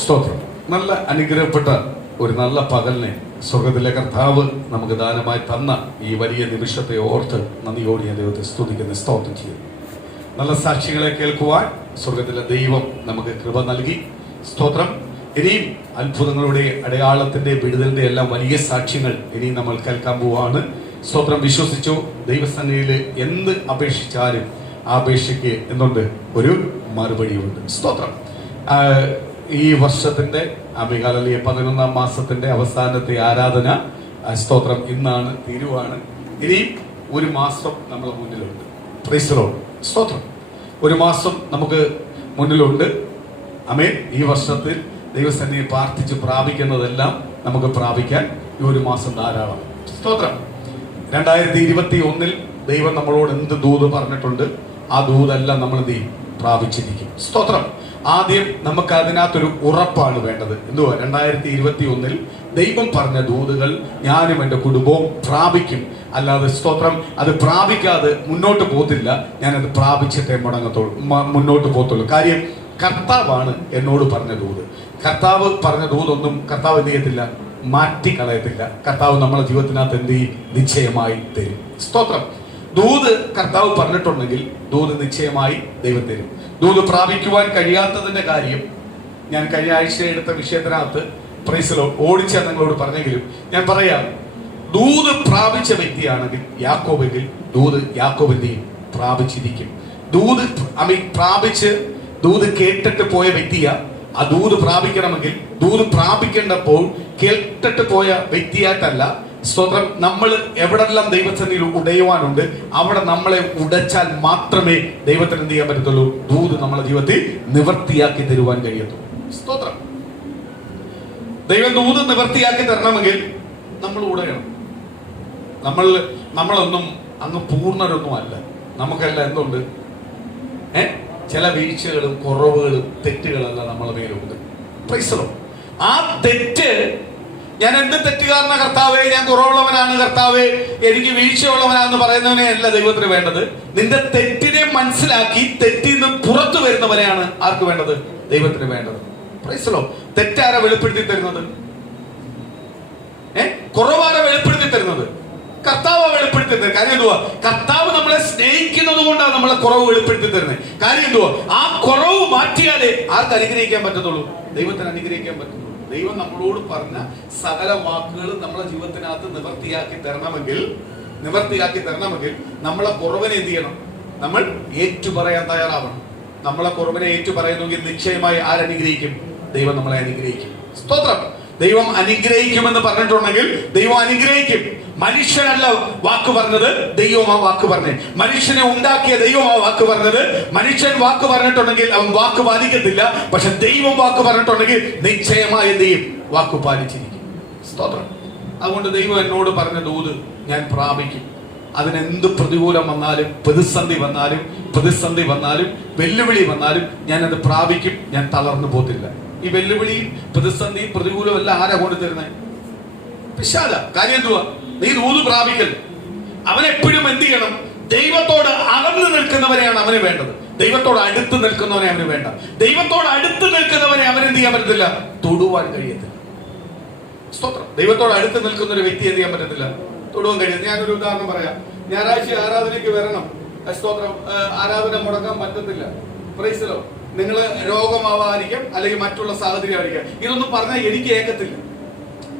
സ്തോത്രം. നല്ല അനുഗ്രഹപ്പെട്ട ഒരു നല്ല പകലിനെ സ്വർഗത്തിലെ കർത്താവ് നമുക്ക് ദാനമായി തന്ന ഈ വലിയ നിമിഷത്തെ ഓർത്ത് നന്ദിയോടെ ഞാൻ ദൈവത്തെ സ്തുതിക്കുന്ന സ്തോത്രം ചെയ്യുന്നു. നല്ല സാക്ഷികളെ കേൾക്കുവാൻ സ്വർഗത്തിലെ ദൈവം നമുക്ക് കൃപ നൽകി. സ്തോത്രം. ഇനിയും അത്ഭുതങ്ങളുടെ, അടയാളത്തിന്റെ, വിടുതലിന്റെ എല്ലാം വലിയ സാക്ഷ്യങ്ങൾ ഇനിയും നമ്മൾ കേൾക്കാൻ പോവാണ്. സ്തോത്രം. വിശ്വസിച്ചു ദൈവസന്നിധിയിൽ എന്ത് അപേക്ഷിച്ചാലും ആ അപേക്ഷയ്ക്ക് എന്തുണ്ട്? ഒരു മറുപടിയുണ്ട്. സ്തോത്രം. ഈ വർഷത്തിന്റെ അമികാലലിയ 11ാം മാസത്തിന്റെ അവസാനത്തെ ആരാധന സ്തോത്രം ഇന്നാണ്, തീരുവാണ്. ഇനിയും ഒരു മാസം നമ്മളെ മുന്നിലുണ്ട്. Praise the Lord. സ്തോത്രം. ഒരു മാസം നമുക്ക് മുന്നിലുണ്ട്. ആമേൻ. ഈ വർഷത്തിൽ ദൈവസന്നിധിയിൽ പ്രാർത്ഥിച്ച് പ്രാപിക്കുന്നതെല്ലാം നമുക്ക് പ്രാപിക്കാൻ ഈ ഒരു മാസം ധാരാളം. സ്തോത്രം. 2021 ദൈവം നമ്മളോട് എന്ത് ദൂത് പറഞ്ഞിട്ടുണ്ട്, ആ ദൂതെല്ലാം നമ്മൾ എന്ത് ചെയ്യും? പ്രാപിച്ചിരിക്കും. സ്തോത്രം. ആദ്യം നമുക്ക് അതിനകത്തൊരു ഉറപ്പാണ് വേണ്ടത്. എന്തുവാ? 2021 ദൈവം പറഞ്ഞ ദൂതുകൾ ഞാനും എൻ്റെ കുടുംബവും പ്രാപിക്കും. അല്ലാതെ സ്തോത്രം അത് പ്രാപിക്കാതെ മുന്നോട്ട് പോകത്തില്ല. ഞാനത് പ്രാപിച്ചിട്ടേ മുന്നോട്ട് പോകത്തുള്ളൂ. കാര്യം കർത്താവാണ് എന്നോട് പറഞ്ഞ ദൂത്. കർത്താവ് പറഞ്ഞ ദൂതൊന്നും കർത്താവ് എന്ത് ചെയ്യത്തില്ല? മാറ്റിക്കളയത്തില്ല. കർത്താവ് നമ്മളെ ജീവിതത്തിനകത്ത് എന്ത് ചെയ്യും? നിശ്ചയമായി തരും. സ്തോത്രം. ദൂത് കർത്താവ് പറഞ്ഞിട്ടുണ്ടെങ്കിൽ ദൂത് നിശ്ചയമായി ദൈവം തരും. ദൂത് പ്രാപിക്കുവാൻ കഴിയാത്തതിന്റെ കാര്യം ഞാൻ കഴിഞ്ഞ ആഴ്ച എടുത്ത വിഷയത്തിനകത്ത് പ്രൈസിലോ ഓടിച്ച നിങ്ങളോട് പറഞ്ഞെങ്കിലും ഞാൻ പറയാം. ദൂത് പ്രാപിച്ച വ്യക്തിയാണെങ്കിൽ യാക്കോബെങ്കിൽ ദൂത് യാക്കോബിന്റെയും പ്രാപിച്ചിരിക്കും. ദൂത് പ്രാപിച്ച് ദൂത് കേട്ടിട്ട് പോയ വ്യക്തിയാ. ആ ദൂത് പ്രാപിക്കണമെങ്കിൽ ദൂത് പ്രാപിക്കേണ്ടപ്പോൾ കേട്ടിട്ട് പോയ വ്യക്തിയായിട്ടല്ല. സ്തോത്രം. നമ്മൾ എവിടെല്ലാം ദൈവസന്നിധിയിൽ ഉടയുവാനുണ്ട് അവിടെ നമ്മളെ ഉടച്ചാൽ മാത്രമേ ദൈവത്തിന് എന്ത് ചെയ്യാൻ പറ്റത്തുള്ളൂ? ദൂത് നമ്മളെ ജീവിതത്തിൽ നിവർത്തിയാക്കി തരുവാൻ കഴിയത്തുള്ളൂ. സ്തോത്രം. ദൈവം ദൂത് നിവർത്തിയാക്കി തരണമെങ്കിൽ നമ്മൾ ഉടയണം. നമ്മളൊന്നും അങ്ങ് പൂർണ്ണരൊന്നും അല്ല. നമുക്കെല്ലാം എന്തുണ്ട്? ചില വീഴ്ചകളും കുറവുകളും തെറ്റുകളെല്ലാം നമ്മളെ മേലുണ്ട്. Praise the Lord. ആ തെറ്റ്, ഞാൻ എന്ത് തെറ്റുകാരനാ കർത്താവേ, ഞാൻ കുറവുള്ളവനാണ് കർത്താവേ, എനിക്ക് വീഴ്ചയുള്ളവനാണെന്ന് പറയുന്നവനെ അല്ല ദൈവത്തിന് വേണ്ടത്. നിന്റെ തെറ്റിനെ മനസ്സിലാക്കി തെറ്റിൽ നിന്ന് പുറത്തു വരുന്നവനെയാണ് ആർക്ക് വേണ്ടത്? ദൈവത്തിന് വേണ്ടത്. Praise the Lord. തെറ്റാരാ വെളിപ്പെടുത്തി തരുന്നത്? കുറവാരാ വെളിപ്പെടുത്തി തരുന്നത്? കർത്താവ് വെളിപ്പെടുത്തി തരുന്നത്. കാര്യം എന്തുവാ? കർത്താവ് നമ്മളെ സ്നേഹിക്കുന്നത് കൊണ്ടാണ് നമ്മളെ കുറവ് വെളിപ്പെടുത്തി തരുന്നത്. കാര്യം എന്തുവാ? ആ കുറവ് മാറ്റിയാലേ ആർക്ക് അനുഗ്രഹിക്കാൻ പറ്റത്തുള്ളൂ? ദൈവത്തിന് അനുഗ്രഹിക്കാൻ പറ്റുള്ളൂ. ദൈവം നമ്മളോട് പറഞ്ഞ സകല വാക്കുകളും നമ്മളെ ജീവിതത്തിനകത്ത് നിവർത്തിയാക്കി തരണമെങ്കിൽ നമ്മളെ കുറവിനെ എന്ത് ചെയ്യണം? നമ്മൾ ഏറ്റുപറയാൻ തയ്യാറാവണം. നമ്മളെ കുറവിനെ ഏറ്റുപറയുന്നെങ്കിൽ നിശ്ചയമായി ആരനുഗ്രഹിക്കും? ദൈവം നമ്മളെ അനുഗ്രഹിക്കും. സ്തോത്രം. ദൈവം അനുഗ്രഹിക്കുമെന്ന് പറഞ്ഞിട്ടുണ്ടെങ്കിൽ ദൈവം അനുഗ്രഹിക്കും. മനുഷ്യനല്ല വാക്ക് പറഞ്ഞത്, ദൈവം ആ വാക്ക് പറഞ്ഞത്. മനുഷ്യനെ ഉണ്ടാക്കിയ ദൈവം ആ വാക്ക് പറഞ്ഞത്. മനുഷ്യൻ വാക്ക് പറഞ്ഞിട്ടുണ്ടെങ്കിൽ അവൻ വാക്ക് പാലിക്കത്തില്ല. പക്ഷെ ദൈവം വാക്ക് പറഞ്ഞിട്ടുണ്ടെങ്കിൽ നിശ്ചയമായി എന്ത് ചെയ്യും? വാക്ക് പാലിച്ചിരിക്കും. സ്തോത്രം. അതുകൊണ്ട് ദൈവം എന്നോട് പറഞ്ഞ ദൂത് ഞാൻ പ്രാപിക്കും. അതിനെന്ത് പ്രതികൂലം വന്നാലും, പ്രതിസന്ധി വന്നാലും വെല്ലുവിളി വന്നാലും ഞാനത് പ്രാപിക്കും. ഞാൻ തളർന്നു പോകത്തില്ല. ഈ വെല്ലുവിളിയും പ്രതിസന്ധിയും പ്രതികൂലവും എല്ലാം ആരാ കൊണ്ട് തരുന്നത്? പിശാചാ. കാര്യം എന്തുവാ? നീ ദൂത് പ്രാപിക്കൽ. അവനെപ്പോഴും എന്ത് ചെയ്യണം? ദൈവത്തോട് അകന്നു നിൽക്കുന്നവരെയാണ് അവന് വേണ്ടത്. ദൈവത്തോട് അടുത്ത് നിൽക്കുന്നവനെ അവന് വേണ്ട. ദൈവത്തോട് അടുത്ത് നിൽക്കുന്നവനെ അവനെന്ത് ചെയ്യാൻ പറ്റത്തില്ല? തൊടുവാൻ കഴിയത്തില്ല. സ്തോത്രം. ദൈവത്തോട് അടുത്ത് നിൽക്കുന്ന ഒരു വ്യക്തി എന്ത് ചെയ്യാൻ പറ്റത്തില്ല? തൊടുവാൻ കഴിയത്തില്ല. ഞാനൊരു ഉദാഹരണം പറയാം. ഞായറാഴ്ച ആരാധനയ്ക്ക് വരണം. സ്തോത്രം. ആരാധന മുടക്കാൻ പറ്റത്തില്ല. Praise the Lord. നിങ്ങൾ രോഗമാവാതിരിക്കാം, അല്ലെങ്കിൽ മറ്റുള്ള സാഹചര്യം ആയിരിക്കാം. ഇതൊന്നും പറഞ്ഞാൽ എനിക്ക് ഏക്കത്തില്ല,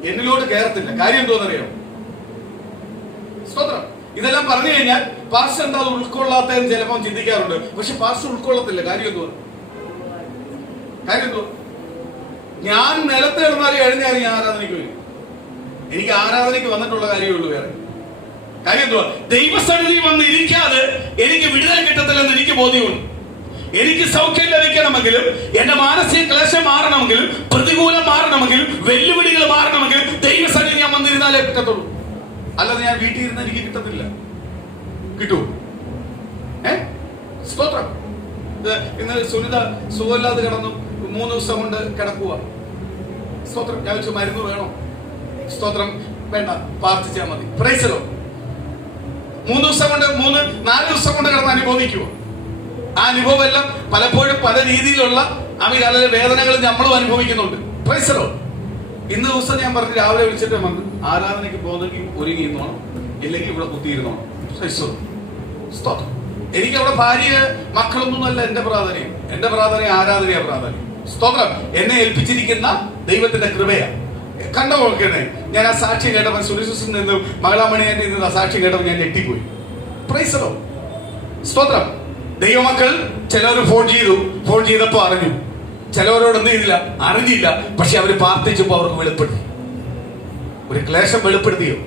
എന്നിലോട് കയറത്തില്ല. കാര്യം എന്തോന്നറിയോ? സ്തോത്രം. ഇതെല്ലാം പറഞ്ഞു കഴിഞ്ഞാൽ പാസ്റ്റർ എന്താ അത് ഉൾക്കൊള്ളാത്തതെന്ന് ചിലപ്പോൾ ചിന്തിക്കാറുണ്ട്. പക്ഷെ പാസ്റ്റർ ഉൾക്കൊള്ളത്തില്ല. കാര്യം എന്തുവാ? ഞാൻ നിലത്ത് കിടന്നാലും എഴുന്നേറി ഞാൻ ആരാധനയ്ക്ക് വരും. എനിക്ക് ആരാധനയ്ക്ക് വന്നിട്ടുള്ള കാര്യമേ ഉള്ളൂ. വേറെ കാര്യം എന്തുവാ? ദൈവസന്നിധി വന്ന് ഇരിക്കാതെ എനിക്ക് വിടുതൽ കിട്ടത്തില്ലെന്ന് എനിക്ക് ബോധ്യമുണ്ട്. എനിക്ക് സൗഖ്യം ലഭിക്കണമെങ്കിലും, എന്റെ മാനസിക ക്ലേശം മാറണമെങ്കിലും, പ്രതികൂലം മാറണമെങ്കിലും, വെല്ലുവിളികൾ മാറണമെങ്കിലും ദൈവസന്നിധി ഞാൻ വന്നിരുന്നാലേ കിട്ടത്തുള്ളൂ. അല്ലാതെ ഞാൻ വീട്ടിൽ ഇരുന്ന് എനിക്ക് കിട്ടത്തില്ല. കിട്ടുമോ? സ്തോത്രം. ഇന്ന് സുനിത സുഖമില്ലാതെ കിടന്നു. 3 ദിവസം കൊണ്ട് കിടക്കുക. സ്തോത്രം. ഞാൻ വെച്ച് മരുന്ന് വേണോ? സ്തോത്രം. വേണ്ട, പ്രാർത്ഥിച്ചാൽ മതി. Praise the Lord. 3 ദിവസം കൊണ്ട് 4 ദിവസം കൊണ്ട് കിടന്ന് അനുഭവിക്കുമോ? ആ അനുഭവം എല്ലാം പലപ്പോഴും പല രീതിയിലുള്ള ആമേൻ. വേദനകൾ നമ്മളും അനുഭവിക്കുന്നുണ്ട്. Praise the Lord. ഇന്ന് ദിവസം ഞാൻ പറഞ്ഞു, രാവിലെ വിളിച്ചിട്ട് വന്ന് ആരാധനയ്ക്ക് പോകുന്നെങ്കിൽ ഒരുങ്ങിയിരുന്നോണം, ഇല്ലെങ്കിൽ ഇവിടെ കുത്തിയിരുന്നോണം. Praise the Lord. സ്തോത്രം. എനിക്ക് അവിടെ ഭാര്യ മക്കളൊന്നും അല്ല എന്റെ പ്രാധാന്യം. എന്റെ പ്രാധാന്യം ആരാധനയാ പ്രാധാന്യം. സ്തോത്രം. എന്നെ ഏൽപ്പിച്ചിരിക്കുന്ന ദൈവത്തിന്റെ കൃപയാ. കണ്ടോ നോക്കണേ, ഞാൻ ആ സാക്ഷ്യം കേട്ടപ്പോൾ സുരേഷിൽ നിന്നും മകളാമണിയായിട്ട് നിന്ന് ആ സാക്ഷ്യം കേട്ടപ്പോൾ ഞാൻ ഞെട്ടിപ്പോയി. Praise the Lord. സ്തോത്രം. ദൈവമക്കൾ ചിലർ ഫോൺ ചെയ്തപ്പോ അറിഞ്ഞു, ചിലവരോട് എന്ത് ചെയ്തില്ല, അറിഞ്ഞില്ല. പക്ഷെ അവര് പ്രാർത്ഥിച്ചപ്പോ അവർക്ക് വെളിപ്പെടുത്തി, ഒരു ക്ലേശം വെളിപ്പെടുത്തിയോ.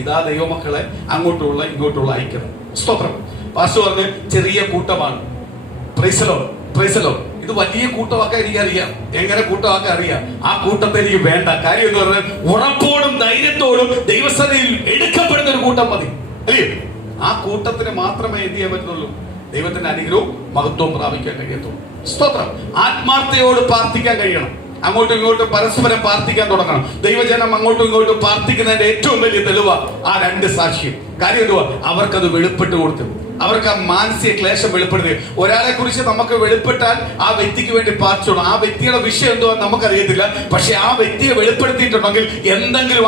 ഇതാ ദൈവമക്കളെ അങ്ങോട്ടുള്ള ഇങ്ങോട്ടുള്ള ഐക്യത. സ്തോത്രം. പാസ്റ്റർ പറഞ്ഞ് ചെറിയ കൂട്ടമാണ്. Praise the Lord. Praise the Lord. ഇത് വലിയ കൂട്ടമാക്കാൻ എനിക്കറിയാം, എങ്ങനെ കൂട്ടമാക്കാൻ അറിയാം. ആ കൂട്ടത്തെ എനിക്ക് വേണ്ട. കാര്യം എന്ന് പറഞ്ഞാൽ ഉറപ്പോടും ധൈര്യത്തോടും ദൈവസഭയിൽ എടുക്കപ്പെടുന്ന ഒരു കൂട്ടം മതി, അല്ലേ? ആ കൂട്ടത്തിന് മാത്രമേ എന്ത് ചെയ്യാൻ പറ്റുന്നുള്ളൂ, ദൈവത്തിന്റെ അനുഗ്രഹവും മഹത്വവും പ്രാപിക്കാൻ കഴിയത്തുള്ളൂ. സ്തോത്രം. ആത്മാർത്ഥയോട് പ്രാർത്ഥിക്കാൻ കഴിയണം. അങ്ങോട്ടും ഇങ്ങോട്ടും പരസ്പരം പ്രാർത്ഥിക്കാൻ തുടങ്ങണം. ദൈവജനം അങ്ങോട്ടും ഇങ്ങോട്ടും പ്രാർത്ഥിക്കുന്നതിന്റെ ഏറ്റവും വലിയ തെളിവാ ആ രണ്ട് സാക്ഷ്യം. കാര്യം എന്തുവാ, അവർക്കത് വെളിപ്പെട്ട് കൊടുത്തു. അവർക്ക് ആ മാനസിക ക്ലേശം വെളിപ്പെടുത്തി. ഒരാളെ കുറിച്ച് നമുക്ക് വെളിപ്പെട്ടാൽ ആ വ്യക്തിക്ക് വേണ്ടി പ്രാർത്ഥിച്ചോളൂ. ആ വ്യക്തിയുടെ വിഷയം എന്തുവാ നമുക്കറിയത്തില്ല, പക്ഷെ ആ വ്യക്തിയെ വെളിപ്പെടുത്തിയിട്ടുണ്ടെങ്കിൽ എന്തെങ്കിലും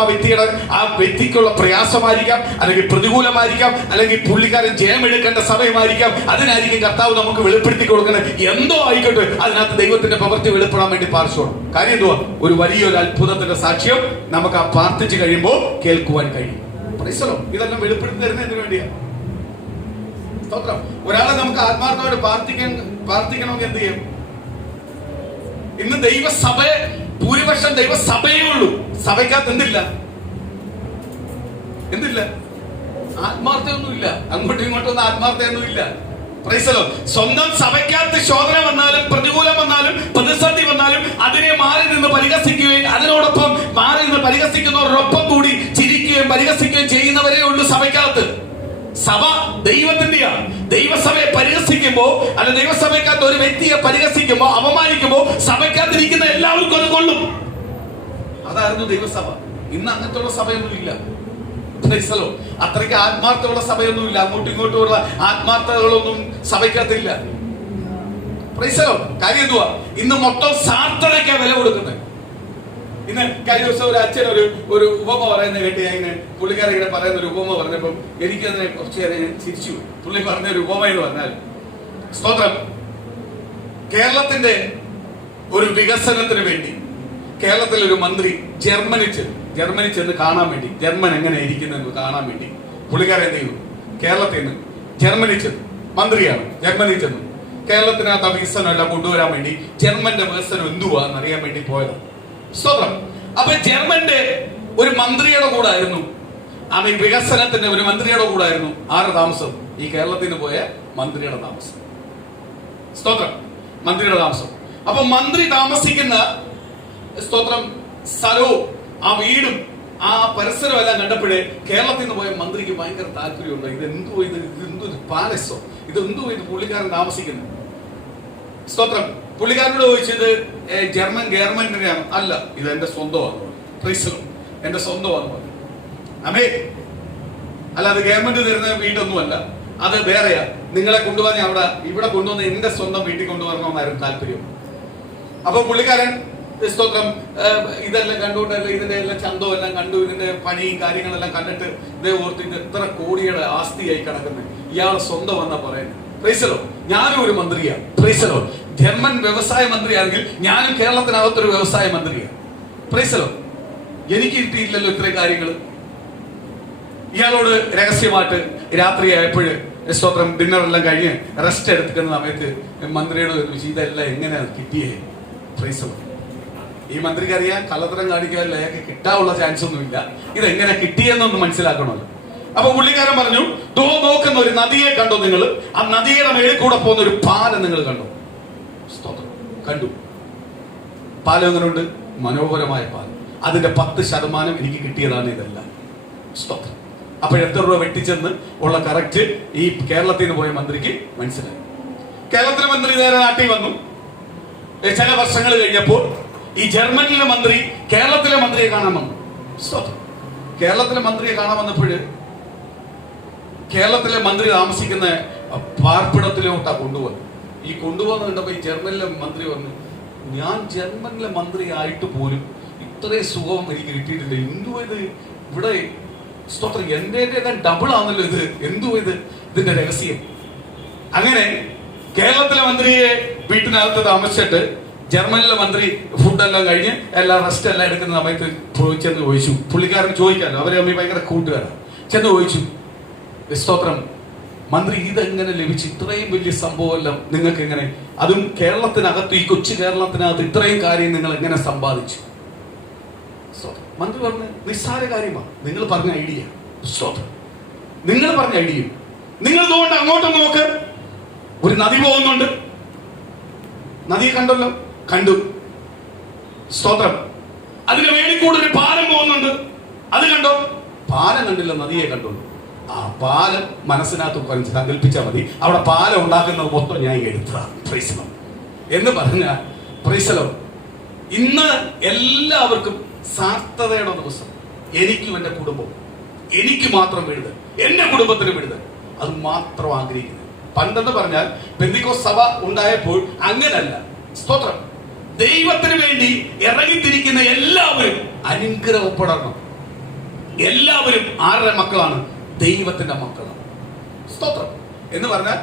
ആ വ്യക്തിക്കുള്ള പ്രയാസമായിരിക്കാം, അല്ലെങ്കിൽ പ്രതികൂലമായിരിക്കാം, അല്ലെങ്കിൽ പുള്ളിക്കാരൻ ജയമെടുക്കേണ്ട സമയമായിരിക്കാം. അതിനായിരിക്കും കർത്താവ് നമുക്ക് വെളിപ്പെടുത്തി കൊടുക്കുന്നത്. എന്തോ ആയിക്കോട്ടെ, അതിനകത്ത് ദൈവത്തിന്റെ പ്രവൃത്തി വെളിപ്പെടാൻ വേണ്ടി പ്രാർത്ഥിച്ചോളൂ. കാര്യം എന്തുവാ, ഒരു വലിയൊരു അത്ഭുതത്തിന്റെ സാക്ഷ്യം നമുക്ക് ആ പ്രാർത്ഥിച്ചു കഴിയുമ്പോൾ കേൾക്കുവാൻ കഴിയും. Praise the Lord. ഇതെല്ലാം വെളിപ്പെടുത്തി തരുന്നതിന് വേണ്ടിയാണ്. സ്തോത്രം. ഒരാളെ നമുക്ക് ആത്മാർത്ഥമായിട്ട് പ്രാർത്ഥിക്കണമെങ്കിൽ എന്ത് ചെയ്യും? ഇന്ന് ദൈവസഭയെ ഭൂരിപക്ഷം ദൈവസഭയേ ഉള്ളൂ. സഭയ്ക്കകത്ത് എന്തില്ല, ആത്മാർത്ഥയൊന്നുമില്ല. അങ്ങോട്ടും ഇങ്ങോട്ടും ആത്മാർത്ഥയൊന്നുമില്ല. Praise the Lord. സ്വന്തം സഭയ്ക്കകത്ത് ശോധന വന്നാലും പ്രതികൂലം വന്നാലും പ്രതിസന്ധി വന്നാലും അതിനെ മാറി നിന്ന് പരിഹസിക്കുകയും അതിനോടൊപ്പം മാറി നിന്ന് പരിഹസിക്കുന്നവരോടൊപ്പം കൂടി ചിരിക്കുകയും പരിഹസിക്കുകയും ചെയ്യുന്നവരേ ഉള്ളൂ സഭയ്ക്കകത്ത്. സഭ ദൈവത്തിന്റെയാണ്. ദൈവസഭയെ പരിഹസിക്കുമ്പോ, അല്ല ദൈവസഭയ്ക്കകത്ത് ഒരു വ്യക്തിയെ പരിഹസിക്കുമ്പോ, അപമാനിക്കുമ്പോ സഭയ്ക്കകത്തിരിക്കുന്ന എല്ലാവർക്കും അത് കൊള്ളും. അതായിരുന്നു ദൈവസഭ. ഇന്ന് അങ്ങനത്തെ സഭയൊന്നും ഇല്ല. അത്രയ്ക്ക് ആത്മാർത്ഥമുള്ള സഭയൊന്നും ഇല്ല. അങ്ങോട്ടും ഇങ്ങോട്ടും ഉള്ള ആത്മാർത്ഥതകളൊന്നും സഭയ്ക്കകത്തില്ല. കാര്യം എന്തുവാ, ഇന്ന് മൊത്തം സാർത്ഥനയ്ക്കാ വില കൊടുക്കുന്നത്. ഇന്ന് കഴിഞ്ഞ ദിവസം ഒരു അച്ഛൻ ഒരു ഉപമ പറയുന്നത് കേട്ട്, ഞാൻ പുള്ളിക്കാരൻ ഇങ്ങനെ പറയുന്ന ഒരു ഉപമ പറഞ്ഞപ്പം എനിക്കതിനെ കുറച്ച് നേരം ചിരിച്ചു. പുള്ളി പറഞ്ഞ ഒരു ഉപമ എന്ന് പറഞ്ഞാൽ, സ്തോത്രം, കേരളത്തിന്റെ ഒരു വികസനത്തിന് വേണ്ടി കേരളത്തിലെ ഒരു മന്ത്രി ജർമ്മനി ചെന്ന് കാണാൻ വേണ്ടി, ജർമ്മൻ എങ്ങനെ ഇരിക്കുന്നെന്ന് കാണാൻ വേണ്ടി പുള്ളിക്കാരൻ എന്ത് ചെയ്തു, കേരളത്തിൽ നിന്ന് ജർമ്മനി ചെന്നു. മന്ത്രിയാണ്, ജർമ്മനി ചെന്നു. കേരളത്തിനകത്ത് വികസനം എല്ലാം കൊണ്ടുവരാൻ വേണ്ടി ജർമ്മന്റെ വികസനം എന്തുവാ എന്നറിയാൻ വേണ്ടി പോയതാണ്. സ്തോത്രം. അപ്പൊ ജർമ്മന്റെ ഒരു മന്ത്രിയുടെ കൂടെ ആയിരുന്നു, വികസനത്തിന്റെ ഒരു മന്ത്രിയുടെ കൂടെ ആയിരുന്നു ആരുടെ താമസം? ഈ കേരളത്തിൽ നിന്ന് പോയ മന്ത്രിയുടെ താമസം. സ്തോത്രം. മന്ത്രിയുടെ താമസം. അപ്പൊ മന്ത്രി താമസിക്കുന്ന സ്തോത്രം സ്ഥലവും ആ വീടും ആ പരിസരവും എല്ലാം കണ്ടപ്പോഴേ കേരളത്തിൽ നിന്ന് പോയ മന്ത്രിക്ക് ഭയങ്കര താല്പര്യമുണ്ട്. ഇതെന്തോ പാലസോ, ഇതെന്തോ ഇത് പുള്ളിക്കാരൻ താമസിക്കുന്നത്. സ്തോത്രം. പുള്ളിക്കാരനോട് ചോദിച്ചത് ഗവൺമെന്റിനെയാണ്. അല്ല, ഇത് എന്റെ സ്വന്തമാണ്. എന്റെ സ്വന്തമാണ് പറഞ്ഞു. അല്ല, അത് ഗവൺമെന്റ് തരുന്ന വീടൊന്നുമല്ല, അത് വേറെയാ. നിങ്ങളെ കൊണ്ടുപോകാൻ ഇവിടെ കൊണ്ടുവന്ന് എന്റെ സ്വന്തം വീട്ടിൽ കൊണ്ടുവരണമെന്നായിരുന്നു താല്പര്യം. അപ്പൊ പുള്ളിക്കാരൻ സ്തോത്രം ഇതെല്ലാം കണ്ടുകൊണ്ടല്ല, ഇതിന്റെ എല്ലാം ചന്തവും എല്ലാം കണ്ടു, ഇതിന്റെ പണിയും കാര്യങ്ങളെല്ലാം കണ്ടിട്ട് ഇതേ ഓർത്ത് ഇത് എത്ര കോടിയുടെ ആസ്തിയായി കിടക്കുന്നത്, ഇയാളെ സ്വന്തം എന്നാ പറയുന്നത്. പ്രൈസലോ, ഞാനും ഒരു മന്ത്രിയാണ്. പ്രൈസലോ, ജർമ്മൻ വ്യവസായ മന്ത്രിയാണെങ്കിൽ ഞാനും കേരളത്തിനകത്തൊരു വ്യവസായ മന്ത്രിയാണ്. പ്രൈസലോ, എനിക്ക് കിട്ടിയില്ലല്ലോ ഇത്രയും കാര്യങ്ങൾ. ഇയാളോട് രഹസ്യമായിട്ട് രാത്രിയായപ്പോഴ് സ്തോത്രം ഡിന്നറെല്ലാം കഴിഞ്ഞ് റെസ്റ്റ് എടുക്കുന്ന സമയത്ത് മന്ത്രിയോട് ചോദിച്ചു, ഇതെല്ലാം എങ്ങനെയാണ് കിട്ടിയേ? പ്രൈസലോ, ഈ മന്ത്രിക്ക് അറിയാൻ കള്ളത്തരം കാണിക്കാൻ അയാൾക്ക് കിട്ടാനുള്ള ചാൻസ് ഒന്നുമില്ല. ഇതെങ്ങനെ കിട്ടിയെന്നൊന്ന് മനസ്സിലാക്കണമല്ലോ. അപ്പൊ പുള്ളിക്കാരൻ പറഞ്ഞു, നോക്കുന്ന ഒരു നദിയെ കണ്ടോ നിങ്ങൾ? ആ നദിയുടെ മേളിൽ കൂടെ പോകുന്ന ഒരു പാലം നിങ്ങൾ കണ്ടോ? സ്തോത്രം, കണ്ടു. പാലം എങ്ങനെയുണ്ട്? മനോഹരമായ പാലം. അതിന്റെ 10% എനിക്ക് കിട്ടിയതാണ് ഇതെല്ലാം. സ്തോത്രം. അപ്പൊ എത്ര രൂപ വെട്ടിച്ചെന്ന് ഉള്ള കറക്റ്റ് ഈ കേരളത്തിൽ നിന്ന് പോയ മന്ത്രിക്ക് മനസ്സിലായി. കേരളത്തിലെ മന്ത്രി നേരെ നാട്ടിൽ വന്നു. ചില വർഷങ്ങൾ കഴിഞ്ഞപ്പോൾ ഈ ജർമ്മനിയിലെ മന്ത്രി കേരളത്തിലെ മന്ത്രിയെ കാണാൻ വന്നു. കേരളത്തിലെ മന്ത്രിയെ കാണാൻ വന്നപ്പോഴ് കേരളത്തിലെ മന്ത്രി താമസിക്കുന്ന പാർപ്പിടത്തിലോട്ടാ കൊണ്ടുപോകുന്നത്. ഈ കൊണ്ടുപോകുന്ന കണ്ടപ്പോ ഈ ജർമ്മനിലെ മന്ത്രി പറഞ്ഞു, ഞാൻ ജർമ്മനിലെ മന്ത്രിയായിട്ട് പോലും ഇത്രയും സുഖം എനിക്ക് കിട്ടിയിട്ടില്ല. എന്തുവാ ഇത്? ഇവിടെ സ്തോത്രം എന്റെ ഡബിൾ ആണല്ലോ ഇത്. എന്തുവാ ഇതിന്റെ രഹസ്യം? അങ്ങനെ കേരളത്തിലെ മന്ത്രിയെ വീട്ടിനകത്ത് താമസിച്ചിട്ട് ജർമ്മനിലെ മന്ത്രി ഫുഡെല്ലാം കഴിഞ്ഞ് എല്ലാ റെസ്റ്റ് എല്ലാം എടുക്കുന്ന സമയത്ത് ചെന്ന് ചോദിച്ചു. പുള്ളിക്കാരൻ ചോദിക്കാമല്ലോ, അവരെ തമ്മിൽ ഭയങ്കര കൂട്ടുകാരാണ്. ചെന്ന് ചോദിച്ചു, സ്തോത്രം മന്ത്രി, ഇതെങ്ങനെ ലഭിച്ചു? ഇത്രയും വലിയ സംഭവമെല്ലാം നിങ്ങൾക്ക് എങ്ങനെ, അതും കേരളത്തിനകത്ത്, ഈ കൊച്ചു കേരളത്തിനകത്ത് ഇത്രയും കാര്യം നിങ്ങൾ എങ്ങനെ സമ്പാദിച്ചു? മന്ത്രി പറഞ്ഞ്, നിസ്സാര കാര്യമാണ്, നിങ്ങൾ പറഞ്ഞ ഐഡിയ. സ്തോത്രം, നിങ്ങൾ പറഞ്ഞ ഐഡിയ. നിങ്ങൾ ഇതുകൊണ്ട് അങ്ങോട്ട് നോക്ക്, ഒരു നദി പോകുന്നുണ്ട്. നദിയെ കണ്ടല്ലോ? കണ്ടു. സ്തോത്രം. അതിന്റെ മേളിൽ കൂടെ ഒരു പാലം പോകുന്നുണ്ട്. അത് കണ്ടോ? പാലം കണ്ടില്ല, നദിയെ കണ്ടുള്ളൂ. ആ പാലം മനസ്സിനകത്ത് സങ്കല്പിച്ചാൽ മതി. അവിടെ പാലം ഉണ്ടാക്കുന്നത് മൊത്തം ഞാൻ എടുത്തതാണ് എന്ന് പറഞ്ഞ പ്രൈസലോ. ഇന്ന് എല്ലാവർക്കും സാർത്ഥതയുടെ ദിവസം. എനിക്കും എന്റെ കുടുംബം, എനിക്ക് മാത്രം വിടുതൽ, എന്റെ കുടുംബത്തിന് വിടുതൽ, അത് മാത്രം ആഗ്രഹിക്കുന്നത്. പണ്ടെന്ന് പറഞ്ഞാൽ പെന്തിക്കോസ്ത് സഭ ഉണ്ടായപ്പോൾ അങ്ങനല്ല. സ്തോത്രം. ദൈവത്തിന് വേണ്ടി ഇറങ്ങിത്തിരിക്കുന്ന എല്ലാവരും അനുഗ്രഹപ്പെടണം. എല്ലാവരും ആരുടെ മക്കളാണ്? ദൈവത്തിന്റെ മക്കളാണ്. സ്തോത്രം. എന്ന് പറഞ്ഞാൽ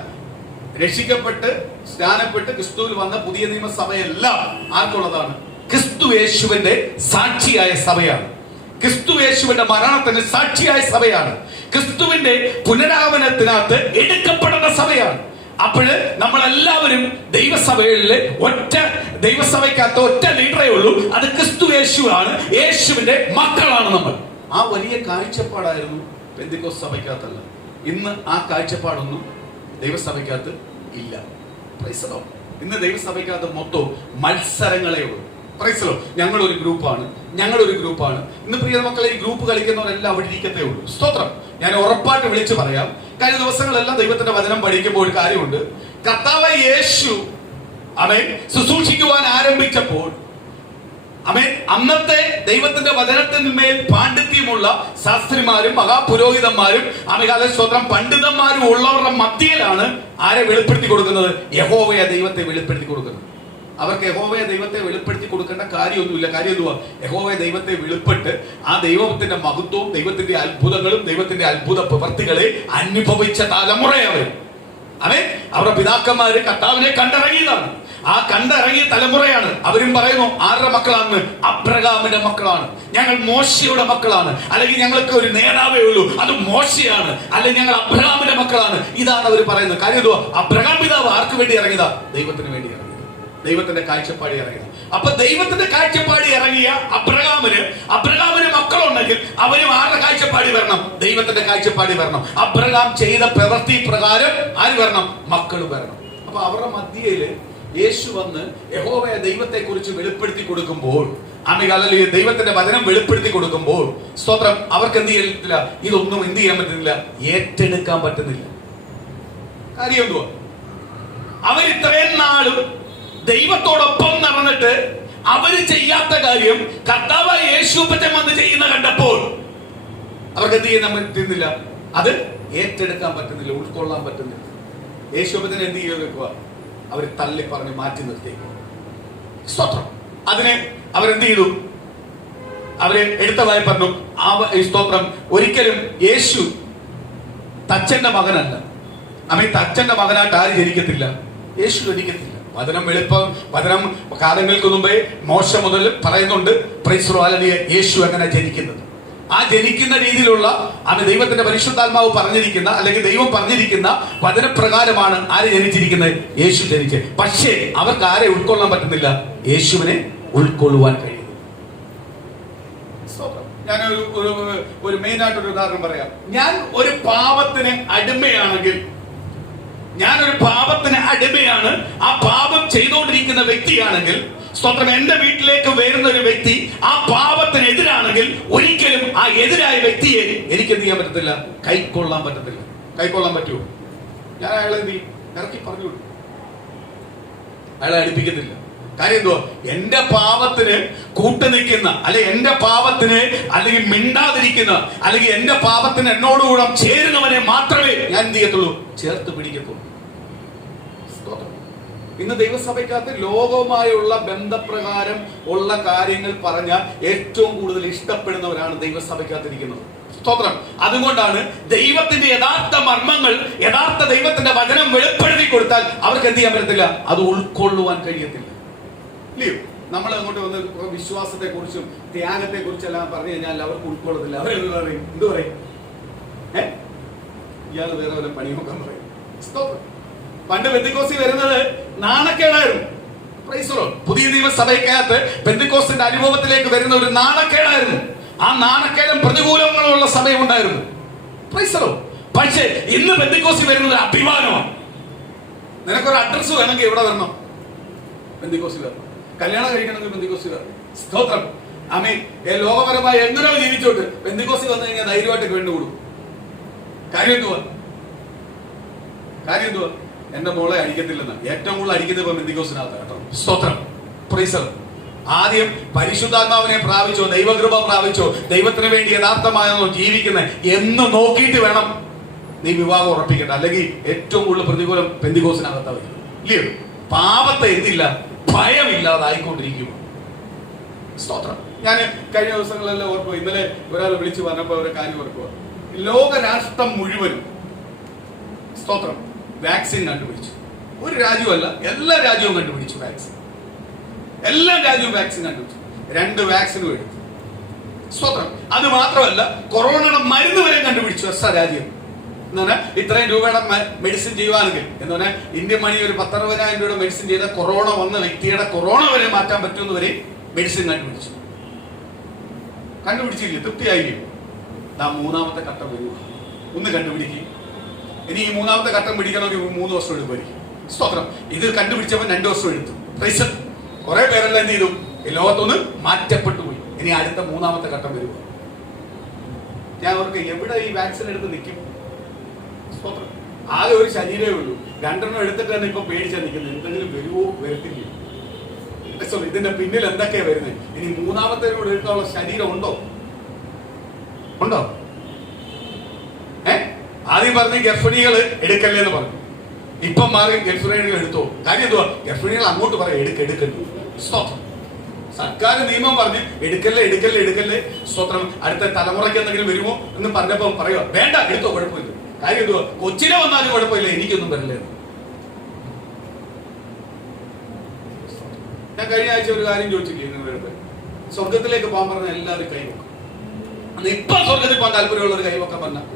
രക്ഷിക്കപ്പെട്ട് സ്നാനപ്പെട്ട് ക്രിസ്തുവിൽ വന്ന പുതിയ നിയമസഭയെല്ലാം ആർക്കുള്ളതാണ്? ക്രിസ്തു യേശുവിന്റെ സാക്ഷിയായ സഭയാണ്. ക്രിസ്തു യേശുവിന്റെ മരണത്തിന് സാക്ഷിയായ സഭയാണ്. ക്രിസ്തുവിന്റെ പുനരാഗമനത്തിനകത്ത് എടുക്കപ്പെടുന്ന സഭയാണ്. അപ്പോഴ് നമ്മളെല്ലാവരും ദൈവസഭയിലെ ഒറ്റ ദൈവസഭയ്ക്കകത്ത് ഒറ്റ ലീഡറേ ഉള്ളൂ, അത് ക്രിസ്തു യേശുവാണ്. യേശുവിന്റെ മക്കളാണ് നമ്മൾ. ആ വലിയ കാഴ്ചപ്പാടായിരുന്നു പെന്തിക്കോസ്ത് സഭയ്ക്കകത്തല്ല. ഇന്ന് ആ കാഴ്ചപ്പാടൊന്നും ദൈവസഭയ്ക്കകത്ത് ഇല്ല. Praise the Lord. ഇന്ന് ദൈവസഭയ്ക്കകത്ത് മൊത്തം മത്സരങ്ങളേ ഉള്ളൂ. Praise the Lord. ഞങ്ങളൊരു ഗ്രൂപ്പാണ്. ഇന്ന് പ്രിയ മക്കളെ, ഈ ഗ്രൂപ്പ് കളിക്കുന്നവരെല്ലാം അവിടെ ഇരിക്കത്തേ ഉള്ളൂ. സ്തോത്രം. ഞാൻ ഉറപ്പായിട്ട് വിളിച്ചു പറയാം, കഴിഞ്ഞ ദിവസങ്ങളെല്ലാം ദൈവത്തിന്റെ വചനം പഠിക്കുമ്പോൾ ഒരു കാര്യമുണ്ട്. കർത്താവായ യേശു അവൻ ശുശ്രൂഷിക്കുവാൻ ആരംഭിച്ചപ്പോൾ അന്നത്തെ ദൈവത്തിന്റെ വചനത്തിന്മേൽ പാണ്ഡിത്യമുള്ള ശാസ്ത്രിമാരും മഹാപുരോഹിതന്മാരും സ്തോത്രം പണ്ഡിതന്മാരും ഉള്ളവരുടെ മധ്യയിലാണ് ആരെ വെളിപ്പെടുത്തി കൊടുക്കുന്നത്? യഹോവയെ ദൈവത്തെ വെളിപ്പെടുത്തി കൊടുക്കുന്നത്. അവർക്ക് യഹോവയെ ദൈവത്തെ വെളിപ്പെടുത്തി കൊടുക്കേണ്ട കാര്യമൊന്നുമില്ല. കാര്യം എന്തുവാ? യഹോവയെ ദൈവത്തെ വെളിപ്പെട്ട് ആ ദൈവത്തിന്റെ മഹത്വവും ദൈവത്തിന്റെ അത്ഭുതങ്ങളും ദൈവത്തിന്റെ അത്ഭുത പ്രവർത്തികളെ അനുഭവിച്ച തലമുറയവർ. അവരുടെ പിതാക്കന്മാര് കർത്താവിനെ കണ്ടിറങ്ങിയതാണ്. ആ കണ്ടിറങ്ങിയ തലമുറയാണ്. അവരും പറയുന്നു ആരുടെ മക്കളാണ്? അബ്രഹാമിന്റെ മക്കളാണ്. ഞങ്ങൾ മോശയുടെ മക്കളാണ്. അല്ലെങ്കിൽ ഞങ്ങൾക്ക് ഒരു നേതാവേ ഉള്ളൂ, അത് മോശയാണ്. അല്ലെങ്കിൽ ഞങ്ങൾ അബ്രഹാമിന്റെ മക്കളാണ്. ഇതാണ് അവർ പറയുന്നത്. കാര്യം എന്തുവാ? അബ്രഹാം പിതാവ് ആർക്ക് വേണ്ടി ഇറങ്ങിയതാ? ദൈവത്തിന് വേണ്ടി ഇറങ്ങിയത്, ദൈവത്തിന്റെ കാഴ്ചപ്പാടി ഇറങ്ങിയത്. അപ്പൊ ദൈവത്തിന്റെ കാഴ്ചപ്പാടി ഇറങ്ങിയ അബ്രഹാമിന് മക്കളുണ്ടെങ്കിൽ അവരും ആരുടെ കാഴ്ചപ്പാടി വരണം? ദൈവത്തിന്റെ കാഴ്ചപ്പാടി വരണം. അബ്രഹാം ചെയ്ത പ്രവൃത്തി പ്രകാരം ആര് വരണം? മക്കൾ വരണം. അപ്പൊ അവരുടെ മധ്യയില് യേശു വന്ന് യഹോവയെ ദൈവത്തെ കുറിച്ച് വെളിപ്പെടുത്തി കൊടുക്കുമ്പോൾ, അല്ലെങ്കിൽ ദൈവത്തിന്റെ വചനം വെളിപ്പെടുത്തി കൊടുക്കുമ്പോൾ, സ്തോത്രം, അവർക്ക് എന്ത് ചെയ്യത്തില്ല? ഇതൊന്നും എന്ത് ചെയ്യാൻ പറ്റുന്നില്ല, ഏറ്റെടുക്കാൻ പറ്റുന്നില്ല. കാര്യം എന്തുവാ? അവർ ഇത്രയും നാളും ദൈവത്തോടൊപ്പം നടന്നിട്ട് അവര് ചെയ്യാത്ത കാര്യം കർത്താവായ യേശുവിനെ വന്ന് ചെയ്യുന്ന കണ്ടപ്പോൾ അവർക്ക് എന്ത് ചെയ്യാൻ പറ്റുന്നില്ല? അത് ഏറ്റെടുക്കാൻ പറ്റുന്നില്ല, ഉൾക്കൊള്ളാൻ പറ്റുന്നില്ല. യേശുവിനെ എന്ത് ചെയ്ത് വെക്കുക? അവർ തള്ളി പറഞ്ഞ് മാറ്റി നിർത്തിയേക്കും. സ്തോത്രം. അതിനെ അവരെന്ത് ചെയ്തു? അവര് എടുത്തതായി പറഞ്ഞു. സ്തോത്രം. ഒരിക്കലും യേശു തച്ചന്റെ മകനല്ല. തച്ചന്റെ മകനായിട്ട് ആര് ജനിക്കത്തില്ല? യേശു ജനിക്കത്തില്ല. വചനം കാലങ്ങൾക്ക് മുമ്പേ മോശ മുതൽ പറയുന്നുണ്ട് യേശു എങ്ങനെ ജനിക്കുന്നത്. ആ ജനിക്കുന്ന രീതിയിലുള്ള ദൈവത്തിന്റെ പരിശുദ്ധാത്മാവ് പറഞ്ഞിരിക്കുന്ന, അല്ലെങ്കിൽ ദൈവം പറഞ്ഞിരിക്കുന്ന വചനപ്രകാരമാണ് ആര് ജനിച്ചിരിക്കുന്നത്? യേശു ജനിച്ചത്. പക്ഷേ അവർക്ക് ആരെ ഉൾക്കൊള്ളാൻ പറ്റുന്നില്ല? യേശുവിനെ ഉൾക്കൊള്ളുവാൻ കഴിയുന്നു. ഞാൻ ഒരു മെയിനായിട്ടൊരു ഉദാഹരണം പറയാം. ഞാൻ ഒരു പാപത്തിന് അടിമയാണെങ്കിൽ, ഞാനൊരു പാപത്തിന് അടിമയാണ്, ആ പാപം ചെയ്തുകൊണ്ടിരിക്കുന്ന വ്യക്തിയാണെങ്കിൽ, സ്തോത്രം, എന്റെ വീട്ടിലേക്ക് വരുന്ന ഒരു വ്യക്തി ആ പാപത്തിനെതിരാണെങ്കിൽ ഒരിക്കലും ആ എതിരായ വ്യക്തിയെ എനിക്ക് എന്ത് ചെയ്യാൻ പറ്റത്തില്ല? കൈക്കൊള്ളാൻ പറ്റത്തില്ല. കൈക്കൊള്ളാൻ പറ്റുമോ? ഞാൻ അയാളെ എന്ത് ചെയ്യും? ഇറക്കി പറഞ്ഞു കൊടുക്കും. അയാളെ അടുപ്പിക്കത്തില്ല. കാര്യം എന്തുവാ? എന്റെ പാപത്തിന് കൂട്ടുനിൽക്കുന്ന, അല്ലെങ്കിൽ എന്റെ പാപത്തിന് അല്ലെങ്കിൽ മിണ്ടാതിരിക്കുന്ന, അല്ലെങ്കിൽ എന്റെ പാപത്തിന് എന്നോടുകൂടെ ചേരുന്നവനെ മാത്രമേ ഞാൻ എന്ത് ചെയ്യത്തുള്ളൂ? ചേർത്ത് പിടിക്കത്തുള്ളൂ. ഇന്ന് ദൈവസഭയ്ക്കകത്ത് ലോകവുമായുള്ള ബന്ധപ്രകാരം ഉള്ള കാര്യങ്ങൾ പറഞ്ഞാൽ ഏറ്റവും കൂടുതൽ ഇഷ്ടപ്പെടുന്നവരാണ് ദൈവസഭയ്ക്കകത്തിരിക്കുന്നത്. സ്തോത്രം. അതുകൊണ്ടാണ് ദൈവത്തിന്റെ യഥാർത്ഥ മർമ്മങ്ങൾ, യഥാർത്ഥ ദൈവത്തിന്റെ വചനം വെളിപ്പെടുത്തി കൊടുത്താൽ അവർക്ക് എന്ത് ചെയ്യാൻ പറ്റത്തില്ല, അത് ഉൾക്കൊള്ളുവാൻ കഴിയത്തില്ല. ഇല്ലയോ? നമ്മൾ അങ്ങോട്ട് വന്ന് വിശ്വാസത്തെ കുറിച്ചും ത്യാഗത്തെ കുറിച്ചും എല്ലാം പറഞ്ഞു കഴിഞ്ഞാൽ അവർക്ക് ഉൾക്കൊള്ളത്തില്ല. അവരെന്ത് പറയും? എന്ത് പറയും? ഇയാൾ വേറെ വല്ല പണിയൊക്കെ പറയും. പണ്ട് പെന്തിക്കോസ്തി വരുന്നത് നാണക്കേടായിരുന്നു. പുതിയ നിയമസഭയ്ക്കകത്ത് പെന്തിക്കോസ്തിന്റെ അനുഭവത്തിലേക്ക് വരുന്ന ഒരു നാണക്കേടായിരുന്നു. ആ നാണക്കേടും പ്രതികൂലങ്ങളുള്ള സമയമുണ്ടായിരുന്നു. പക്ഷേ ഇന്ന് പെന്തിക്കോസ്തി വരുന്നത് അഭിമാനമാണ്. നിനക്കൊരു അഡ്രസ് വേണമെങ്കിൽ എവിടെ വരണം? പെന്തിക്കോസ്തി വരണം. കല്യാണം കഴിക്കണമെങ്കിൽ പെന്തിക്കോസ്തി വരണം. സ്തോത്രം. ആമേൻ. ലോകപരമായി എങ്ങനെയോ ജീവിച്ചോട്ട് പെന്തിക്കോസ്തി വന്നു കഴിഞ്ഞാൽ ധൈര്യമായിട്ട് വേണ്ടുകൂടും. കാര്യം എന്തുവാ? എന്റെ മോളെ അടിക്കത്തില്ലെന്ന്. ഏറ്റവും കൂടുതൽ അടിക്കുന്നത് ഇപ്പൊ പെന്തിക്കോസ്തിനകത്ത് കേട്ടോ. സ്തോത്രം. പ്രൈസ്. ആദ്യം പരിശുദ്ധാത്മാവിനെ പ്രാപിച്ചോ, ദൈവകൃപ പ്രാപിച്ചോ, ദൈവത്തിന് വേണ്ടി യഥാർത്ഥമായോ ജീവിക്കുന്ന എന്ന് നോക്കിയിട്ട് വേണം നീ വിവാഹം ഉറപ്പിക്കട്ടെ. അല്ലെങ്കിൽ ഏറ്റവും കൂടുതൽ പ്രതികൂലം പെന്തിക്കോസ്തിനകത്താ വരും. ഇല്ലയോ? പാപത്തെ എന്തില്ല, ഭയമില്ലാതായിക്കൊണ്ടിരിക്കും. സ്തോത്രം. ഞാൻ കഴിഞ്ഞ ദിവസങ്ങളെല്ലാം ഓർക്കുക. ഇന്നലെ ഒരാൾ വിളിച്ചു പറഞ്ഞപ്പോ ഒരു കാര്യം ഓർക്കുക. ലോകരാഷ്ട്രം മുഴുവനും സ്തോത്രം വാക്സിൻ കണ്ടുപിടിച്ചു. ഒരു രാജ്യമല്ല, എല്ലാ രാജ്യവും കണ്ടുപിടിച്ചു വാക്സിൻ. എല്ലാ രാജ്യവും വാക്സിൻ കണ്ടുപിടിച്ചു. 2 വാക്സിനും എടുത്തു. സ്തോത്രം. അത് മാത്രമല്ല, കൊറോണയുടെ മരുന്ന് വരെ കണ്ടുപിടിച്ചു എത്ര രാജ്യം. എന്ന് പറഞ്ഞാൽ ഇത്രയും രൂപയുടെ മെഡിസിൻ ചെയ്യുവാണെങ്കിൽ എന്ന് പറഞ്ഞാൽ ഇന്ത്യൻ മണി ഒരു 10-60,000 രൂപയുടെ മെഡിസിൻ ചെയ്ത കൊറോണ വന്ന വ്യക്തിയുടെ കൊറോണ വരെ മാറ്റാൻ പറ്റുമെന്ന് വരെ മെഡിസിൻ കണ്ടുപിടിച്ചില്ലേ? തൃപ്തിയായില്ലേ? നാം 3ാമത്തെ ഘട്ടം വരുക. ഒന്ന് കണ്ടുപിടിക്കുക. ഇനി ഈ 3ാമത്തെ ഘട്ടം പിടിക്കണമെങ്കിൽ 3 വർഷം എടുക്കുമായിരിക്കും. സ്തോത്രം. ഇത് കണ്ടുപിടിച്ചപ്പോൾ 2 വർഷം എടുത്തു. കുറെ പേരെല്ലാം എന്ത് ചെയ്തു? ഈ ലോകത്തൊന്ന് മാറ്റപ്പെട്ടു പോയി. ഇനി അടുത്ത 3ാമത്തെ ഘട്ടം വരുക. ഞാൻ അവർക്ക് എവിടെ ഈ വാക്സിൻ എടുത്ത് നിൽക്കും? സ്തോത്രം. ആകെ ഒരു ശരീരമേ ഉള്ളൂ. 2 എടുത്തിട്ട് തന്നെ ഇപ്പൊ പേടിച്ചാ നിൽക്കുന്നത്. എന്തെങ്കിലും വരുവോ വരത്തില്ലയോ? ഇതിന്റെ പിന്നിൽ എന്തൊക്കെയാ വരുന്നത്? ഇനി 3ാമത്തെ കൂടെ എടുക്കാനുള്ള ശരീരം ഉണ്ടോ? ആദ്യം പറഞ്ഞ് ഗർഭിണികൾ എടുക്കല്ലേ എന്ന് പറഞ്ഞു. ഇപ്പം മാറി ഗർഭിണികൾ എടുത്തോ. കാര്യം എന്തുവാ? ഗർഭിണികൾ അങ്ങോട്ട് പറയാം എടുക്കണ്ടു. സ്തോത്രം. സർക്കാർ നിയമം പറഞ്ഞ് എടുക്കല്ലേ. സ്തോത്രം. അടുത്ത തലമുറയ്ക്ക് എന്തെങ്കിലും വരുമോ എന്ന് പറഞ്ഞപ്പോ പറയുക വേണ്ട, എടുത്തോ, കുഴപ്പമില്ല. കാര്യം എന്തുവാ? കൊച്ചിനെ വന്നാലും കുഴപ്പമില്ല, എനിക്കൊന്നും വരില്ല. ഞാൻ കഴിഞ്ഞ ആഴ്ച ഒരു കാര്യം ചോദിച്ചില്ലേ, സ്വർഗത്തിലേക്ക് പോകാൻ പറഞ്ഞ എല്ലാവരും കൈവക്കും. അന്ന് ഇപ്പൊ സ്വർഗത്തിൽ പോകാൻ താല്പര്യമുള്ള ഒരു കൈവക്കാൻ പറഞ്ഞ അത്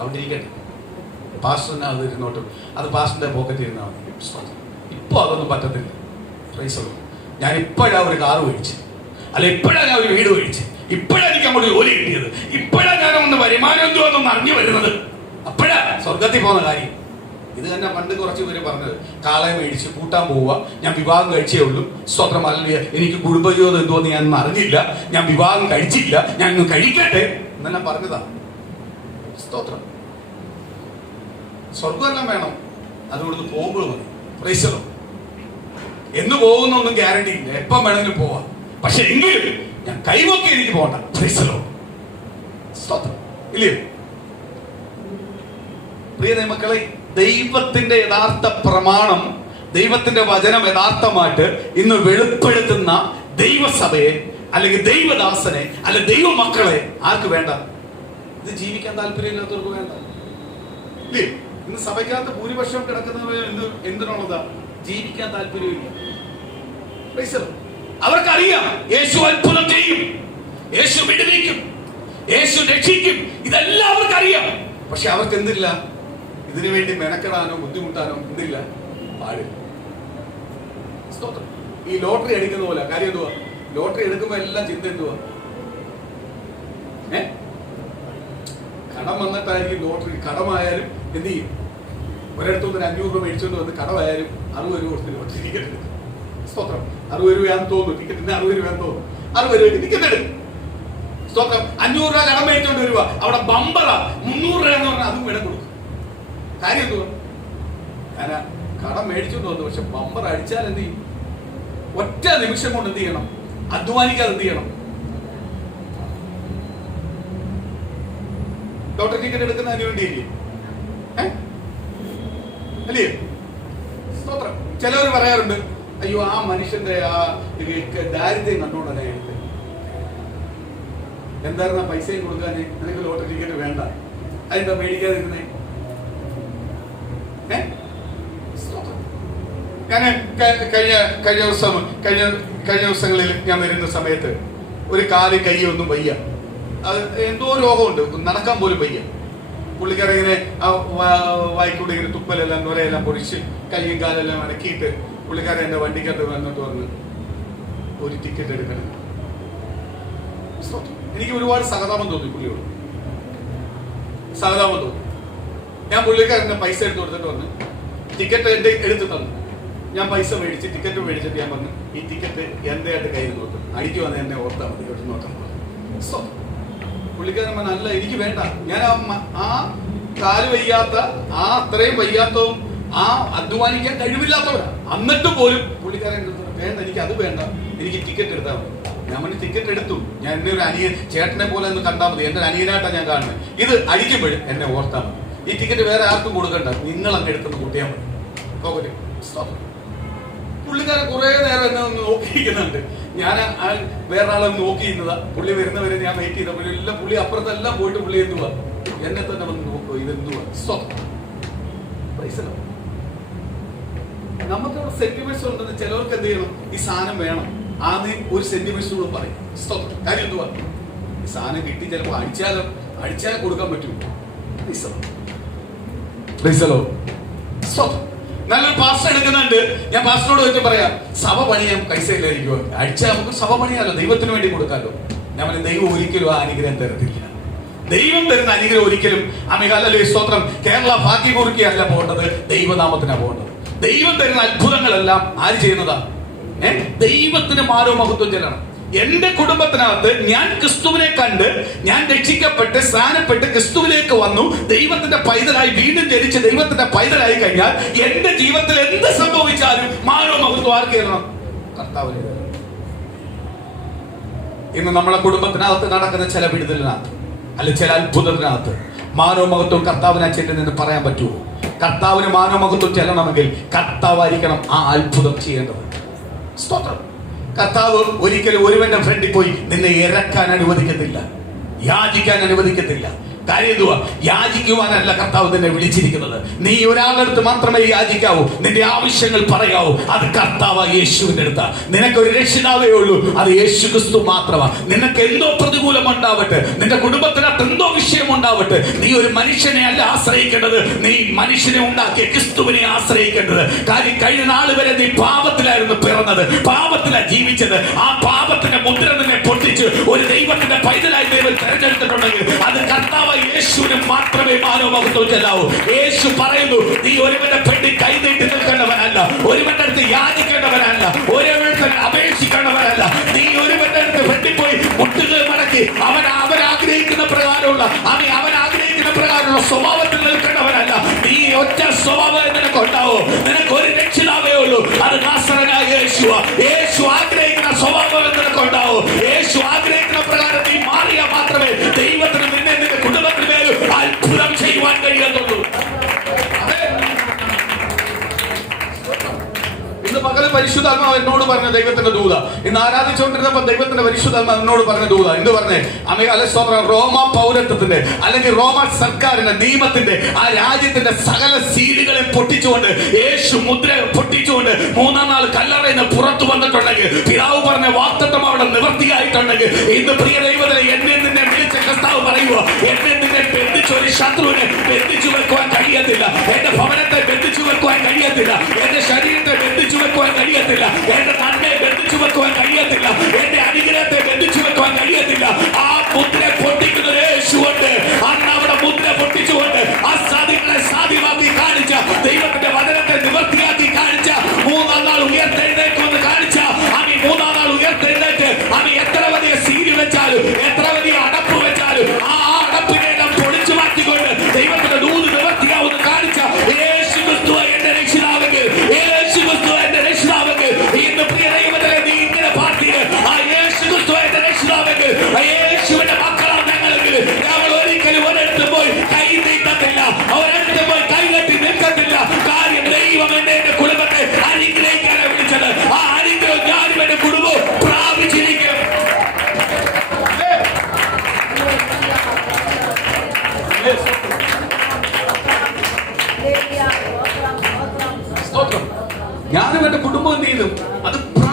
അവിടെ ഇരിക്കട്ടെ. പാസ്റ്ററിനെ അത് ഇരുന്നോട്ടും, അത് പാസ്റ്ററിന്റെ പോക്കറ്റ് ഇരുന്നാൽ മതി. ഇപ്പൊ അതൊന്നും പറ്റത്തില്ല. ഞാൻ ഇപ്പോഴാ ഒരു കാറ് മേടിച്ച്, അല്ല ഇപ്പോഴാ ഞാൻ ഒരു വീട് മേടിച്ച്, ഇപ്പോഴാ എനിക്ക് അങ്ങോട്ട് ജോലി കിട്ടിയത്, ഇപ്പോഴാ ഞാൻ ഒന്ന് വരുമാനം എന്തുവാന്നും അറിഞ്ഞു വരുന്നത്. അപ്പോഴാ സ്വർഗത്തിൽ പോകുന്ന കാര്യം. ഇത് തന്നെ പണ്ട് കുറച്ച് പേര് പറഞ്ഞത്. കാളയെ മേടിച്ച് കൂട്ടാൻ പോവുക, ഞാൻ വിവാഹം കഴിച്ചേ ഉള്ളൂ. സ്തോത്രം. അല്ലെങ്കിൽ എനിക്ക് കുടുംബജീവിതം എന്തുവെന്ന് ഞാൻ അറിഞ്ഞില്ല, ഞാൻ വിവാഹം കഴിച്ചില്ല, ഞാൻ ഇന്ന് കഴിക്കട്ടെ എന്നെല്ലാം പറഞ്ഞതാ. സ്തോത്രം. സ്വർഗമെല്ലാം വേണം, അതുകൊണ്ട് പോകുമ്പോൾ മതി. പ്രൈസലോ. എന്ന് പോകുന്നൊന്നും ഗ്യാരണ്ടി ഇല്ല, എപ്പം വേണമെങ്കിലും പോവാം. പക്ഷെ എങ്കിലും ഞാൻ കൈവൊക്കെ എനിക്ക് പോകണ്ട. പ്രൈസലോ. സ്തോത്രം. ഇല്ലയോ? പ്രിയ മക്കളെ, ദൈവത്തിന്റെ യഥാർത്ഥ പ്രമാണം, ദൈവത്തിന്റെ വചനം യഥാർത്ഥമായിട്ട് ഇന്ന് വെളിപ്പെടുത്തുന്ന ദൈവസഭയെ അല്ലെങ്കിൽ ദൈവദാസനെ അല്ലെ ദൈവമക്കളെ ആർക്ക് വേണ്ട? ഇത് ജീവിക്കാൻ താല്പര്യമില്ലാത്തവർക്ക് വേണ്ട. ഇല്ലേ? ഇന്ന് സഭയ്ക്കകത്ത് ഭൂരിപക്ഷം കിടക്കുന്നവർ എന്തിനുള്ളതാ? ജീവിക്കാൻ താല്പര്യമില്ല. അവർക്കറിയാം യേശു അത്ഭുതം ചെയ്യും, യേശു വിടുവിക്കും, യേശു രക്ഷിക്കും. ഇതെല്ലാം അവർക്കറിയാം. പക്ഷെ അവർക്ക് എന്തില്ല? ഇതിനു വേണ്ടി മെനക്കെടാനോ ബുദ്ധിമുട്ടാനോ എന്തില്ല? പാടില്ല. സ്തോത്രം. ഈ ലോട്ടറി അടിക്കുന്ന പോലെ. കാര്യം എന്തുവാ? ലോട്ടറി എടുക്കുമ്പോ എല്ലാം ചിന്ത എന്തുവാ? കടം വന്നിട്ടായിരിക്കും ലോട്ടറി. കടമായാലും എന്ത് ചെയ്യും? ഒരിടത്തുനിന്ന് 500 രൂപ മേടിച്ചോണ്ട് വന്ന് കടമായാലും 60 രൂപ കൊടുത്ത് ലോട്ടറി ടിക്കറ്റ് എടുക്കും. സ്തോത്രം. 60 രൂപയാന്ന് തോന്നുന്നു ടിക്കറ്റിന്, 60 രൂപയാന്ന് തോന്നുന്നു. 60 രൂപയ്ക്ക് ടിക്കറ്റ് എടുക്കും. സ്തോത്രം. 500 രൂപ കടം മേടിച്ചോണ്ട് വരുക, അവിടെ ബമ്പറാ 300 രൂപ എന്ന് പറഞ്ഞാൽ അതും വില കൊടുക്കും. കാര്യം എന്തുവാ? ഞാൻ കടം മേടിച്ചോണ്ട് വന്നു, പക്ഷെ ബമ്പർ അടിച്ചാൽ എന്ത് ചെയ്യും? ഒറ്റ നിമിഷം കൊണ്ട് എന്ത് ചെയ്യണം? അധ്വാനിക്കാതെ എന്ത് ചെയ്യണം? ലോട്ടറി ടിക്കറ്റ് എടുക്കുന്നതിന് വേണ്ടിയില്ലേ? അല്ലേ? സ്തോത്രം. ചിലവർ പറയാറുണ്ട്, അയ്യോ ആ മനുഷ്യന്റെ ആ ദാരിദ്ര്യം കണ്ടോണ്ടേ എന്തായിരുന്നു പൈസയും കൊടുക്കാന്, നിനക്ക് ലോട്ടറി ടിക്കറ്റ് വേണ്ട, അതെന്താ മേടിക്കാതിരുന്നേ? ഞാൻ കഴിഞ്ഞ ദിവസങ്ങളിൽ ഞാൻ വരുന്ന സമയത്ത് ഒരു കാല് കൈയൊന്നും വയ്യ, അത് എന്തോ രോഗമുണ്ട്, നടക്കാൻ പോലും വയ്യ. പുള്ളിക്കാരൻ ഇങ്ങനെ ആ വായിക്കൂടെ ഇങ്ങനെ തുപ്പലെല്ലാം നൊരയെല്ലാം പൊടിച്ച് കൈയും കാലെല്ലാം അടക്കിയിട്ട് പുള്ളിക്കാരൻ എന്റെ വണ്ടിക്കകത്ത് വന്നിട്ട് വന്ന് ഒരു ടിക്കറ്റ് എടുക്കണം. എനിക്ക് ഒരുപാട് സഹതാപം തോന്നി, പുള്ളിയോട് സഹതാപം തോന്നി. ഞാൻ പുള്ളിക്കാരന്റെ പൈസ എടുത്ത് കൊടുത്തിട്ട് വന്ന് ടിക്കറ്റ് എന്റെ എടുത്ത് തന്നു. ഞാൻ പൈസ മേടിച്ച് ടിക്കറ്റ് മേടിച്ചിട്ട് ഞാൻ പറഞ്ഞു, ഈ ടിക്കറ്റ് എന്റെ ആയിട്ട് കയ്യിൽ നോക്കും, അടിക്ക് വന്ന് എന്നെ ഓർത്താൽ മതി, ഇവിടെ നോക്കാൻ പറഞ്ഞു. പുള്ളിക്കാരൻ അല്ല, എനിക്ക് വേണ്ട, ഞാൻ ആ കാല് വയ്യാത്ത, ആ അത്രയും വയ്യാത്തവും ആ അധ്വാനിക്കാൻ കഴിവില്ലാത്തവരാ. എന്നിട്ടും പോലും പുള്ളിക്കാരൻ വേണ്ട, എനിക്ക് അത് വേണ്ട, എനിക്ക് ടിക്കറ്റ് എടുത്താൽ മതി. ഞാൻ ടിക്കറ്റ് എടുത്തു. ഞാൻ എന്നെ ഒരു അനിയൻ, ചേട്ടനെ പോലെ ഒന്ന് കണ്ടാൽ മതി, എന്റെ അനിയനായിട്ടാണ് ഞാൻ കാണുന്നത്. ഇത് അടിക്കുമ്പോഴും എന്നെ ഓർത്താൽ മതി. ഈ ടിക്കറ്റ് വേറെ ആർക്കും കൊടുക്കണ്ട, നിങ്ങൾ അങ്ങ് എടുത്തെന്ന് കൂട്ടിയാൽ മതി. പോകട്ടെ. പുള്ളിക്കാരൻ കുറെ നേരം എന്നെ ഒന്ന് നോക്കിയിരിക്കുന്നുണ്ട്. ഞാൻ വേറൊരാളെ നോക്കിയിരുന്നതാ. പുള്ളി വരുന്നവരെ ഞാൻ വെയിറ്റ് ചെയ്തപ്പോൾ എല്ലാം പുള്ളി അപ്പുറത്തെല്ലാം പോയിട്ട് പുള്ളി എന്തുവാ എന്നെ തന്നെ വന്ന് നോക്കുക, ഇതെന്തുവാ. നമുക്ക് സെന്റിമെന്റ്സ് ഉണ്ടെന്ന് ചിലവർക്ക് എന്ത് ചെയ്യണം, ഈ സാധനം വേണം, ആദ്യം ഒരു സെന്റിമെന്റ്സ് കൂടെ പറയും. കാര്യം എന്തുവാ, ഈ സാധനം കിട്ടി ചിലപ്പോൾ അടിച്ചാലും കൊടുക്കാൻ പറ്റും. നല്ലൊരു പാസ്റ്റർ എടുക്കുന്നുണ്ട്. ഞാൻ പാസ്റ്ററോട് വെച്ച് പറയാം, സഭ പണിയാൻ പൈസ ഇല്ലായിരിക്കുമോ, അടിച്ചാൽ നമുക്ക് സഭ പണിയാലോ, ദൈവത്തിന് വേണ്ടി കൊടുക്കാലോ. ഞാൻ പറഞ്ഞു, ദൈവം ഒരിക്കലും ആ അനുഗ്രഹം തരത്തില്ല. ദൈവം തരുന്ന അനുഗ്രഹം ഒരിക്കലും അമികാലല്ലേ സ്തോത്രം കേരള ഭാഗ്യകുറിക്കല്ല പോകേണ്ടത്, ദൈവനാമത്തിനാ പോകേണ്ടത്. ദൈവം തരുന്ന അത്ഭുതങ്ങളെല്ലാം ആര് ചെയ്യുന്നതാ? ദൈവത്തിന് മാനവ മഹത്വം ചെല്ലണം. എന്റെ കുടുംബത്തിനകത്ത് ഞാൻ ക്രിസ്തുവിനെ കണ്ട്, ഞാൻ രക്ഷിക്കപ്പെട്ട് സ്നാനപ്പെട്ട് ക്രിസ്തുവിലേക്ക് വന്നു, ദൈവത്തിന്റെ പൈതലായി വീണ്ടും ജനിച്ച് ദൈവത്തിന്റെ പൈതലായി കഴിഞ്ഞാൽ എന്റെ ജീവിതത്തിൽ എന്ത് സംഭവിച്ചാലും മാനവ മഹത്വം ആർക്ക് തരണം? കർത്താവിനെ. ഇന്ന് നമ്മളെ കുടുംബത്തിനകത്ത് നടക്കുന്ന ചില വിടുതലിനകത്ത് അല്ലെ ചില അത്ഭുതത്തിനകത്ത് മാനവ മഹത്വം കർത്താവിനെ ചെല്ലെന്ന് പറയാൻ പറ്റുമോ? കർത്താവിന് മാനവ മഹത്വം ചെല്ലണമെങ്കിൽ കർത്താവായിരിക്കണം ആ അത്ഭുതം ചെയ്യേണ്ടത്. സ്തോത്രം. കർത്താവ് ഒരിക്കലും ഒരുവന്റെ ഫ്രണ്ടിൽ പോയി നിന്നെ ഇറക്കാൻ അനുവദിക്കത്തില്ല, യാചിക്കാൻ അനുവദിക്കത്തില്ല. കാര്യം എന്തുവാ? യാചിക്കുവാനല്ല കർത്താവ് നിന്നെ വിളിച്ചിരിക്കുന്നത്. നീ ഒരാളുടെ അടുത്ത് മാത്രമേ യാചിക്കാവൂ, നിന്റെ ആവശ്യങ്ങൾ പറയാവൂ. അത് കർത്താവ് യേശുവിന്റെ അടുത്താ. നിനക്കൊരു രക്ഷിതാവേ ഉള്ളൂ, അത് യേശു ക്രിസ്തു മാത്രമാണ്. നിനക്ക് എന്തോ പ്രതികൂലം ഉണ്ടാവട്ടെ, നിന്റെ കുടുംബത്തിനകത്ത് എന്തോ വിഷയം ഉണ്ടാവട്ടെ, നീ ഒരു മനുഷ്യനെ അല്ല ആശ്രയിക്കേണ്ടത്, നീ മനുഷ്യനെ ഉണ്ടാക്കിയ ക്രിസ്തുവിനെ ആശ്രയിക്കേണ്ടത്. കാര്യം കഴിഞ്ഞ നാള് വരെ നീ പാപത്തിലായിരുന്നു പിറന്നത്, പാപത്തിലാണ് ജീവിച്ചത്. ആ പാപത്തിന്റെ മുദ്ര നിന്നെ പൊട്ടിച്ച് ഒരു ദൈവത്തിന്റെ പൈതലായി ദൈവം തെരഞ്ഞെടുത്തിട്ടുണ്ടെങ്കിൽ അത് കർത്താവ് യേശുവിന് മാത്രമേ മാനവ മഹത്വം ചെല്ലാവൂ. യേശു പറയുന്നു, നീ ഒരുവന്റെ പെണ്ണി കൈനീട്ടി നിൽക്കേണ്ടവനല്ല, ഒരുവന്റെ അടുത്ത് യാചിക്കേണ്ടവനല്ല, ഒരുവന്റെ അപേക്ഷിക്കേണ്ടവനല്ല. നീ ഒരുവന്റെ അടുത്ത് പെണ്ണിപ്പോയി മുട്ടുകൾ മടക്കി അവൻ ആഗ്രഹിക്കുന്ന പ്രകാരമുള്ള അവൻ ആഗ്രഹിക്കുന്ന പ്രകാരമുള്ള സ്വഭാവത്തിൽ നിൽക്കേണ്ടവനല്ല. നീ ഒറ്റ സ്വഭാവം നിനക്ക് ഉണ്ടാവോ? നിനക്ക് ഒരു രക്ഷിതാവേ ഉള്ളൂ, അത് നാസറനായ യേശുവാ. യേശു ആഗ്രഹിക്കുന്ന സ്വഭാവം നിനക്ക് ഉണ്ടാവോ? യേശു ആഗ്രഹിക്കുന്ന പ്രകാരം നീ മാറിയാൽ മാത്രമേ ദൈവത്തിന് നിന്നെ നിന്റെ കുടുംബത്തിന് മേലും അത്ഭുതം ചെയ്യുവാൻ കഴിയുന്നുള്ളൂ. ഇന്ന് പകല് പരിശുദ്ധാത്മാവ് എന്നോട് പറഞ്ഞ ദൈവത്തിന്റെ ദൂത, ഇന്ന് ആരാധിച്ചുകൊണ്ടിരുന്നപ്പോൾ ദൈവത്തിന്റെ പരിശുദ്ധാത്മാവ് എന്നോട് പറഞ്ഞ ദൂത എന്ത് പറഞ്ഞേ? റോമ പൗരത്വത്തിന്റെ അല്ലെങ്കിൽ റോമ സർക്കാരിന്റെ നിയമത്തിന്റെ ആ രാജ്യത്തിന്റെ സകല സീലുകളെ പൊട്ടിച്ചുകൊണ്ട് യേശു മുദ്ര പൊട്ടിച്ചുകൊണ്ട് മൂന്നാം നാൾ കല്ലറയിൽ നിന്ന് പുറത്തു വന്നിട്ടുണ്ടെങ്കിൽ, പിതാവ് പറഞ്ഞ വാഗ്ദത്തം അവിടെ നിവർത്തിയായിട്ടുണ്ടെങ്കിൽ, ഇന്ന് പ്രിയ ദൈവത്തിലെ എന്നെ നിന്നെ വിളിച്ച കർത്താവ് പറയുക, എന്നെ നിന്നെ ബന്ധിച്ച് ഒരു ശത്രുവിനെ ബന്ധിച്ചു വെക്കുവാൻ കഴിയത്തില്ല, എന്റെ ഭവനത്തെ ബന്ധിച്ചു വെക്കുവാൻ കഴിയത്തില്ല, എന്റെ ശരീരത്തെ ബന്ധിച്ചു വെക്കുവാൻ കഴിയത്തില്ല, എന്റെ നന്മയെ ബന്ധിച്ചു വെക്കുവാൻ കഴിയത്തില്ല, എന്റെ അനുഗ്രഹത്തെ ബന്ധിച്ചു വെക്കുവാൻ കഴിയത്തില്ല. ആ മുദ്ര പൊട്ടിക്കുന്ന യേശുണ്ട്. അന്ന് അവിടെ മുദ്ര പൊട്ടിച്ചുകൊണ്ട് അസാധ്യങ്ങളെ സാധ്യമാക്കി കാണിച്ച, ദൈവത്തിന്റെ വചനത്തെ നിവർത്തിയാക്കി കാണിച്ച, മൂന്നാം നാൾ ഉയർത്തെഴുന്നേക്കുമെന്ന് കാണിച്ച, അനി മൂന്നാം നാൾ ഉയർത്തെഴുന്നേറ്റ് അനി എത്ര വലിയ സീരി വെച്ചാലും എത്ര വലിയ അടപ്പ് വെച്ചാലും ആ അടപ്പിനെ പൊളിച്ചു മാറ്റിക്കൊണ്ട് ദൈവത്തിന്റെ ദൂത് നിവർത്തിയാവുന്ന കാണിച്ച യേശു ക്രിസ്തു എന്റെ രക്ഷിതാവെങ്കിൽ, യേശു ക്രിസ്തു എന്റെ രക്ഷിതാവെങ്കിൽ, ഇന്ന് പ്രിയ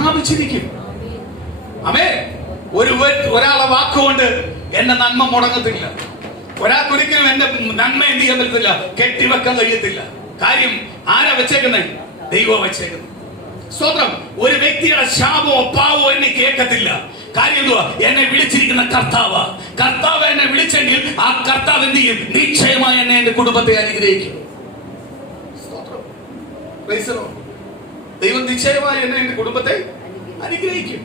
പ്രാപിച്ചിരിക്കും. ആമേൻ. ഒരാളെ വാക്കുകൊണ്ട് എന്റെ നന്മ മുടങ്ങത്തില്ല. ഒരാൾക്കൊരിക്കലും എന്റെ നന്മ എന്ത് ചെയ്യാൻ പറ്റത്തില്ല, കെട്ടിവെക്കാൻ കഴിയത്തില്ല. കാര്യം ആരാ വെച്ചേക്കുന്നത്? ദൈവം വെച്ചേക്കുന്നത്. സ്തോത്രം. ഒരു വ്യക്തിയുടെ ശാപമോ പാവോ എന്നെ കേൾക്കത്തില്ല. കാര്യം എന്തുവാ? എന്നെ വിളിച്ചിരിക്കുന്ന കർത്താവ്. കർത്താവ് എന്നെ വിളിച്ചെങ്കിൽ ആ കർത്താവ് എന്ത് ചെയ്യും? നിശ്ചയമായി എന്നെ എന്റെ കുടുംബത്തെ അനുഗ്രഹിക്കും. സ്തോത്രം. Praise the Lord. ദൈവം നിശ്ചയമായി എന്നെ എന്റെ കുടുംബത്തെ അനുഗ്രഹിക്കും.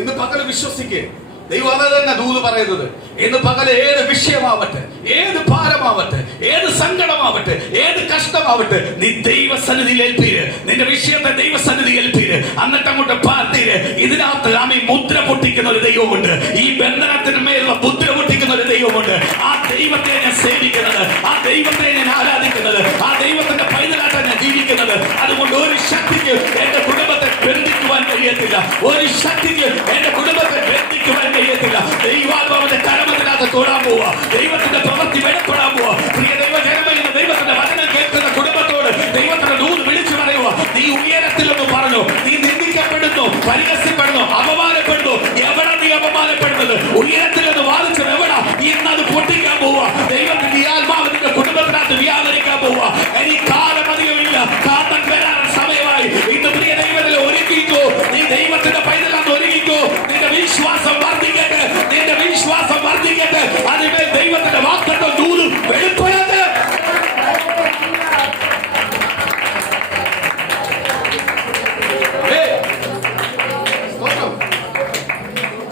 ഇന്ന് പകൽ വിശ്വസിക്കുക. ദൈവം അത് തന്നെ ദൂത് പറയുന്നത്. ഇന്ന് പകൽ ഏത് വിഷയമാവട്ടെ, ഏത് ഭാരമാവട്ടെ, ഏത് സങ്കടമാവട്ടെ, ഏത് കഷ്ടമാവട്ടെ, നീ ദൈവസന്നിധിയിൽ ഏൽപ്പീര്. നിന്റെ വിഷയത്തെ ദൈവസന്നിധി ഏൽപ്പീര്. എന്നിട്ട് അങ്ങോട്ട് പാർത്തീര്. ഇതിനകത്ത് ആമി മുദ്ര പൊട്ടിക്കുന്ന ഒരു ദൈവമുണ്ട്. ഈ ബന്ധനത്തിന് മേലുള്ള മുദ്ര പൊട്ടിക്കുന്ന ഒരു ദൈവമുണ്ട്. ആ ദൈവത്തെ ഞാൻ സേവിക്കുന്നത്, ആ ദൈവത്തെ ഞാൻ ആരാധിക്കുന്നത്, ആ ദൈവത്തിന്റെ പൈതലായിട്ടാണ് ഞാൻ ജീവിക്കുന്നത്. അതുകൊണ്ട് ഒരു ശക്തിക്ക് എന്റെ കുടുംബത്തെ ബന്ധിക്കുവാൻ കഴിയത്തില്ല. ഒരു ശക്തിക്ക് എന്റെ കുടുംബത്തെ ബന്ധിക്കുവാൻ കഴിയത്തില്ല. ദൈവാത്മാവിന്റെ കരമത്തിനകത്ത് തൊടാൻ പോവുക. ദൈവത്തിന്റെ പ്രവൃത്തി വെളിപ്പെടാൻ പോവുക. പ്രിയ ദൈവജനമേ, ദൈവത്തിന്റെ വചനം കേൾക്കുന്ന കുടുംബത്തോട് ദൈവത്തിന്റെ ദൂത് വിളിച്ചു പറയുക. നീ ഉയരത്തിലൊന്ന് പറഞ്ഞു, നീ നിന്ദിക്കപ്പെടുന്നു, പരിഹസിപ്പെടുന്നു, അപമാനപ്പെടുന്നു. എവിടെ നീ അപമാനപ്പെടുന്നത്? ഉയരത്തിലൊന്ന് വാദിച്ചത് എവിടെ? ഇന്നത് പൊട്ടിക്കാൻ പോവുക. ദൈവത്തിന്റെ ഈ ആത്മാവിന്റെ കുടുംബത്തിനകത്ത് വ്യാപരിക്കാൻ പോവുക. ഇനി കാലം അധികമില്ല. കാലം വരാൻ സമയമായി. ഇന്ന് പ്രിയ ദൈവത്തിൽ ഒരുക്കിക്കോ. നീ ദൈവത്തിന്റെ പൈതലാന്ന് ഒരുങ്ങിക്കോ. നിന്റെ വിശ്വാസം വർദ്ധിക്കട്ടെ, നിന്റെ വിശ്വാസം വർദ്ധിക്കട്ടെ. അതിന്മേൽ ദൈവത്തിന്റെ വാഗ്ദത്തം ദൂത് വെളിപ്പെടട്ടെ.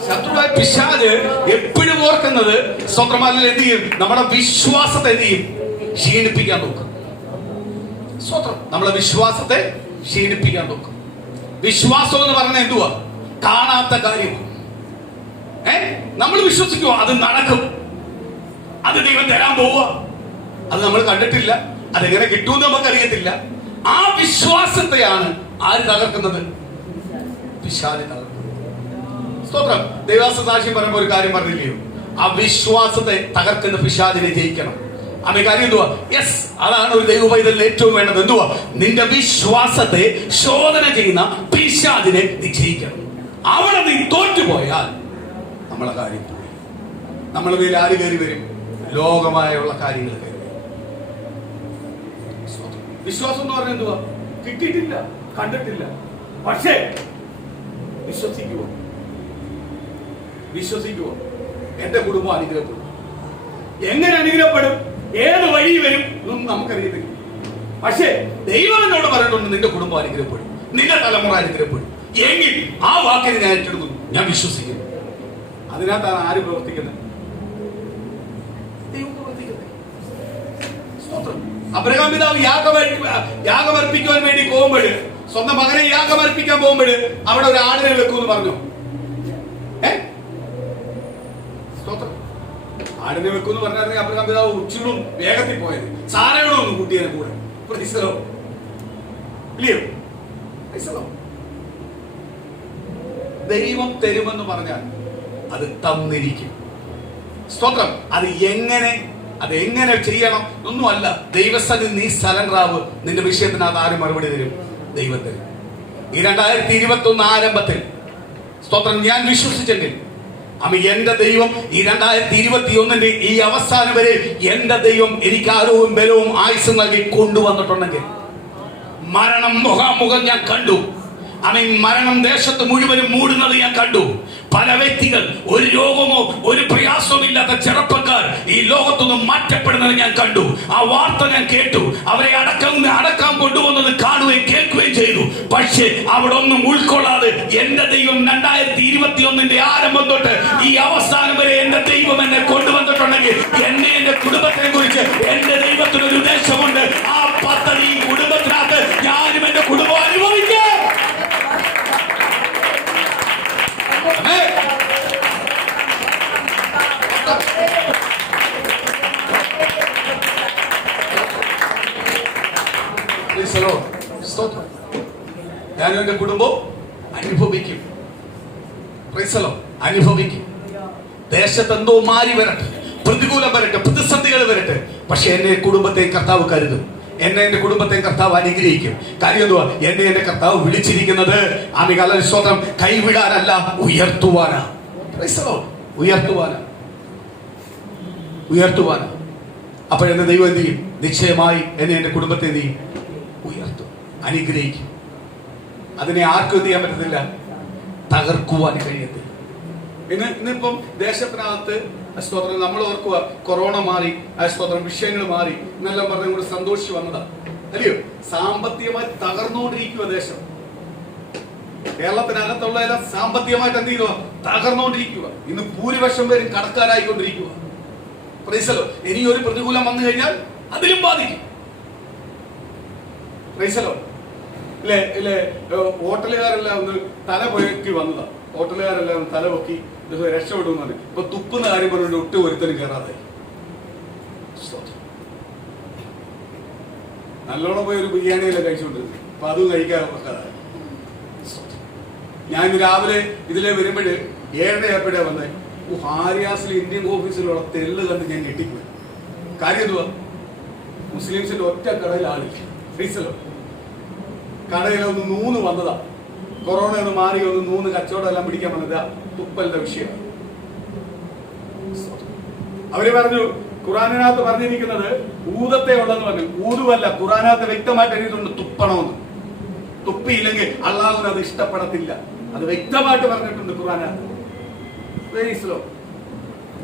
ശത്രുവായ പിശാച് എപ്പോഴും ഓർക്കുന്നത് സ്വന്തമല്ല എന്ത് ചെയ്യും? നമ്മുടെ വിശ്വാസത്തെ എന്ത് ചെയ്യും? ക്ഷീണിപ്പിക്കാൻ നോക്കും. സ്വന്തം നമ്മളെ വിശ്വാസത്തെ ക്ഷീണിപ്പിക്കാൻ നോക്കും. വിശ്വാസം എന്ന് പറഞ്ഞാൽ എന്തുവാ? കാണാത്ത കാര്യമാണ്. നമ്മൾ വിശ്വസിക്കുക അത് നടക്കും, അത് ദൈവം തരാൻ പോവുക. അത് നമ്മൾ കണ്ടിട്ടില്ല, അതെങ്ങനെ കിട്ടുമെന്ന് നമുക്കറിയത്തില്ല. ആ വിശ്വാസത്തെയാണ് ആര് തകർക്കുന്നത്? പിശാച് തകർക്കുന്നത്. സ്തോത്രം. ദൈവാസ സാക്ഷ്യം പറയുമ്പോൾ ഒരു കാര്യം പറഞ്ഞില്ലയോ? ആ വിശ്വാസത്തെ തകർക്കുന്ന പിശാചിനെ ജയിക്കണം. അമ്മ കാര്യം എന്തുവാ? യെസ്, അതാണ് ഒരു ദൈവ പൈതലിന് ഏറ്റവും വേണ്ടത്. എന്തുവാ? നിന്റെ വിശ്വാസത്തെ ശോധന ചെയ്യുന്ന പിശാചിനെ നീ ജയിക്കണം. അവിടെ നീ തോറ്റുപോയാൽ നമ്മളെ കാര്യം പോയി. നമ്മളെ മേൽ ആര് കയറി വരും? ലോകമായുള്ള കാര്യങ്ങൾ കയറി വരും. വിശ്വാസം എന്ന് പറഞ്ഞാൽ എന്തുവാ? കിട്ടിയിട്ടില്ല, കണ്ടിട്ടില്ല, പക്ഷേ വിശ്വസിക്കുവോ? വിശ്വസിക്കുവോ? എന്റെ കുടുംബം അനുഗ്രഹപ്പെടും. എങ്ങനെ അനുഗ്രഹപ്പെടും? ഏത് വഴി വരും ഇതൊന്നും നമുക്കറിയത്തില്ല. പക്ഷേ ദൈവം എന്നോട് പറഞ്ഞിട്ടുണ്ട്, നിന്റെ കുടുംബം അനുഗ്രഹപ്പെടും, നിന്റെ തലമുറ അനുഗ്രഹപ്പെടും. എങ്കിൽ ആ വാക്കിനെ ഞാൻ ഏറ്റെടുക്കുന്നു, ഞാൻ വിശ്വസിക്കുന്നു. അതിനകത്താണ് ആര് പ്രവർത്തിക്കുന്നത്? ദൈവം പ്രവർത്തിക്കുന്നത്. അബ്രഹാം പിതാവ് യാഗമർപ്പിക്കുവാൻ വേണ്ടി പോകുമ്പോൾ, സ്വന്തം മകനെ യാഗമർപ്പിക്കാൻ പോകുമ്പോൾ അവിടെ ഒരു ആടിനെ വെക്കുമെന്ന് പറഞ്ഞു. ആടിനെ വെക്കുമെന്ന് പറഞ്ഞാൽ അബ്രഹാം പിതാവ് ഉച്ചൂടും വേഗത്തിൽ പോയത്. സാറയോടും ഒന്ന് കൂട്ടിയതിനെ കൂടെ. ഇല്ലയോ? ദൈവം തരുമെന്ന് പറഞ്ഞാൽ അത് തന്നിരിക്കും. സ്തോത്രം. അത് എങ്ങനെ ചെയ്യണം ഒന്നുമല്ല. ദൈവസന്നിധി നീ സലൻറാവ്. നിന്റെ വിഷയത്തിനകത്ത് ആരും മറുപടി തരും? ദൈവം തരും. ഈ 2021 ആരംഭത്തിൽ സ്തോത്രം ഞാൻ വിശ്വസിച്ചെങ്കിൽ എന്റെ ദൈവം ഈ 2021 ഈ അവസാനം വരെ എന്റെ ദൈവം എനിക്ക് ആരോഗ്യവും ബലവും ആയുസ് നൽകി കൊണ്ടുവന്നിട്ടുണ്ടെങ്കിൽ, മരണം മുഖാമുഖം ഞാൻ കണ്ടു. മരണം ദേശത്ത് മുഴുവനും മൂടുന്നത് ഞാൻ കണ്ടു. പല വ്യക്തികൾ, ഒരു രോഗമോ ഒരു പ്രയാസവും ഇല്ലാത്ത ചെറുപ്പക്കാർ ഈ ലോകത്തൊന്നും മാറ്റപ്പെടുന്നത് ഞാൻ കണ്ടു. ആ വാർത്ത ഞാൻ കേട്ടു. അവരെ അടക്കം കൊണ്ടുവന്നത് കാണുകയും കേൾക്കുകയും ചെയ്തു. പക്ഷേ അവിടെ ഒന്നും ഉൾക്കൊള്ളാതെ എന്റെ ദൈവം 2021 ആരംഭം തൊട്ട് ഈ അവസാനം വരെ എന്റെ ദൈവം എന്നെ കൊണ്ടുവന്നിട്ടുണ്ടെങ്കിൽ, എന്നെ എന്റെ കുടുംബത്തെ കുറിച്ച് എന്റെ ദൈവത്തിനൊരു ഉദ്ദേശമുണ്ട്. ആ പദ്ധതി ഈ കുടുംബത്തിനകത്ത് ഞാനും എന്റെ കുടുംബം അനുഭവിക്കാം. ഞാനും എന്റെ കുടുംബം അനുഭവിക്കും. അനുഭവിക്കും. ദേശത്ത് എന്തോ മാറി വരട്ടെ, പ്രതികൂലം വരട്ടെ, പ്രതിസന്ധികൾ വരട്ടെ, പക്ഷെ എന്റെ കുടുംബത്തെ കർത്താവ് കരുതും. എന്നെ എന്റെ കുടുംബത്തെ കർത്താവ് അനുഗ്രഹിക്കും. കാര്യം എന്തുവാ? എന്റെ കർത്താവ് വിളിച്ചിരിക്കുന്നത് ആമികാല സ്തോത്രം കൈവിടാനല്ല, ഉയർത്തുവാനാ. ഉയർത്തുവാനാ. അപ്പോഴെന്നെ ദൈവം എന്ത് ചെയ്യും? നിശ്ചയമായി എന്നെ എന്റെ കുടുംബത്തെ എന്ത് ചെയ്യും? ഉയർത്തും, അനുഗ്രഹിക്കും. അതിനെ ആർക്കും എന്ത് ചെയ്യാൻ പറ്റത്തില്ല? തകർക്കുവാൻ കഴിയത്തില്ല. ഇന്നിപ്പം ദേശത്തിനകത്ത് സ്തോത്രം നമ്മൾ ഓർക്കുക, കൊറോണ മാറി, സ്തോത്രം വിഷയങ്ങൾ മാറി എന്നെല്ലാം പറഞ്ഞ കൂടെ സന്തോഷിച്ച് വന്നതാ, അല്ലയോ? സാമ്പത്തികമായി തകർന്നുകൊണ്ടിരിക്കുക ദേശം. കേരളത്തിനകത്തുള്ള എല്ലാം സാമ്പത്തികമായിട്ട് എന്ത് ചെയ്യുക? തകർന്നുകൊണ്ടിരിക്കുക. ഇന്ന് ഭൂരിപക്ഷം പേരും കടക്കാരായിക്കൊണ്ടിരിക്കുക. പ്രൈസലോ. ഇനി ഒരു പ്രതികൂലം വന്നു കഴിഞ്ഞാൽ അതിലും ബാധിക്കും. പ്രൈസലോ. ഇല്ലേ ഹോട്ടലുകാരെല്ലാം ഒന്ന് തല പൊക്കി വന്നതാ. ഹോട്ടലുകാരെല്ലാം തല പൊക്കി രക്ഷപ്പെടുമെന്ന് പറഞ്ഞു. ഇപ്പൊ തുപ്പുന്ന കാര്യം പറഞ്ഞുകൊണ്ട് ഒട്ടും ഒരുത്തനും കയറാതെ നല്ലോണം പോയി ഒരു ബിരിയാണിയെല്ലാം കഴിച്ചുകൊണ്ടിരുന്നു. അപ്പൊ അതും കഴിക്കാൻ നോക്കാതെ. ഞാൻ ഇന്ന് രാവിലെ ഇതിലെ വരുമ്പോഴ് 7:30 വന്നേ. ഹാരിയാസിൽ ഇന്ത്യൻ ഓഫീസിലുള്ള തെല്ല് കണ്ട് ഞാൻ ഞെട്ടിപ്പോയി. കാര്യം എന്തുവാ? മുസ്ലിംസിന്റെ ഒറ്റ കടയിൽ ആളില്ല. ഫ്രീസലോ. കടയിലൊന്ന് 3 വന്നതാ. കൊറോണ ഒന്ന് മാറി ഒന്ന് 3 കച്ചവടം എല്ലാം പിടിക്കാൻ വന്നതാ. തുപ്പലിന്റെ വിഷയം. അവര് പറഞ്ഞു, ഖുറാനിനകത്ത് പറഞ്ഞിരിക്കുന്നത് ഊതത്തെ ഉള്ളെന്ന് പറഞ്ഞു. ഊതുവല്ല, ഖുറാനകത്ത് വ്യക്തമായിട്ട് എഴുതിയിട്ടുണ്ട് തുപ്പണമെന്ന്. തുപ്പിയില്ലെങ്കിൽ അള്ളാഹുവിന് അത് ഇഷ്ടപ്പെടത്തില്ല. അത് വ്യക്തമായിട്ട് പറഞ്ഞിട്ടുണ്ട് ഖുറാനകത്ത്.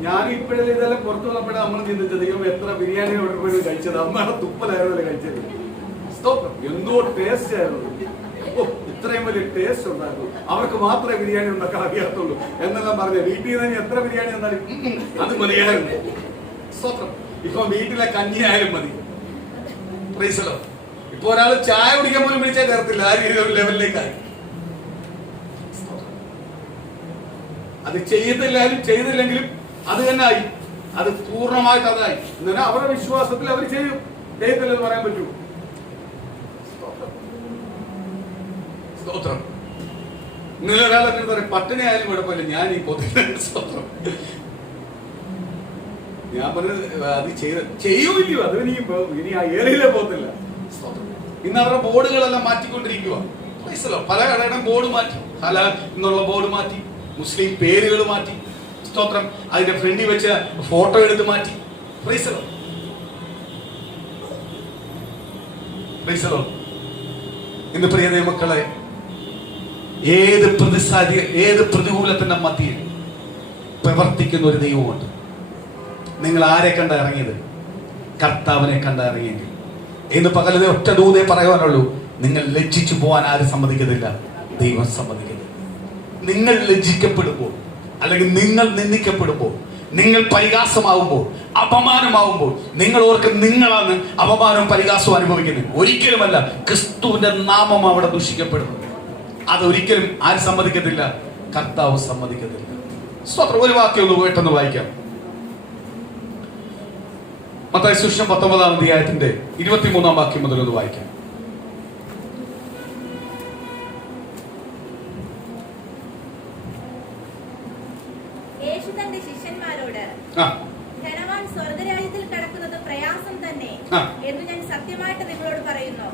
ഞാൻ ഇപ്പോഴേ ഇതെല്ലാം പുറത്തു വന്നപ്പോഴേ നമ്മൾ ചിന്തിച്ചത്, ദൈവം എത്ര ബിരിയാണി എവിടെ കഴിച്ചത്? അമ്മയുടെ തുപ്പലായിരുന്നല്ലേ കഴിച്ചത്. എന്തോ ടേസ്റ്റ് ആയിരുന്നു. ഇത്രയും വലിയ ടേസ്റ്റ് ഉണ്ടായിരുന്നു. അവർക്ക് മാത്രമേ ബിരിയാണി ഉണ്ടാക്കാൻ അറിയാത്തുള്ളൂ എന്നെല്ലാം പറഞ്ഞു. വീട്ടിൽ നിന്ന് എത്ര ബിരിയാണി എന്നാലും അത് മതിയായിരുന്നു. ഇപ്പൊ വീട്ടിലെ കഞ്ഞിയായാലും മതി. ഇപ്പൊ ഒരാൾ ചായ കുടിക്കാൻ പോലും വിളിച്ചാൽ കയറത്തില്ല. ആ രീതി ഒരു ലെവലിലേക്കായി. അത് ചെയ്തില്ലെങ്കിലും അത് തന്നെ ആയി. അത് പൂർണ്ണമായിട്ട് അതായി. എന്നാൽ അവരുടെ വിശ്വാസത്തിൽ അവർ ചെയ്യത്തില്ലെന്ന് പറയാൻ പറ്റൂ. സ്തോത്രം. ഇന്നലെ ഒരാളൊക്കെ പറയും, പട്ടിണി ആയാലും കുഴപ്പമില്ല, ഞാൻ ഈ സ്തോത്രം. ഞാൻ പറഞ്ഞത് അത് ചെയ്യൂല്ലോ. അത് ഇനി ആ ഏരിയയിലേ പോകത്തില്ല. ഇന്ന് അവരുടെ ബോർഡുകളെല്ലാം മാറ്റിക്കൊണ്ടിരിക്കുക. പല കടയുടെ ബോർഡ് മാറ്റി, ഹലാൽ എന്നുള്ള ബോർഡ് മാറ്റി, മുസ്ലിം പേരുകൾ മാറ്റി. സ്തോത്രം. അതിന്റെ ഫ്രണ്ടിൽ വെച്ച ഫോട്ടോ എടുത്ത് മാറ്റി. ഇന്ന് പ്രിയ ദൈവമക്കളെ, ഏത് പ്രതിസന്ധി, ഏത് പ്രതികൂലത്തിന്റെ മധ്യയിൽ പ്രവർത്തിക്കുന്ന ഒരു ദൈവമുണ്ട്. നിങ്ങൾ ആരെ കണ്ട ഇറങ്ങിയത്? കർത്താവിനെ കണ്ട ഇറങ്ങിയെങ്കിൽ. ഇന്ന് പകലത്തെ ഒറ്റ ദൂതേ പറയാനുള്ളൂ, നിങ്ങൾ ലജ്ജിച്ചു പോകാൻ ആരും സമ്മതിക്കത്തില്ല, ദൈവം സമ്മതിക്കത്തില്ല. നിങ്ങൾ ലജ്ജിക്കപ്പെടുമ്പോൾ, അല്ലെങ്കിൽ നിങ്ങൾ നിന്ദിക്കപ്പെടുമ്പോൾ, നിങ്ങൾ പരിഹാസമാവുമ്പോൾ, അപമാനമാവുമ്പോൾ, നിങ്ങൾ ഓർക്ക് നിങ്ങളാണ് അപമാനവും പരിഹാസവും അനുഭവിക്കുന്നത്. ഒരിക്കലുമല്ല ക്രിസ്തുവിന്റെ നാമം അവിടെ ദൂഷിക്കപ്പെടുന്നത്. അതൊരിക്കലും ആര് സമ്മതിക്കത്തില്ല? കർത്താവ് സമ്മതിക്കത്തില്ല. സ്തോത്രം. ഒരു വാക്യം ഒന്ന് പെട്ടെന്ന് വായിക്കാം. മത്തായി സുവിശേഷം 19-ാം അധ്യായത്തിന്റെ 23-ാം വാക്യം മുതൽ ഒന്ന് വായിക്കാം. യേശു തന്റെ ശിഷ്യന്മാരോട്, ധനവാൻ സ്വർഗ്ഗരാജ്യത്തിൽ കടക്കുന്നത് പ്രയാസം തന്നെ എന്ന് ഞാൻ സത്യമായിട്ട് നിങ്ങളോട് പറയുന്നു.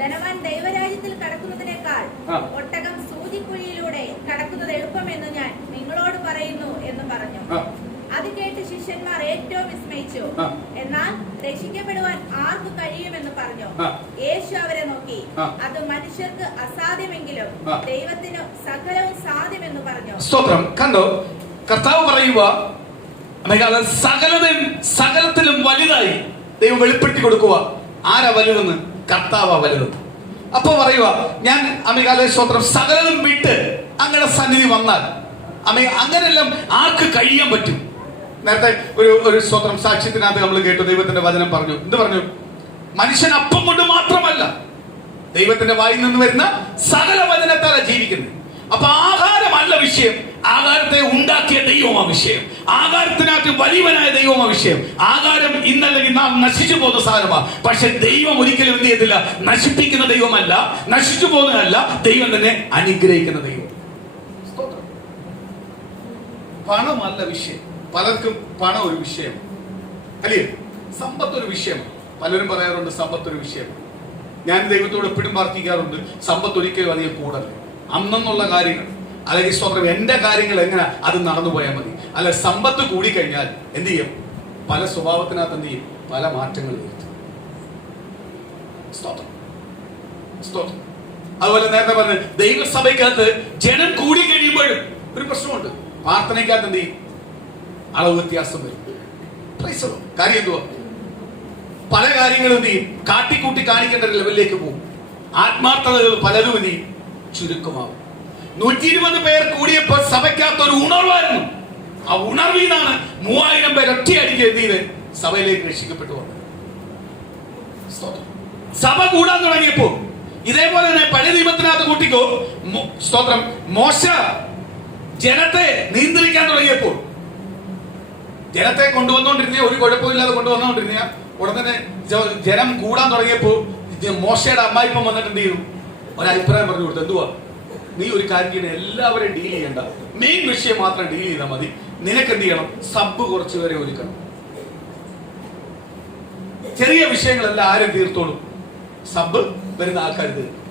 ധനവാൻ ദൈവരാജ്യത്തിൽ കടക്കുന്നതിനേക്കാൾ ഒട്ടകം സൂചിക്കുഴിയിലൂടെ കടക്കുന്നത് എളുപ്പമെന്ന് ഞാൻ നിങ്ങളോട് പറയുന്നു എന്ന് പറഞ്ഞു. അത് കേട്ട് ശിഷ്യന്മാർ ഏറ്റവും വിസ്മയിച്ചു. എന്നാൽ രക്ഷിക്കപ്പെടുവാൻ ആർക്ക് കഴിയുമെന്ന് പറഞ്ഞു. യേശു അവരെ നോക്കി, അത് മനുഷ്യർക്ക് അസാധ്യമെങ്കിലും ദൈവത്തിന് സകലവും സാധ്യമെന്ന് പറഞ്ഞു. സ്തോത്രം. കണ്ടോ? കർത്താവ് പറയുക, സകലത്തിലും വലുതായി ദൈവം വെളിപ്പെടുത്തി കൊടുക്കുക. ആരാ വലുതെന്ന്? കർത്താവാ വലുതെന്ന്. അപ്പൊ പറയുക, ഞാൻ അമികാല സ്തോത്രം സകലതും വിട്ട് അങ്ങനെ സന്നിധി വന്നാൽ അങ്ങനെല്ലാം ആർക്ക് കഴിയാൻ പറ്റും? നേരത്തെ ഒരു സ്തോത്രം സാക്ഷ്യത്തിനകത്ത് നമ്മൾ കേട്ടു, ദൈവത്തിന്റെ വചനം പറഞ്ഞു. എന്ത് പറഞ്ഞു? മനുഷ്യൻ അപ്പം കൊണ്ട് മാത്രമല്ല, ദൈവത്തിന്റെ വായിൽ നിന്ന് വരുന്ന സകല വചനത്താല ജീവിക്കുന്നത്. അപ്പൊ ആഹാരമല്ല വിഷയം, ആഹാരത്തെ ഉണ്ടാക്കിയ ദൈവമാ വിഷയം. ആഹാരത്തിനകത്ത് വലിയവനായ ദൈവമാ വിഷയം. ആഹാരം ഇന്നല്ലെങ്കിൽ നാം നശിച്ചു പോകുന്ന സാധനമാണ്. പക്ഷെ ദൈവം ഒരിക്കലും എന്ത് ചെയ്യത്തില്ല, നശിപ്പിക്കുന്ന ദൈവമല്ല, നശിച്ചു പോകുന്നതല്ല, ദൈവം തന്നെ അനുഗ്രഹിക്കുന്ന ദൈവം. പണമല്ല വിഷയം. പലർക്കും പണം ഒരു വിഷയം, അല്ലേ? സമ്പത്ത് ഒരു വിഷയം. പലരും പറയാറുണ്ട് സമ്പത്തൊരു വിഷയം. ഞാൻ ദൈവത്തോട് എപ്പോഴും പ്രാർത്ഥിക്കാറുണ്ട്, സമ്പത്ത് ഒരിക്കലും അധികം കൂടല്ലേ. അന്നെന്നുള്ള കാര്യങ്ങൾ അല്ലെങ്കിൽ സ്വന്തം എന്റെ കാര്യങ്ങൾ എങ്ങനെ അത് നടന്നു പോയാൽ മതി. അല്ല, സമ്പത്ത് കൂടിക്കഴിഞ്ഞാൽ എന്ത് ചെയ്യും? പല സ്വഭാവത്തിനകത്ത് എന്ത് ചെയ്യും? പല മാറ്റങ്ങൾ വരുത്തും. സ്തോത്രം, സ്തോത്രം. അതുപോലെ നേരത്തെ പറഞ്ഞ ദൈവസഭയ്ക്കകത്ത് ജനം കൂടി കഴിയുമ്പോഴും ഒരു പ്രശ്നമുണ്ട്. പ്രാർത്ഥനയ്ക്കകത്ത് എന്ത് ചെയ്യും? അളവ് വ്യത്യാസം വരും. കാര്യം എന്തുവാ? പല കാര്യങ്ങളും എന്ത് ചെയ്യും? കാട്ടിക്കൂട്ടി കാണിക്കേണ്ട ഒരു ലെവലിലേക്ക് പോകും. ആത്മാർത്ഥതകൾ പലതും എന്ത് ചെയ്യും? ചുരുക്കമാവും. 120 പേർ കൂടിയപ്പോൾ സഭയ്ക്കകത്ത് ഒരു ഉണർവായിരുന്നു. ആ ഉണർവിൽ നിന്നാണ് 3000 പേർ ഒറ്റയടിക്ക് എന്ത് ചെയ്ത് സഭയിലേക്ക് രക്ഷിക്കപ്പെട്ടു വന്നത്. സഭ കൂടാൻ തുടങ്ങിയപ്പോ ഇതേപോലെ തന്നെ പഴയ നിയമത്തിനകത്ത് കൂട്ടിക്കോ. സ്തോത്രം, മോശ ജനത്തെ നിയന്ത്രിക്കാൻ തുടങ്ങിയപ്പോൾ, ജനത്തെ കൊണ്ടുവന്നുകൊണ്ടിരുന്ന ഒരു കുഴപ്പമില്ലാതെ കൊണ്ടുവന്നുകൊണ്ടിരുന്ന ഉടനെ ജനം കൂടാൻ തുടങ്ങിയപ്പോ മോശയുടെ അമ്മായിപ്പം വന്നിട്ട് എന്ത് ചെയ്തു? ഒരഭിപ്രായം പറഞ്ഞു കൊടുത്തു. എന്തുവാ? നീ ഒരു കാര്യം ചെയ്യണം, എല്ലാവരെയും ഡീൽ ചെയ്യണ്ട, മെയിൻ വിഷയം മാത്രം ഡീൽ ചെയ്താൽ മതി. നിനക്ക് എന്ത് ചെയ്യണം? സബ് കുറച്ചുപേരെ ഒരുക്കണം. ചെറിയ വിഷയങ്ങളെല്ലാം ആരും തീർത്തോളും, സബ് വരുന്ന ആൾക്കാർ തീർക്കും.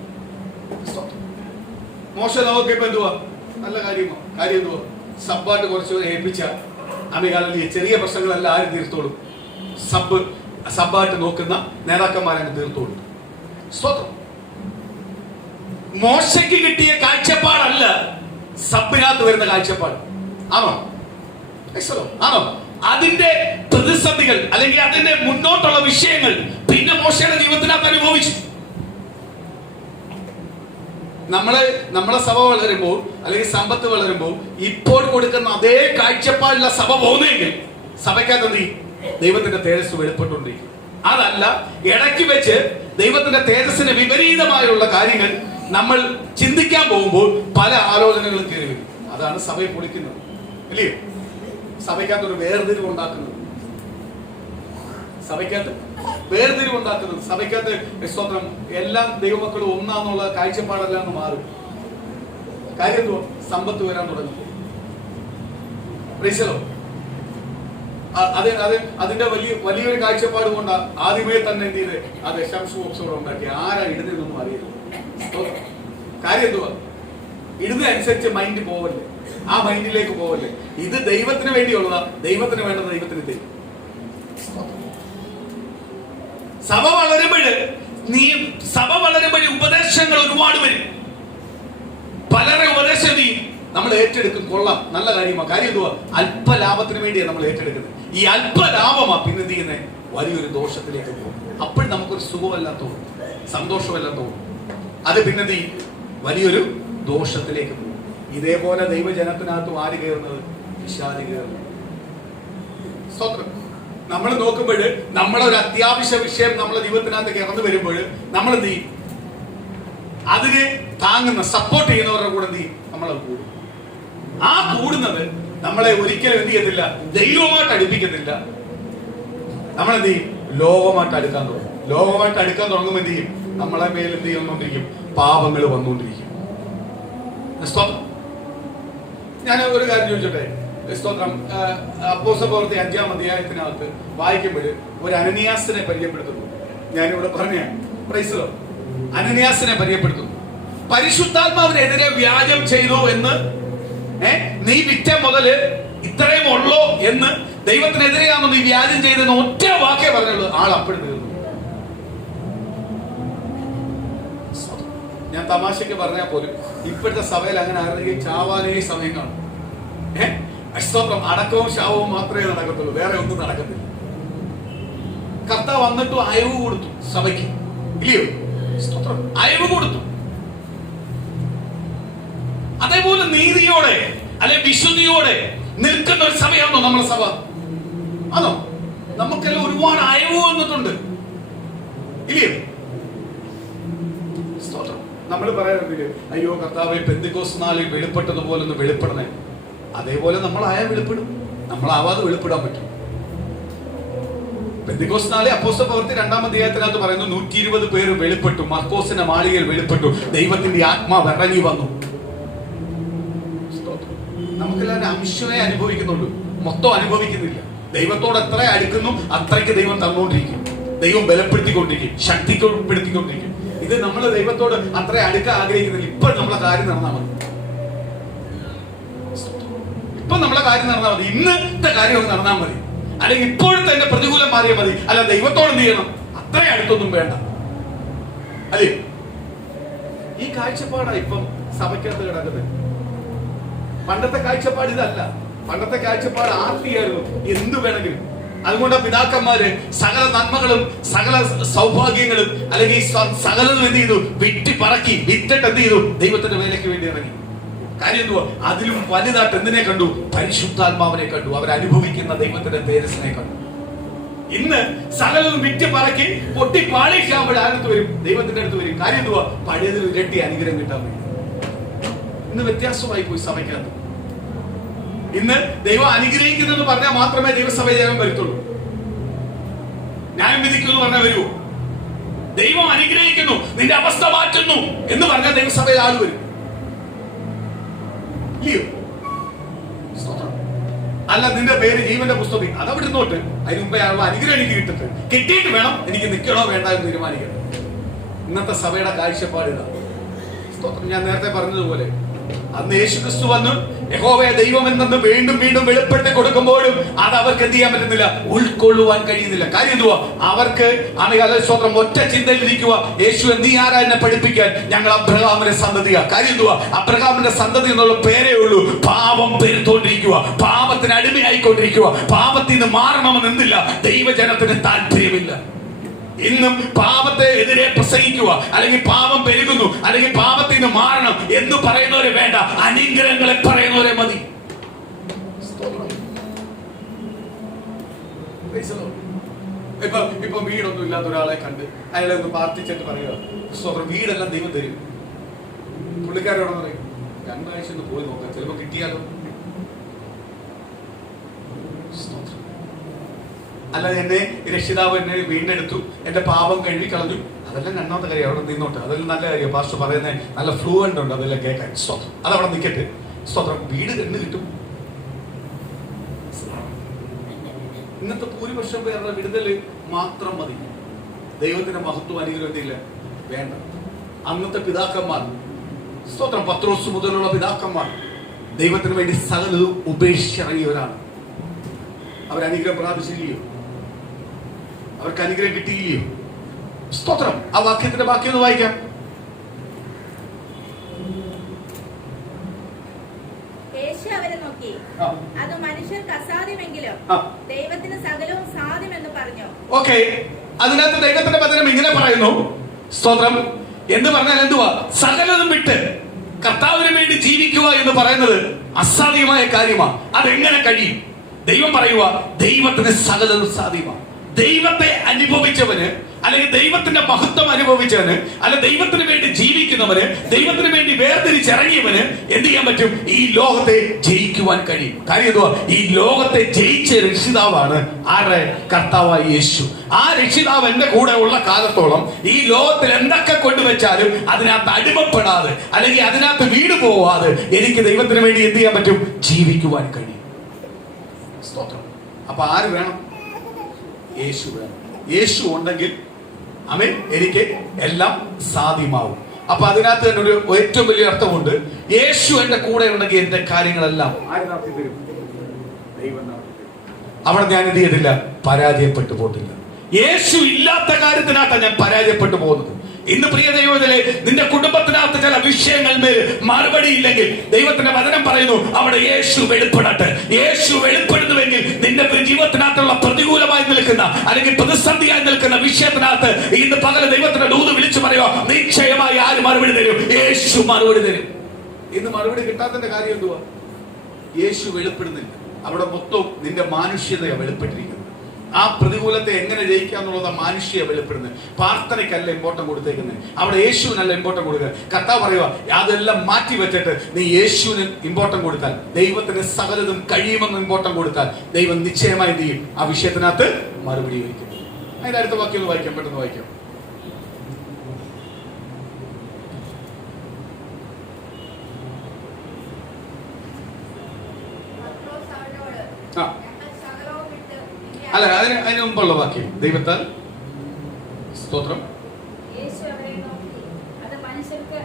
മോശ നോക്കിയപ്പോ എന്തുവാ? നല്ല കാര്യമോ? കാര്യം എന്തുവാ? സബ്ബായിട്ട് കുറച്ച് ഏൽപ്പിച്ച അമികാലിൽ ചെറിയ പ്രശ്നങ്ങളെല്ലാം ആരും തീർത്തോളും, സബ്ബായിട്ട് നോക്കുന്ന നേതാക്കന്മാരാണ് തീർത്തോളും. സ്വതം മോശയ്ക്ക് കിട്ടിയ കാഴ്ചപ്പാടല്ല സബ്ബിനകത്ത് വരുന്ന കാഴ്ചപ്പാട്. ആണോ? ആണോ? അതിന്റെ പ്രതിസന്ധികൾ അല്ലെങ്കിൽ അതിന്റെ മുന്നോട്ടുള്ള വിഷയങ്ങൾ പിന്നെ മോശയുടെ ജീവിതത്തിനകത്ത് അനുഭവിച്ചു. നമ്മളെ സഭ വളരുമ്പോൾ അല്ലെങ്കിൽ സമ്പത്ത് വളരുമ്പോൾ ഇപ്പോൾ കൊടുക്കുന്ന അതേ കാഴ്ചപ്പാടിലുള്ള സഭ പോകുന്നെങ്കിൽ സഭയ്ക്കകത്ത് എന്ത് ചെയ്യും? ദൈവത്തിന്റെ തേജസ് വെളിപ്പെട്ടുകൊണ്ടിരിക്കും. അതല്ല, ഇടയ്ക്ക് വെച്ച് ദൈവത്തിന്റെ തേജസ്സിന് വിപരീതമായുള്ള കാര്യങ്ങൾ നമ്മൾ ചിന്തിക്കാൻ പോകുമ്പോൾ പല ആലോചനകളും കയറി വരും. അതാണ് സഭയെ പൊളിക്കുന്നത്, ഇല്ലയോ? സഭയ്ക്കകത്ത് ഒരു വേർതിരിവ് ഉണ്ടാക്കുന്നത്, സഭയ്ക്കകത്ത് സ്തോത്രം എല്ലാം ദൈവമക്കളും ഒന്നാന്നുള്ള കാഴ്ചപ്പാടെല്ലാം മാറും. കാര്യം എന്തുവാ? സമ്പത്ത് വരാൻ തുടങ്ങി. അതിന്റെ വലിയൊരു കാഴ്ചപ്പാട് കൊണ്ടാ ആദ്യമേ തന്നെ എന്ത് ചെയ്ത് ആ ദശാംശം ഉണ്ടാക്കി. ആരാ ഇടുന്നതെന്നൊന്നും അറിയില്ല. കാര്യം എന്തുവാ? ഇടുന്നതനുസരിച്ച് മൈൻഡ് പോവല്ലേ, ആ മൈൻഡിലേക്ക് പോവല്ലേ. ഇത് ദൈവത്തിന് വേണ്ടിയുള്ളതാ, ദൈവത്തിന് വേണ്ടത് ദൈവത്തിന് തരും. സഭ വളരുമ്പോൾ ഉപദേശങ്ങൾ ഒരുപാട് വരും. പലരെ ഉപദേശം ചെയ്യും, നമ്മൾ ഏറ്റെടുക്കും. കൊള്ളാം, നല്ല കാര്യമാണ്. കാര്യം എന്തുവാ? അല്പ ലാഭത്തിന് വേണ്ടിയാണ് നമ്മൾ ഏറ്റെടുക്കുന്നത്. ഈ അല്പ ലാഭമാ പിന്നെ എന്ത് ചെയ്യുന്നത്? വലിയൊരു ദോഷത്തിലേക്ക് പോകും. അപ്പോൾ നമുക്കൊരു സുഖമല്ലാത്ത തോന്നും, സന്തോഷമല്ലാത്ത തോന്നും. അത് പിന്നെ എന്ത് ചെയ്യും? വലിയൊരു ദോഷത്തിലേക്ക് പോകും. ഇതേപോലെ ദൈവജനത്തിനകത്തും ആര് കയറുന്നത്? പിശാച് കയറുന്നത്. സ്തോത്രം. നമ്മൾ നോക്കുമ്പോൾ നമ്മളൊരു അത്യാവശ്യ വിഷയം നമ്മളെ ജീവിതത്തിനകത്ത് കയർന്നു വരുമ്പോൾ നമ്മൾ എന്ത് ചെയ്യും? അതിനെ താങ്ങുന്ന സപ്പോർട്ട് ചെയ്യുന്നവരുടെ കൂടെ എന്ത് ചെയ്യും? നമ്മളത് കൂടും. ആ കൂടുന്നത് നമ്മളെ ഒരിക്കലും എന്ത് ചെയ്യത്തില്ല? ദൈവമായിട്ട് അടുപ്പിക്കത്തില്ല. നമ്മളെന്ത് ചെയ്യും? ലോകമായിട്ട് അടുക്കാൻ തുടങ്ങും. ലോകമായിട്ട് അടുക്കാൻ തുടങ്ങുമ്പോൾ എന്ത് ചെയ്യും? നമ്മളെ മേൽ എന്ത് ചെയ്യുന്നോണ്ടിരിക്കും? പാപങ്ങൾ വന്നുകൊണ്ടിരിക്കും. ഞാൻ ഒരു കാര്യം ചോദിച്ചോട്ടെ. സ്തോത്രം. അപ്പോസ്തല പ്രവൃത്തി 5-ാം അധ്യായത്തിനകത്ത് വായിക്കുമ്പോൾ ഒരു അനനിയാസിനെ പരിചയപ്പെടുത്തുന്നു. ഞാനിവിടെ പറഞ്ഞ പ്രൈസലോ, അനനിയാസിനെ പരിചയപ്പെടുത്തുന്നു. പരിശുദ്ധാത്മാവിനെതിരെ വ്യാജം ചെയ്തു എന്ന്, നീ വിറ്റ മുതല് ഇത്രയും ഉള്ളോ എന്ന്, ദൈവത്തിനെതിരെയാണോ നീ വ്യാജം ചെയ്തെന്ന് ഒറ്റ വാക്കേ പറഞ്ഞുള്ളൂ. ആൾ അപ്പോഴും തീർന്നു. ഞാൻ തമാശക്ക് പറഞ്ഞാൽ പോലും ഇപ്പോഴത്തെ സഭയിൽ അങ്ങനെ ആരെങ്കിലും ചാവാനേ സമയം കാണും. സ്തോത്രം. അടക്കവും ശാവവും മാത്രമേ നടക്കത്തുള്ളൂ, വേറെ ഒന്നും നടക്കത്തില്ല. കർത്താവ് വന്നിട്ടും അയവ് കൊടുത്തു സഭയ്ക്ക്, ഇല്ലയോ? സ്തോത്രം. അയവ് കൊടുത്തു. അതേപോലെ നീതിയോടെ അല്ലെ വിശുദ്ധിയോടെ നിൽക്കുന്ന ഒരു സഭയാണോ നമ്മളെ സഭ? ആണോ? നമുക്കെല്ലാം ഒരുപാട് അയവ് വന്നിട്ടുണ്ട്, ഇല്ലയോ? സ്തോത്രം. നമ്മൾ പറയാറുണ്ട്, അയ്യോ കർത്താവേ പെന്തിക്കോസ്ത് നാളിൽ വെളിപ്പെട്ടതുപോലെ ഒന്ന് വെളിപ്പെടണേ. അതേപോലെ നമ്മൾ ആയാൽ വെളിപ്പെടും, നമ്മളാവാതെ വെളിപ്പെടാൻ പറ്റും. പെന്തിക്കോസ്ത് നാളിൽ അപ്പോസ്തല പ്രവൃത്തി 2-ാം അധ്യായത്തിനകത്ത് പറയുന്നു 120 പേര് വെളിപ്പെട്ടു, മർക്കോസിന്റെ മാളികയിൽ വെളിപ്പെട്ടു, ദൈവത്തിന്റെ ആത്മാവ് ഇറങ്ങി വന്നു. നമുക്കെല്ലാവരും അംശമേ അനുഭവിക്കുന്നുള്ളൂ, മൊത്തം അനുഭവിക്കുന്നില്ല. ദൈവത്തോട് എത്ര അടുക്കുന്നു അത്രയ്ക്ക് ദൈവം തന്നുകൊണ്ടിരിക്കും. ദൈവം ബലപ്പെടുത്തിക്കൊണ്ടിരിക്കും, ശക്തിപ്പെടുത്തിക്കൊണ്ടിരിക്കും. ഇത് നമ്മൾ ദൈവത്തോട് അത്ര അടുക്കാൻ ആഗ്രഹിക്കുന്നില്ല. ഇപ്പൊ നമ്മളെ കാര്യം നടന്നാൽ മതി, ഇപ്പൊ നമ്മളെ കാര്യം നടന്നാൽ മതി, ഇന്നത്തെ കാര്യം ഒന്ന് നടന്നാൽ മതി, അല്ലെങ്കിൽ ഇപ്പോഴത്തെ എന്റെ പ്രതികൂലം മാറിയാൽ മതി. അല്ല, ദൈവത്തോട് എന്ത് ചെയ്യണം? അത്ര അടുത്തൊന്നും വേണ്ട, അല്ലേ? ഈ കാഴ്ചപ്പാടാ ഇപ്പം സഭയ്ക്കകത്ത് കിടക്കുന്നത്. പണ്ടത്തെ കാഴ്ചപ്പാട് ഇതല്ല. പണ്ടത്തെ കാഴ്ചപ്പാട് ആർത്തിയായിരുന്നു, എന്തു വേണമെങ്കിലും. അതുകൊണ്ട് പിതാക്കന്മാര് സകല നന്മകളും സകല സൗഭാഗ്യങ്ങളും അല്ലെങ്കിൽ സകലതും എന്ത് ചെയ്തു? വിട്ടിട്ട് എന്ത് ചെയ്തു? ദൈവത്തിന്റെ വേലയ്ക്ക് വേണ്ടി ഇറങ്ങി. കാര്യം എന്തുവാ? അതിലും വലുതായിട്ട് എന്തിനെ കണ്ടു? പരിശുദ്ധാത്മാവിനെ കണ്ടു. അവരനുഭവിക്കുന്ന ദൈവത്തിന്റെ തേജസ്സിനെ കണ്ടു. ഇന്ന് സകലതും വിറ്റ് പൊട്ടി പാളിക്കാകുമ്പോൾ ആരടുത്ത് വരും? ദൈവത്തിന്റെ അടുത്ത് വരും. കാര്യം എന്തുവാ? പഴയതിൽ ഇരട്ടി അനുഗ്രഹം കിട്ടാൻ വേണ്ടി. ഇന്ന് വ്യത്യാസമായി പോയി സഭയ്ക്കകത്ത്. ഇന്ന് ദൈവം അനുഗ്രഹിക്കുന്നെന്ന് പറഞ്ഞാൽ മാത്രമേ ദൈവസഭ ജയം വരുത്തുള്ളൂ. ന്യായം വിധിക്കുന്നു പറഞ്ഞാൽ വരുമോ? ദൈവം അനുഗ്രഹിക്കുന്നു, നിന്റെ അവസ്ഥ മാറ്റുന്നു എന്ന് പറഞ്ഞാൽ ദൈവസഭയിൽ ആൾ വരും. അല്ല, നിന്റെ പേര് ജീവന്റെ പുസ്തകത്തിൽ അതവിടെ ഇരുന്നോട്ട്. അതിന് മുമ്പേ അനുഗ്രഹം എനിക്ക് കിട്ടിയിട്ട് വേണം എനിക്ക് നിൽക്കണോ വേണ്ട എന്ന് തീരുമാനിക്കണം. ഇന്നത്തെ സഭയുടെ കാഴ്ചപ്പാട് ഇതാണ്. ഞാൻ നേരത്തെ പറഞ്ഞതുപോലെ അന്ന് യേശുക്രിസ്തു വന്നു യഹോവയെ ദൈവം എന്നു വീണ്ടും വീണ്ടും വെളിപ്പെടുത്തി കൊടുക്കുമ്പോഴും അത് അവർക്ക് എന്ത് ചെയ്യാൻ പറ്റുന്നില്ല, ഉൾക്കൊള്ളുവാൻ കഴിയുന്നില്ല. കാര്യം എന്തുവാ? അവർക്ക് സ്വന്തം ഒറ്റ ചിന്തയിലിരിക്കുക, യേശു നീ ആരാ എന്നെ പഠിപ്പിക്കാൻ? ഞങ്ങൾ അബ്രഹാമിന്റെ സന്തതിയാ. കാര്യം എന്തുവാ? അബ്രഹാമിന്റെ സന്തതി എന്നുള്ള പേരേ ഉള്ളൂ. പാപം പെരുത്തോണ്ടിരിക്കുക, പാപത്തിന് അടിമയായിക്കൊണ്ടിരിക്കുക. പാപത്തിൽ നിന്ന് മാറണമെന്നില്ല ദൈവജനത്തിന് താല്പര്യമില്ല. ഇന്നും പാപത്തെ എതിരെ പ്രസംഗിക്കുക, അല്ലെങ്കിൽ പാപം പെരുകുന്നു, അല്ലെങ്കിൽ പാപത്തിൽ നിന്ന് മാറണം എന്ന് പറയുന്നവരെ വേണ്ട, അനുഗ്രഹങ്ങളെ പറയുന്നവരെ മതി. ഇപ്പൊ വീടൊന്നും ഇല്ലാത്ത ഒരാളെ കണ്ട് അയാളെ ഒന്ന് പ്രാർത്ഥിച്ചിട്ട് പറയുക, സ്വന്തം വീടെല്ലാം ദൈവം തരും. പുള്ളിക്കാരോടെന്ന് പറയും, 2 ആഴ്ച ഒന്ന് പോയി നോക്കാം, ചിലപ്പോ കിട്ടിയാലോ. അല്ല, എന്നെ രക്ഷിതാവ് എന്നെ വീണ്ടെടുത്തു, എന്റെ പാപം കഴുകി കളഞ്ഞു, അതെല്ലാം രണ്ടാമത്തെ കാര്യം. അവിടെ നിന്നോട്ടെ, അതെല്ലാം നല്ല കാര്യം. പാസ്റ്റർ പറയുന്നത് നല്ല ഫ്ലുവന്റ് ഉണ്ട്, അതെല്ലാം കേൾക്കാൻ. സ്തോത്രം. അതവിടെ നിൽക്കട്ടെ. സ്തോത്രം. വീട് എന്ന് കിട്ടും. ഇന്നത്തെ ഭൂരിപക്ഷം പേരുടെ വിടുതൽ മാത്രം മതി. ദൈവത്തിന്റെ മഹത്വം അനുഗ്രഹത്തില്ല വേണ്ട. അന്നത്തെ പിതാക്കന്മാർ, സ്തോത്രം, പത്രോസ് മുതലുള്ള പിതാക്കന്മാർ ദൈവത്തിന് വേണ്ടി സകലതും ഉപേക്ഷിച്ചിറങ്ങിയവരാണ്. അവരനുഗ്രഹം പ്രാപിച്ചില്ലയോ? അവർക്ക് അനുഗ്രഹം കിട്ടിയില്ലയോ? സ്തോത്രം. ആ വാക്യത്തിന്റെ ബാക്കി ഒന്ന് വായിക്കാം. യേശു അവരെ നോക്കി, അത് മനുഷ്യർക്ക് അസാധ്യമെങ്കിലും ദൈവത്തിന് സകലവും സാധ്യമെന്ന് പറഞ്ഞു. ഓക്കെ, അതിനകത്ത് ദൈവത്തിന്റെ വചനം ഇങ്ങനെ പറയുന്നു. സ്തോത്രം. എന്ന് പറഞ്ഞാൽ എന്തുവാ? സകലതും വിട്ട് കർത്താവിന് വേണ്ടി ജീവിക്കുക എന്ന് പറയുന്നത് അസാധ്യമായ കാര്യമാണ്. അതെങ്ങനെ കഴിയും? ദൈവം പറയുക, ദൈവത്തിന് സകലതും സാധ്യമാണ്. ദൈവത്തെ അനുഭവിച്ചവന്, അല്ലെങ്കിൽ ദൈവത്തിന്റെ മഹത്വം അനുഭവിച്ചവന്, അല്ലെ ദൈവത്തിന് വേണ്ടി ജീവിക്കുന്നവന്, ദൈവത്തിന് വേണ്ടി വേർതിരിച്ചിറങ്ങിയവന് എന്ത് ചെയ്യാൻ പറ്റും? ഈ ലോകത്തെ ജയിക്കുവാൻ കഴിയും. കാര്യം എന്തുവാ? ഈ ലോകത്തെ ജയിച്ച രക്ഷിതാവാണ് ആരുടെ? കർത്താവായ യേശു. ആ രക്ഷിതാവ് എന്റെ കൂടെ ഉള്ള കാലത്തോളം ഈ ലോകത്തിൽ എന്തൊക്കെ കൊണ്ടുവച്ചാലും അതിനകത്ത് അടിമപ്പെടാതെ, അല്ലെങ്കിൽ അതിനകത്ത് വീട് പോവാതെ എനിക്ക് ദൈവത്തിന് വേണ്ടി എന്ത് ചെയ്യാൻ പറ്റും? ജീവിക്കുവാൻ കഴിയും. അപ്പൊ ആര് വേണം? യേശു വേണം. യേശു ഉണ്ടെങ്കിൽ ആമേൻ, എനിക്ക് എല്ലാം സാധ്യമാവും. അപ്പൊ അതിനകത്ത് തന്നെ ഒരു ഏറ്റവും വലിയ അർത്ഥമുണ്ട്. യേശു എന്റെ കൂടെ ഉണ്ടെങ്കിൽ എന്റെ കാര്യങ്ങളെല്ലാം ആര് നടത്തി തരും? ദൈവം നടത്തി തരും. അവിടെ ഞാൻ എന്ത് ചെയ്തില്ല? പരാജയപ്പെട്ടു പോയിട്ടില്ല. യേശു ഇല്ലാത്ത കാര്യത്തിനകത്താണ് ഞാൻ പരാജയപ്പെട്ടു പോകുന്നത്. ഇന്ന് പ്രിയ ദൈവത്തിലെ നിന്റെ കുടുംബത്തിനകത്ത് ചില വിഷയങ്ങളിൽ മറുപടി ഇല്ലെങ്കിൽ ദൈവത്തിന്റെ വചനം പറയുന്നു, അവിടെ യേശു വെളിപ്പെടട്ടെ. യേശു വെളിപ്പെടുന്നുവെങ്കിൽ നിന്റെ ജീവിതത്തിനകത്തുള്ള പ്രതികൂലമായി നിൽക്കുന്ന, അല്ലെങ്കിൽ പ്രതിസന്ധിയായി നിൽക്കുന്ന വിഷയത്തിനകത്ത് ഇന്ന് പകരം ദൈവത്തിന്റെ ദൂത് വിളിച്ചു പറയുക, നിശ്ചയമായി ആര് മറുപടി തരും? യേശു മറുപടി തരും. ഇന്ന് മറുപടി കിട്ടാത്തതിന്റെ കാര്യം എന്തുവാ? യേശു വെളിപ്പെടുന്നില്ല. അവിടെ മൊത്തം നിന്റെ മാനുഷ്യതയാണ് വെളിപ്പെട്ടിരിക്കുന്നത്. ആ പ്രതികൂലത്തെ എങ്ങനെ ജയിക്കാന്നുള്ളത് മാനുഷ്യ വെളിപ്പെടുന്നത്. പ്രാർത്ഥനയ്ക്കല്ല ഇമ്പോർട്ടന്റ് കൊടുത്തേക്കുന്നത്, അവിടെ യേശുവിനല്ല ഇമ്പോർട്ടന്റ് കൊടുക്കുക. കർത്താവ് പറയുക, അതെല്ലാം മാറ്റി വെച്ചിട്ട് നീ യേശുവിന് ഇമ്പോർട്ടന്റ് കൊടുത്താൽ, ദൈവത്തിന് സകലതും കഴിയുമെന്ന് ഇമ്പോർട്ടന്റ് കൊടുത്താൽ, ദൈവം നിശ്ചയമായി എന്ത് ചെയ്യും? ആ വിഷയത്തിനകത്ത് മറുപടി വയ്ക്കും. അതിന്റെ അടുത്ത വാക്യം ഒന്ന് വായിക്കാം, പെട്ടെന്ന് വായിക്കാം. അല്ല, അതിന് മുമ്പുള്ള വാക്യം. ദൈവത്താൽ സ്തോത്രം. യേശു അവരെ നോക്കി, അത് മനുഷ്യർക്ക്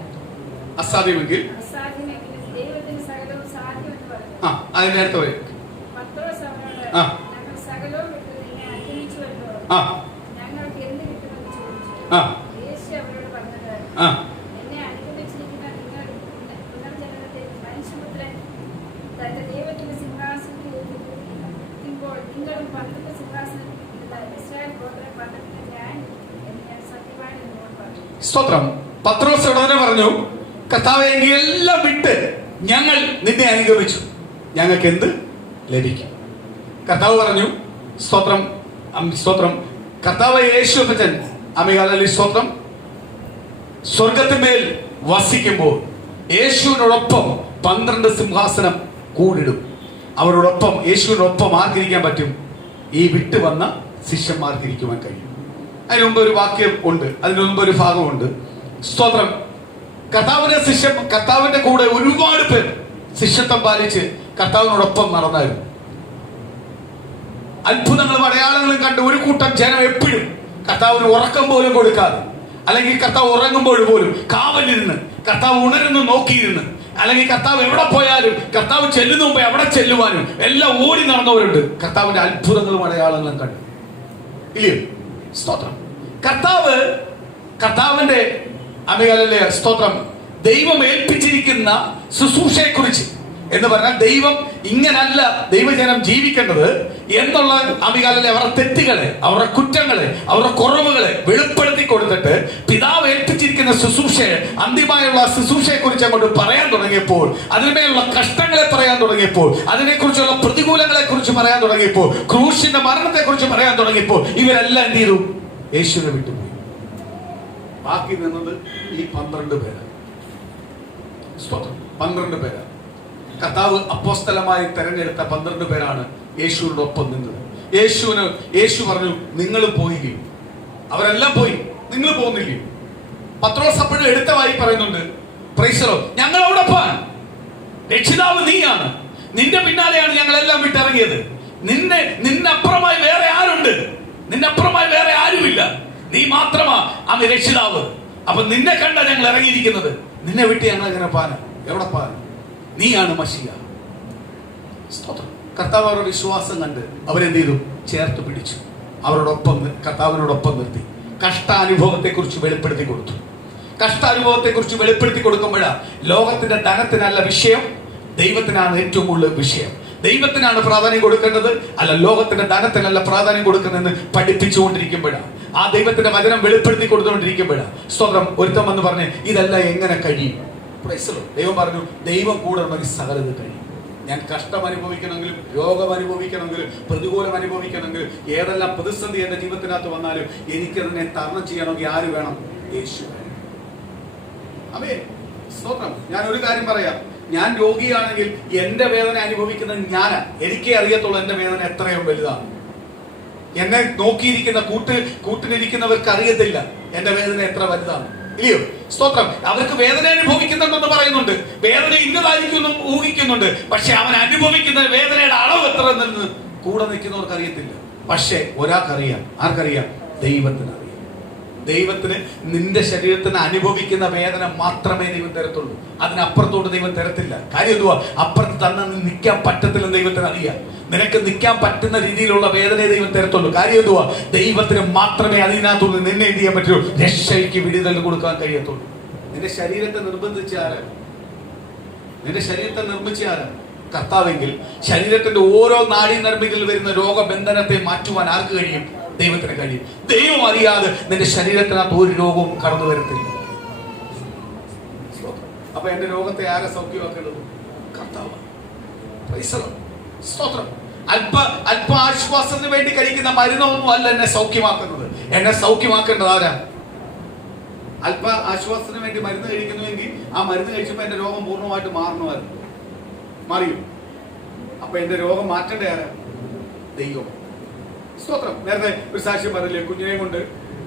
അസാധ്യമെങ്കിൽ അസാധ്യമെങ്കിലും ദൈവത്തിന് സകലവും സാധ്യമെന്ന് പറഞ്ഞു. അതിന്റെ അടുത്ത വരെ പത്രോസ് അവരോട്, ഞങ്ങൾ സകലവും വിട്ട് നിന്നെ അനുഗമിച്ചുവല്ലോ, ഞങ്ങൾക്ക് എന്ത് കിട്ടുമെന്ന് ചോദിച്ചു. യേശു അവരോട് പറഞ്ഞത്, എന്നെ അനുഗമിച്ചിരിക്കുന്ന നിങ്ങൾ പുനർജനനത്തിൽ മനുഷ്യപുത്രൻ തന്റെ ദൈവത്തിന്റെ സിംഹാസനത്തിൽ ഇരിക്കുമ്പോൾ നിങ്ങളും 12 സിംഹാസനത്തിൽ ഇസ്രായേൽ ഗോത്രം 12 ഞാൻ എന്ന് ഞാൻ സത്യമായി നിങ്ങളോട് പറഞ്ഞു. സ്തോത്രം. പത്രോസ് ഉടനെ പറഞ്ഞു, കർത്താവേ, എങ്കിൽ എല്ലാം വിട്ട് ഞങ്ങൾ നിന്നെ അനുഗമിച്ചു, ഞങ്ങൾക്ക് എന്ത് ലഭിക്കും? കർത്താവ് പറഞ്ഞു, സ്തോത്രം സ്തോത്രം. കർത്താവ് യേശു അപ്പച്ചൻ അമികാലി സ്തോത്രം സ്വർഗത്തിന്മേൽ വസിക്കുമ്പോൾ യേശുവിനോടൊപ്പം 12 സിംഹാസനം കൂടിടും. അവരോടൊപ്പം യേശുവിനോടൊപ്പം ആർക്കിരിക്കാൻ പറ്റും? ഈ വിട്ടുവന്ന ശിഷ്യന്മാർക്ക് ഇരിക്കുവാൻ കഴിയും. അതിനു മുമ്പ് ഒരു വാക്യം ഉണ്ട്, അതിനു മുമ്പ് ഒരു ഭാഗമുണ്ട്. സ്തോത്രം. കർത്താവിന്റെ കൂടെ ഒരുപാട് പേർ ശിഷ്യത്വം പാലിച്ച് കർത്താവിനോടൊപ്പം നടന്നായിരുന്നു. അത്ഭുതങ്ങളും അടയാളങ്ങളും കണ്ട് ഒരു കൂട്ടം ജനം എപ്പോഴും കർത്താവിന് ഉറക്കം പോലും കൊടുക്കാതെ, അല്ലെങ്കിൽ കർത്താവ് ഉറങ്ങുമ്പോൾ പോലും കാവലിരുന്ന്, കർത്താവ് ഉണരുന്ന് നോക്കിയിരുന്ന്, അല്ലെങ്കിൽ കർത്താവ് എവിടെ പോയാലും കർത്താവ് ചെല്ലുന്ന മുമ്പേ അവിടെ ചെല്ലുവാനും എല്ലാം ഓടി നടന്നവരുണ്ട്. കർത്താവിന്റെ അത്ഭുതങ്ങളും അടയാളങ്ങളും കണ്ടു, ഇല്ലയോ? സ്തോത്രം. കർത്താവിന്റെ അമികാലല്ലേ സ്തോത്രം ദൈവം ഏൽപ്പിച്ചിരിക്കുന്ന ശുശ്രൂഷയെ കുറിച്ച് എന്ന് പറഞ്ഞാൽ, ദൈവം ഇങ്ങനല്ല ദൈവജനം ജീവിക്കേണ്ടത് എന്നുള്ള അമികാലല്ലേ അവരുടെ തെറ്റുകളെ, അവരുടെ കുറ്റങ്ങളെ, അവരുടെ കുറവുകളെ വെളിപ്പെടുത്തി കൊടുത്തിട്ട് പിതാവ് ഏൽപ്പിച്ചിരിക്കുന്ന ശുശ്രൂഷയെ, അന്തിമമായുള്ള ശുശ്രൂഷയെ കുറിച്ച് അങ്ങോട്ട് പറയാൻ തുടങ്ങിയപ്പോൾ, അതിന്മേലുള്ള കഷ്ടങ്ങളെ പറയാൻ തുടങ്ങിയപ്പോൾ, അതിനെക്കുറിച്ചുള്ള പ്രതികൂലങ്ങളെ കുറിച്ച് പറയാൻ തുടങ്ങിയപ്പോൾ, ക്രൂശിന്റെ മരണത്തെ കുറിച്ച് പറയാൻ തുടങ്ങിയപ്പോൾ, ഇവരെല്ലാം എന്ത് ചെയ്തു? യേശുവിനെ വിട്ടുപോയി. ബാക്കി നിന്നത് ഈ 12 പേര്. 12 പേര്. കർത്താവ് അപ്പോസ്തലമായി തെരഞ്ഞെടുത്ത 12 പേരാണ് യേശുവിനോടൊപ്പം നിന്നത്. യേശു പറഞ്ഞു, നിങ്ങൾ പോയില്ലയോ? അവരെല്ലാം പോയി, നിങ്ങൾ പോകുന്നില്ലയോ? പത്രോസ് അപ്പോഴും എടുത്തവായി പറയുന്നുണ്ട്, പ്രൈസ് ദി ലോർഡ്, ഞങ്ങളോടൊപ്പം രക്ഷിതാവ് നീയാണ്, നിന്റെ പിന്നാലെയാണ് ഞങ്ങളെല്ലാം വിട്ടിറങ്ങിയത്. നിന്നപ്പുറമായി വേറെ ആരുണ്ട്? നിന്നപ്പുറമായി വേറെ ആരുമില്ല, നീ മാത്രമാ അന്ന് രക്ഷിതാവ്. അപ്പൊ നിന്നെ കണ്ട ഞങ്ങൾ ഇറങ്ങിയിരിക്കുന്നത്, നിന്നെ വിട്ട് ഞങ്ങൾ എങ്ങനെ പാന? എവിടെ പാന? നീയാണ് മശിയ. കർത്താവ് അവരുടെ വിശ്വാസം കണ്ട് അവരെന്ത് ചെയ്തു? ചേർത്ത് പിടിച്ചു, അവരോടൊപ്പം കർത്താവിനോടൊപ്പം നിർത്തി. കഷ്ടാനുഭവത്തെ കുറിച്ച് വെളിപ്പെടുത്തി കൊടുത്തു. കഷ്ടാനുഭവത്തെ കുറിച്ച് വെളിപ്പെടുത്തി കൊടുക്കുമ്പോഴാ ലോകത്തിന്റെ ധനത്തിനല്ല വിഷയം, ദൈവത്തിനാണ് ഏറ്റവും കൂടുതൽ വിഷയം. ദൈവത്തിനാണ് പ്രാധാന്യം കൊടുക്കേണ്ടത്, അല്ല ലോകത്തിന്റെ ധനത്തിനല്ല പ്രാധാന്യം കൊടുക്കുന്നതെന്ന് പഠിപ്പിച്ചുകൊണ്ടിരിക്കുമ്പോഴാണ്, ആ ദൈവത്തിന്റെ വചനം വെളിപ്പെടുത്തി കൊടുത്തുകൊണ്ടിരിക്കുമ്പോഴാണ്. സ്തോത്രം. ഒരുത്തം വന്ന് പറഞ്ഞ് ഇതെല്ലാം എങ്ങനെ കഴിയും? ദൈവം പറഞ്ഞു, ദൈവം കൂടെ മതി സകലത് കഴിയും. ഞാൻ കഷ്ടം അനുഭവിക്കണമെങ്കിലും, രോഗം അനുഭവിക്കണമെങ്കിലും, പ്രതികൂലം അനുഭവിക്കണമെങ്കിലും, ഏതെല്ലാം പ്രതിസന്ധി എന്റെ ജീവിതത്തിനകത്ത് വന്നാലും എനിക്കതിനെ തരണം ചെയ്യണമെങ്കിൽ ആര് വേണം? യേശു വേണം. അതെ, സ്തോത്രം. ഞാൻ ഒരു കാര്യം പറയാം, ഞാൻ രോഗിയാണെങ്കിൽ എന്റെ വേദന അനുഭവിക്കുന്നത് ഞാനാ. എനിക്കേ അറിയത്തുള്ളൂ എന്റെ വേദന എത്രയോ വലുതാണ്. എന്നെ നോക്കിയിരിക്കുന്ന കൂട്ടിനിരിക്കുന്നവർക്ക് അറിയത്തില്ല എന്റെ വേദന എത്ര വലുതാണ്, ഇല്ലയോ? സ്തോത്രം. അവർക്ക് വേദന അനുഭവിക്കുന്നുണ്ടെന്ന് പറയുന്നുണ്ട്, വേദന ഇന്നതായിരിക്കും ഊഹിക്കുന്നുണ്ട്. പക്ഷെ അവൻ അനുഭവിക്കുന്ന വേദനയുടെ അളവ് എത്ര എന്ന് കൂടെ നിൽക്കുന്നവർക്ക് അറിയത്തില്ല. പക്ഷെ ഒരാൾക്കറിയാം. ആർക്കറിയാം? ദൈവത്തിന് അറിയാം. ദൈവത്തിന് നിന്റെ ശരീരത്തിന് അനുഭവിക്കുന്ന വേദന മാത്രമേ ദൈവം തരത്തുള്ളൂ, അതിനപ്പുറത്തോട്ട് ദൈവം തരത്തില്ല. കാര്യം എന്തുവാ? അപ്പുറത്ത് തന്നെ നിൽക്കാൻ പറ്റത്തില്ലെന്ന് ദൈവത്തിന് അറിയാം. നിനക്ക് നിൽക്കാൻ പറ്റുന്ന രീതിയിലുള്ള വേദനയെ ദൈവം തരത്തുള്ളൂ. കാര്യം എന്തുവാ? ദൈവത്തിന് മാത്രമേ അതിനകത്തുള്ളൂ നിന്നെ എന്ത് ചെയ്യാൻ പറ്റുള്ളൂ? രക്ഷയ്ക്ക് വിടുതൽ കൊടുക്കാൻ കഴിയത്തുള്ളൂ. നിന്റെ ശരീരത്തെ നിർബന്ധിച്ച ആരാ? നിന്റെ ശരീരത്തെ നിർമ്മിച്ച ആരാ? കർത്താവെങ്കിൽ ശരീരത്തിന്റെ ഓരോ നാഡീനർമ്മികളിൽ വരുന്ന രോഗബന്ധനത്തെ മാറ്റുവാൻ ആർക്ക് കഴിയും? ദൈവത്തിന് കഴിയും. ദൈവം അറിയാതെ നിന്റെ ശരീരത്തിനകത്ത് ഒരു രോഗവും കടന്നു വരത്തില്ല. അപ്പൊ എന്റെ രോഗത്തെ ആരെ സൗഖ്യമാക്കേണ്ടത്? കർത്താവ്. സ്തോത്രം. അല്പ ആശ്വാസത്തിന് വേണ്ടി കഴിക്കുന്ന മരുന്നൊന്നും അല്ല എന്നെ സൗഖ്യമാക്കുന്നത്. എന്നെ സൗഖ്യമാക്കേണ്ടത് ആരാ? അല്പ ആശ്വാസത്തിന് വേണ്ടി മരുന്ന് കഴിക്കുന്നുവെങ്കിൽ ആ മരുന്ന് കഴിച്ചപ്പോ എന്റെ രോഗം പൂർണ്ണമായിട്ട് മാറണമായിരുന്നു. മാറിയോ? അപ്പൊ എന്റെ രോഗം മാറ്റേണ്ട ആരാ? ദൈവം. സ്തോത്രം. നേരത്തെ ഒരു സാക്ഷ്യം പറഞ്ഞില്ലേ, കുഞ്ഞിനെ കൊണ്ട്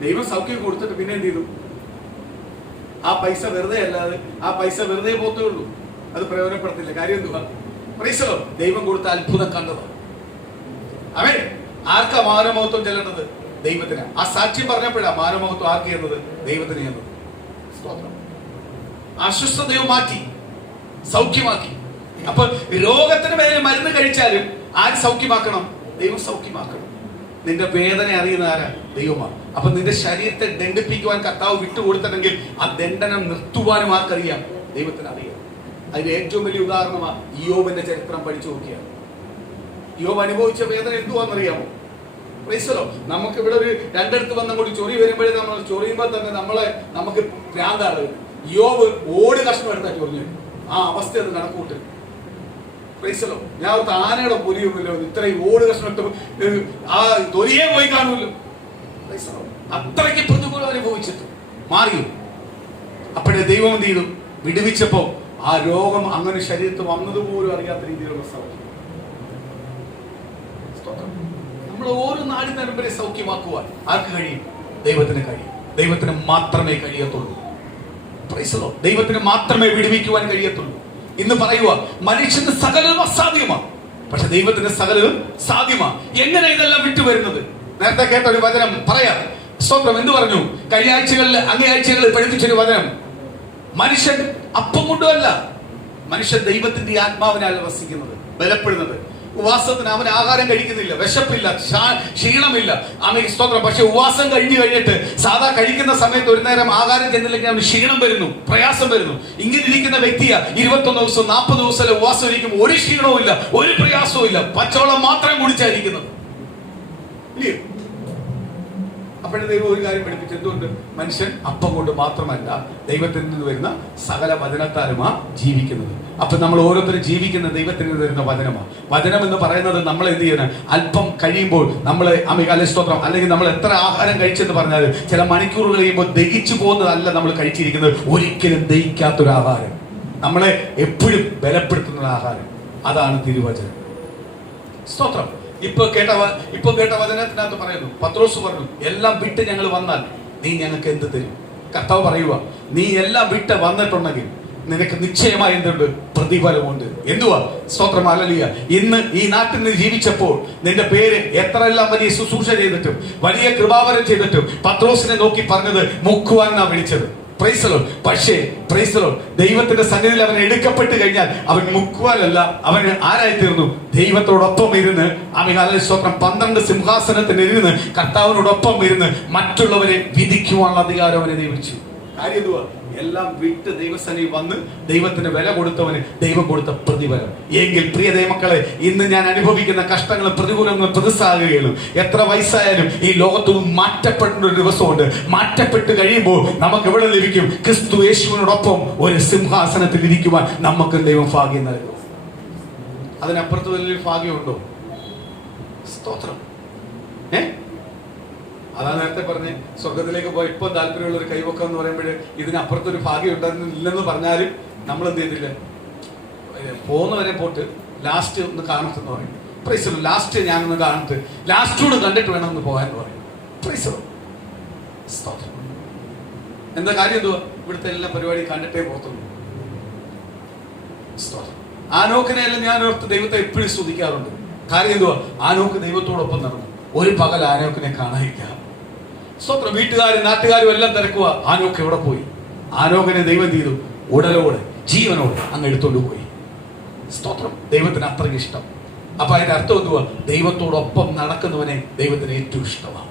ദൈവം സൗഖ്യം കൊടുത്തിട്ട് പിന്നെ എന്ത് ചെയ്തു? ആ പൈസ വെറുതെ അല്ലാതെ, ആ പൈസ വെറുതെ പോത്തേ ഉള്ളൂ, അത് പ്രയോജനപ്പെടത്തില്ല. കാര്യം എന്തുവാ? ദൈവം കൊടുത്ത അത്ഭുതം കണ്ടത്. അവൻ ആർക്കാ മാനമഹത്വം ചെല്ലേണ്ടത്? ദൈവത്തിന്. ആ സാക്ഷ്യം പറഞ്ഞപ്പോഴാ മാനവമഹത്വം ആർക്ക് ചെയ്യുന്നത്? ദൈവത്തിന് ചെയ്യുന്നത്. സ്തോത്രം. അസ്വസ്ഥതയോ മാറ്റി സൗഖ്യമാക്കി. അപ്പൊ രോഗത്തിന് മേലെ മരുന്ന് കഴിച്ചാലും ആര് സൗഖ്യമാക്കണം? ദൈവം സൗഖ്യമാക്കണം. നിന്റെ വേദന അറിയുന്ന ആരാ? ദൈവമാണ്. അപ്പൊ നിന്റെ ശരീരത്തെ ദണ്ഡിപ്പിക്കുവാൻ കർത്താവ് വിട്ടുകൊടുത്തിട്ടുണ്ടെങ്കിൽ ആ ദണ്ഡനം നിർത്തുവാനും ആർക്കറിയാം? ദൈവത്തിന് അറിയാം. അതിന്റെ ഏറ്റവും വലിയ ഉദാഹരണമാണ് ഇയ്യോബിന്റെ ചരിത്രം പഠിച്ചു നോക്കിയാൽ. ഇയ്യോബ് അനുഭവിച്ച വേദന എന്തുവാണെന്നറിയാമോ? പ്രൈസലോ. നമുക്ക് ഇവിടെ ഒരു രണ്ടിടത്ത് വന്ന് അങ്ങോട്ട് ചൊറി വരുമ്പോഴേ നമ്മൾ ചൊറിയുമ്പോൾ തന്നെ നമുക്ക് ഭ്രാന്താണ്. ഇയ്യോബ് ഓട് കഷ്ണം എടുത്താൽ ചൊറിഞ്ഞു. ആ അവസ്ഥ അത് കണക്കൂട്ട്. പ്രൈസലോ. ഞാൻ അവിടുത്തെ ആനയുടെ പൊരിയുമില്ലോ, ഇത്രയും ഓട് കഷ്ണം ഇട്ട് ആ തൊലിയെ പോയി കാണുമല്ലോ. പ്രൈസലോ. അത്രയ്ക്ക് പ്രതികൂലം അനുഭവിച്ചിട്ട് മാറിയോ? അപ്പോഴേ ദൈവം എന്ത് ചെയ്തു? വിടുവിച്ചപ്പോ ആ രോഗം അങ്ങനെ ശരീരത്തിൽ വന്നതുപോലും അറിയാത്ത രീതിയിലുള്ള സൗഖ്യം. നമ്മൾ ഓരോ നാടിൻ നരമ്പരെ സൗഖ്യമാക്കുവാൻ ആർക്ക് കഴിയും? ദൈവത്തിന് കഴിയും. ദൈവത്തിന് മാത്രമേ കഴിയത്തുള്ളൂ. പ്രൈസലോ. ദൈവത്തിന് മാത്രമേ വിടുവിക്കുവാൻ കഴിയത്തുള്ളൂ. ഇന്ന് പറയുക, മനുഷ്യന് സകലവും അസാധ്യമാണ്, പക്ഷെ ദൈവത്തിന് സകലവും സാധ്യമാണ്. എങ്ങനെ ഇതെല്ലാം വിട്ടുവരുന്നത്? നേരത്തെ കേട്ട ഒരു വചനം പറയാം. സ്തോത്രം. എന്ത് പറഞ്ഞു? കഴിഞ്ഞ ആഴ്ചകളിൽ അങ്ങേയാഴ്ചകളിൽ പഠിപ്പിച്ചൊരു വചനം. മനുഷ്യൻ അപ്പം കൊണ്ടുമല്ല, മനുഷ്യൻ ദൈവത്തിന്റെ ആത്മാവിനാൽ വസിക്കുന്നത്, ബലപ്പെടുന്നത്. ഉപവാസത്തിന് അവൻ ആഹാരം കഴിക്കുന്നില്ല, വിശപ്പില്ല, ക്ഷീണമില്ല. ആമേൻ. സ്തോത്രം. പക്ഷെ ഉപവാസം കഴിഞ്ഞിട്ട് സാധാ കഴിക്കുന്ന സമയത്ത് ഒരു നേരം ആഹാരം ചെന്നില്ലെങ്കിൽ അവന് ക്ഷീണം വരുന്നു, പ്രയാസം വരുന്നു. ഇങ്ങനെ ഇരിക്കുന്ന വ്യക്തിയാ 21 ദിവസം 40 ദിവസം ഉപവാസം ഇരിക്കും, ഒരു ക്ഷീണവും ഇല്ല, ഒരു പ്രയാസവും ഇല്ല, പച്ചവെള്ളം മാത്രം കുടിച്ചായിരിക്കുന്നത്. ഇല്ലയോ? അപ്പോഴേ ദൈവം ഒരു കാര്യം പഠിപ്പിച്ചു. എന്തുകൊണ്ട്? മനുഷ്യൻ അപ്പം കൊണ്ട് മാത്രമല്ല, ദൈവത്തിൽ നിന്ന് വരുന്ന സകല വചനത്താലുമാ ജീവിക്കുന്നത്. അപ്പൊ നമ്മൾ ഓരോരുത്തരും ജീവിക്കുന്ന ദൈവത്തിൽ നിന്ന് വരുന്ന വചനമാണ്. വചനം എന്ന് പറയുന്നത് നമ്മൾ എന്ത് ചെയ്യണം? അല്പം കഴിയുമ്പോൾ നമ്മൾ സ്തോത്രം, അല്ലെങ്കിൽ നമ്മൾ എത്ര ആഹാരം കഴിച്ചെന്ന് പറഞ്ഞാൽ ചില മണിക്കൂറുകൾ കഴിയുമ്പോൾ ദഹിച്ചു പോകുന്നതല്ല നമ്മൾ കഴിച്ചിരിക്കുന്നത്. ഒരിക്കലും ദഹിക്കാത്തൊരു ആഹാരം, നമ്മളെ എപ്പോഴും ബലപ്പെടുത്തുന്ന ആഹാരം, അതാണ് തിരുവചനം. സ്തോത്രം. ഇപ്പൊ കേട്ട വചനത്തിനകത്ത് പറയുന്നു, പത്രോസ് പറഞ്ഞു, എല്ലാം വിട്ട് ഞങ്ങൾ വന്നാൽ നീ ഞങ്ങൾക്ക് എന്ത് തരും? കർത്താവ് പറയുക, നീ എല്ലാം വിട്ട് വന്നിട്ടുണ്ടെങ്കിൽ നിനക്ക് നിശ്ചയമായി എന്തുണ്ട്? പ്രതിഫലമുണ്ട്. എന്തുവാ? സ്തോത്രം. ഹല്ലേലൂയ. ഇന്ന് ഈ നാട്ടിൽ നിന്ന് ജീവിച്ചപ്പോൾ നിന്റെ പേര് എത്രയെല്ലാം വലിയ ശുശ്രൂഷ ചെയ്തിട്ടും വലിയ കൃപാവരം ചെയ്തിട്ടും പത്രോസിനെ നോക്കി പറഞ്ഞത് മുക്കുവാൻ നാം വിളിച്ചത്. പ്രൈസലോ. പക്ഷേ പ്രൈസലോ, ദൈവത്തിന്റെ സന്നിധിയിൽ അവൻ എടുക്കപ്പെട്ട് കഴിഞ്ഞാൽ അവൻ മുക്കുവാനല്ല, അവന് ആരായി തീർന്നു? ദൈവത്തോടൊപ്പം ഇരുന്ന് സ്തോത്രം 12 സിംഹാസനത്തിന് ഇരുന്ന് കർത്താവിനോടൊപ്പം ഇരുന്ന് മറ്റുള്ളവരെ വിധിക്കുവാനുള്ള അധികാരം അവനെ നിയമിച്ചു. കാര്യം എന്തുവാ? എല്ലാം വിട്ട് ദൈവസന്നിധി വന്ന് ദൈവത്തിന് വില കൊടുത്തവന് ദൈവം കൊടുത്ത പ്രതിഫലം. എങ്കിൽ പ്രിയ ദൈവമക്കളെ, ഇന്ന് ഞാൻ അനുഭവിക്കുന്ന കഷ്ടങ്ങളും പ്രതികൂലങ്ങളും പ്രതിസാഹചര്യങ്ങളും എത്ര വയസ്സായാലും ഈ ലോകത്തു മാറ്റപ്പെടുന്ന ഒരു ദിവസമുണ്ട്. മാറ്റപ്പെട്ട് കഴിയുമ്പോൾ നമുക്ക് എവിടെ ലഭിക്കും? ക്രിസ്തു യേശുവിനോടൊപ്പം ഒരു സിംഹാസനത്തിൽ ഇരിക്കുവാൻ നമുക്ക് ദൈവം ഭാഗ്യം നൽകും. അതിനപ്പുറത്ത് വലിയൊരു ഭാഗ്യമുണ്ടോ? സ്തോത്രം. അതാ നേരത്തെ പറഞ്ഞ് സ്വർഗത്തിലേക്ക് പോയി ഇപ്പൊ താല്പര്യമുള്ള ഒരു കൈവക്കം എന്ന് പറയുമ്പോൾ ഇതിനപ്പുറത്തൊരു ഭാഗ്യം ഉണ്ടായിരുന്നില്ലെന്ന് പറഞ്ഞാലും നമ്മൾ എന്ത് ചെയ്തില്ല? പോകുന്നവരെ പോട്ട് ലാസ്റ്റ് ഒന്ന് കാണത്തെന്ന് പറയും. പ്രൈസലോ. ലാസ്റ്റ് ഞാനൊന്ന് കാണത്ത്, ലാസ്റ്റോട് കണ്ടിട്ട് വേണമെന്ന് പോകാന്ന് പറയും. പ്രൈസലോ. എന്താ കാര്യം? എന്തുവാ? ഇവിടുത്തെ എല്ലാ പരിപാടിയും കണ്ടിട്ടേ പോകത്തുള്ളൂ. ആനോക്കിനെയല്ല ഞാൻ ഓർത്ത് ദൈവത്തെ എപ്പോഴും സ്തുതിക്കാറുണ്ട്. കാര്യം എന്തുവാ? ആനോക്ക് ദൈവത്തോടൊപ്പം നടന്നു. ഒരു പകൽ ആനോക്കിനെ കാണാനില്ല. സ്തോത്രം. വീട്ടുകാരും നാട്ടുകാരും എല്ലാം തിരക്കുക. ആനോക്ക് എവിടെ പോയി? ആനോക്കിനെ ദൈവം ചെയ്തു ഉടലോടെ ജീവനോടെ അങ്ങ് എടുത്തോണ്ട് പോയി. സ്തോത്രം. ദൈവത്തിന് അത്രയ്ക്ക് ഇഷ്ടം. അപ്പൊ അതിന്റെ അർത്ഥം എന്തുവാ? ദൈവത്തോടൊപ്പം നടക്കുന്നവനെ ദൈവത്തിന് ഏറ്റവും ഇഷ്ടമാണ്.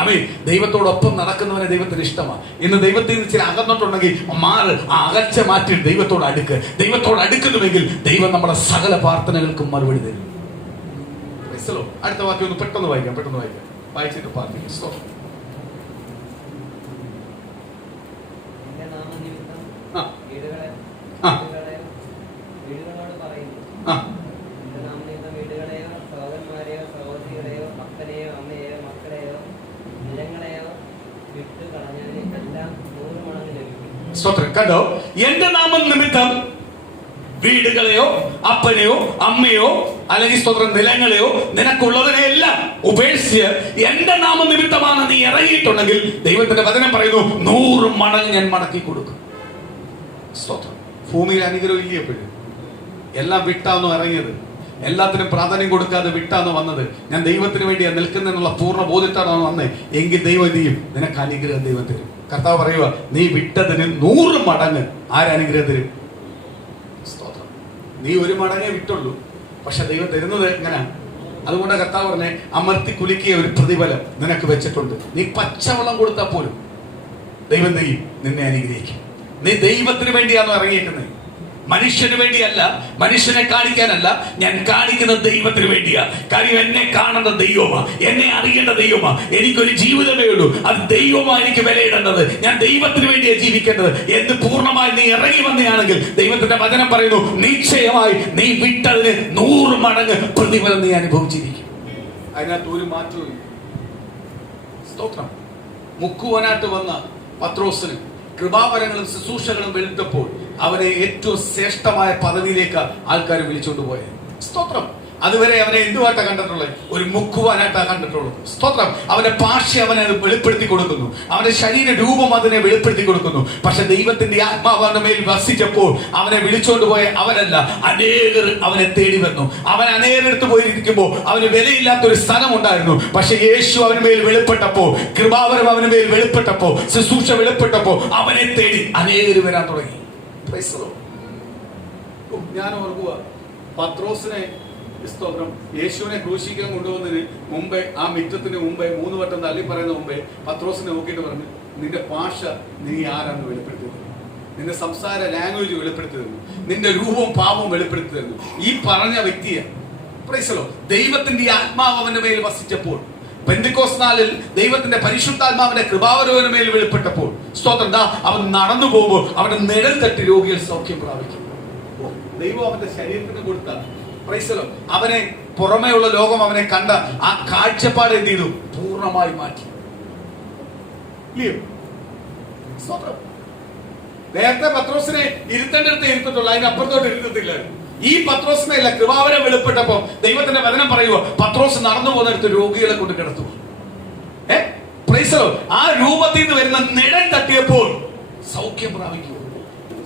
ആമേൻ. ദൈവത്തോടൊപ്പം നടക്കുന്നവനെ ദൈവത്തിന് ഇഷ്ടമാണ്. ഇന്ന് ദൈവത്തിൽ നിന്ന് ചില അകന്നിട്ടുണ്ടെങ്കിൽ മാറ്, ആ അകൽച്ച മാറ്റി ദൈവത്തോട് അടുക്ക്. ദൈവത്തോട് അടുക്കുന്നുവെങ്കിൽ ദൈവം നമ്മുടെ സകല പ്രാർത്ഥനകൾക്കും മറുപടി തരും. അടുത്ത വാക്യം ഒന്ന് പെട്ടെന്ന് വായിക്കാം. വായിച്ചിട്ട് പ്രാർത്ഥിക്കും. കണ്ടോ? എന്റെ നാമം നിമിത്തം വീടുകളെയോ അപ്പനെയോ അമ്മയോ അല്ലെങ്കിൽ സ്തോത്രം നിലങ്ങളെയോ നിനക്കുള്ളതിനെ എല്ലാം ഉപേക്ഷിച്ച് എന്റെ നാമ നിമിത്തമാണ് നീ ഇറങ്ങിയിട്ടുണ്ടെങ്കിൽ ദൈവത്തിന്റെ വചനം പറയുന്നു 100 മടങ്ങ് ഞാൻ മടക്കി കൊടുക്കും. സ്തോത്രം. ഭൂമിയിൽ അനുഗ്രഹം ഇല്ല. എപ്പോഴും എല്ലാം വിട്ടാന്നോ ഇറങ്ങിയത്? എല്ലാത്തിനും പ്രാധാന്യം കൊടുക്കാതെ വിട്ടാണ് വന്നത്, ഞാൻ ദൈവത്തിന് വേണ്ടിയാണ് നിൽക്കുന്നതിനുള്ള പൂർണ്ണ ബോധ്യത്താണ് വന്നത്, എങ്കിൽ ദൈവം എന്ത് ചെയ്യും? നിനക്ക് അനുഗ്രഹം ദൈവം തരും. കർത്താവ് പറയുക, നീ വിട്ടതിന് 100 മടങ്ങ് ആരനുഗ്രഹം തരും? സ്തോത്രം. നീ 1 മടങ്ങേ വിട്ടുള്ളൂ, പക്ഷെ ദൈവം തരുന്നത് എങ്ങനെ? അതുകൊണ്ട് കർത്താവ് പറഞ്ഞേ, അമർത്തി കുലുക്കിയ ഒരു പ്രതിഫലം നിനക്ക് വെച്ചിട്ടുണ്ട്. നീ പച്ചവെള്ളം കൊടുത്താൽ പോലും ദൈവം നിന്നെ അനുഗ്രഹിക്കും. നീ ദൈവത്തിന് വേണ്ടിയാണോ ഇറങ്ങിയേക്കുന്നത്? മനുഷ്യന് വേണ്ടിയല്ല, മനുഷ്യനെ കാണിക്കാനല്ല, ഞാൻ കാണിക്കുന്നത് ദൈവത്തിന് വേണ്ടിയാ. കാര്യം എന്നെ കാണുന്ന ദൈവമാ, എന്നെ അറിയേണ്ട ദൈവമാ. എനിക്കൊരു ജീവിതമേ ഉള്ളൂ, അത് ദൈവമാ എനിക്ക് വിലയിടേണ്ടത്. ഞാൻ ദൈവത്തിന് വേണ്ടിയാ ജീവിക്കേണ്ടത് എന്ന് പൂർണ്ണമായി നീ ഇറങ്ങി വന്നയാണെങ്കിൽ ദൈവത്തിന്റെ വചനം പറയുന്നു, നിശ്ചയമായി നീ വിട്ടതിന് 100 മടങ്ങ് പ്രതിഫലം നീ അനുഭവിച്ചിരിക്കും. അതിനകത്ത് ഒരു മാറ്റവും. സ്തോത്രം. മുക്കുവനായിട്ട് വന്ന പത്രോസിന് കൃപാവരങ്ങളും ശുശ്രൂഷകളും വെളുത്തപ്പോൾ അവനെ ഏറ്റവും ശ്രേഷ്ഠമായ പദവിയിലേക്ക് ആൾക്കാർ വിളിച്ചുകൊണ്ട് പോയത്. സ്തോത്രം. അതുവരെ അവനെ എന്തുമായിട്ടാ കണ്ടിട്ടുള്ളത്? ഒരു മുക്കുവാനായിട്ടാ കണ്ടിട്ടുള്ളത്. സ്തോത്രം. അവന്റെ ഭാഷ അവനെ വെളിപ്പെടുത്തി കൊടുക്കുന്നു, അവന്റെ ശരീര രൂപം അതിനെ വെളിപ്പെടുത്തി കൊടുക്കുന്നു. പക്ഷെ ദൈവത്തിന്റെ ആത്മാവ് അവന്റെ മേൽ വസിച്ചപ്പോൾ അവനെ വിളിച്ചുകൊണ്ട് പോയ അവനല്ല, അനേകർ അവനെ തേടി വന്നു. അവൻ അനേകടുത്ത് പോയിരിക്കുമ്പോൾ അവന് വിലയില്ലാത്തൊരു സ്ഥലം ഉണ്ടായിരുന്നു. പക്ഷെ യേശു അവന് മേൽ വെളിപ്പെട്ടപ്പോ, കൃപാവരം അവന് മേൽ വെളിപ്പെട്ടപ്പോ, ശുശ്രൂഷ വെളിപ്പെട്ടപ്പോ അവനെ തേടി അനേകർ വരാൻ തുടങ്ങി. ഞാൻ ഓർക്കുക, പത്രോസിനെ സ്തോത്രം യേശുവിനെ ക്രൂശിക്കാൻ കൊണ്ടുവന്നതിന് മുമ്പേ, ആ മിറ്റത്തിന് മുമ്പേ 3 വട്ടം തള്ളി പറയുന്ന മുമ്പേ പത്രോസിനെ നോക്കിയിട്ട് പറഞ്ഞു, നിന്റെ ഭാഷ നീ ആരാന്ന് വെളിപ്പെടുത്തി തന്നു, നിന്റെ സംസാര ലാംഗ്വേജ് വെളിപ്പെടുത്തി തന്നു, നിന്റെ രൂപവും ഭാവവും വെളിപ്പെടുത്തി തന്നു. ഈ പറഞ്ഞ വ്യക്തിയെ ദൈവത്തിന്റെ ആത്മാവ് അവന്റെ മേൽ വസിച്ചപ്പോൾ, പെന്തിക്കോസ്ത് നാളിൽ ദൈവത്തിന്റെ പരിശുദ്ധാത്മാവിന്റെ കൃപാവരവന്റെ മേൽ വെളിപ്പെട്ടപ്പോൾ, സ്തോത്രം, അവൻ നടന്നു പോകുമ്പോൾ അവന്റെ നിഴൽ തട്ടി രോഗികൾ സൗഖ്യം പ്രാപിക്കും. ദൈവം അവന്റെ ശരീരത്തിന് കൊടുത്ത അവനെ പുറമേയുള്ള ലോകം അവനെ കണ്ട ആ കാഴ്ചപ്പാട് എന്ത് ചെയ്തു? പൂർണ്ണമായി മാറ്റി. നേരത്തെ പത്രോസിനെ ഇരുത്തേണ്ടടുത്ത് ഇരുത്തിട്ടുള്ളൂ, അതിനപ്പുറത്തോട്ട് ഇരുത്തത്തില്ല. ഈ പത്രോസിനെ അല്ല, കൃപാവരം വെളിപ്പെട്ടപ്പോ ദൈവത്തിന്റെ വചനം പറയുക, പത്രോസ് നടന്നു പോകുന്നിടത്ത് രോഗികളെ കൊണ്ട് കിടത്തു. ആ രൂപത്തിൽ നിന്ന് വരുന്ന നിഴൽ തട്ടിയപ്പോൾ സൗഖ്യം പ്രാപിക്കൂ.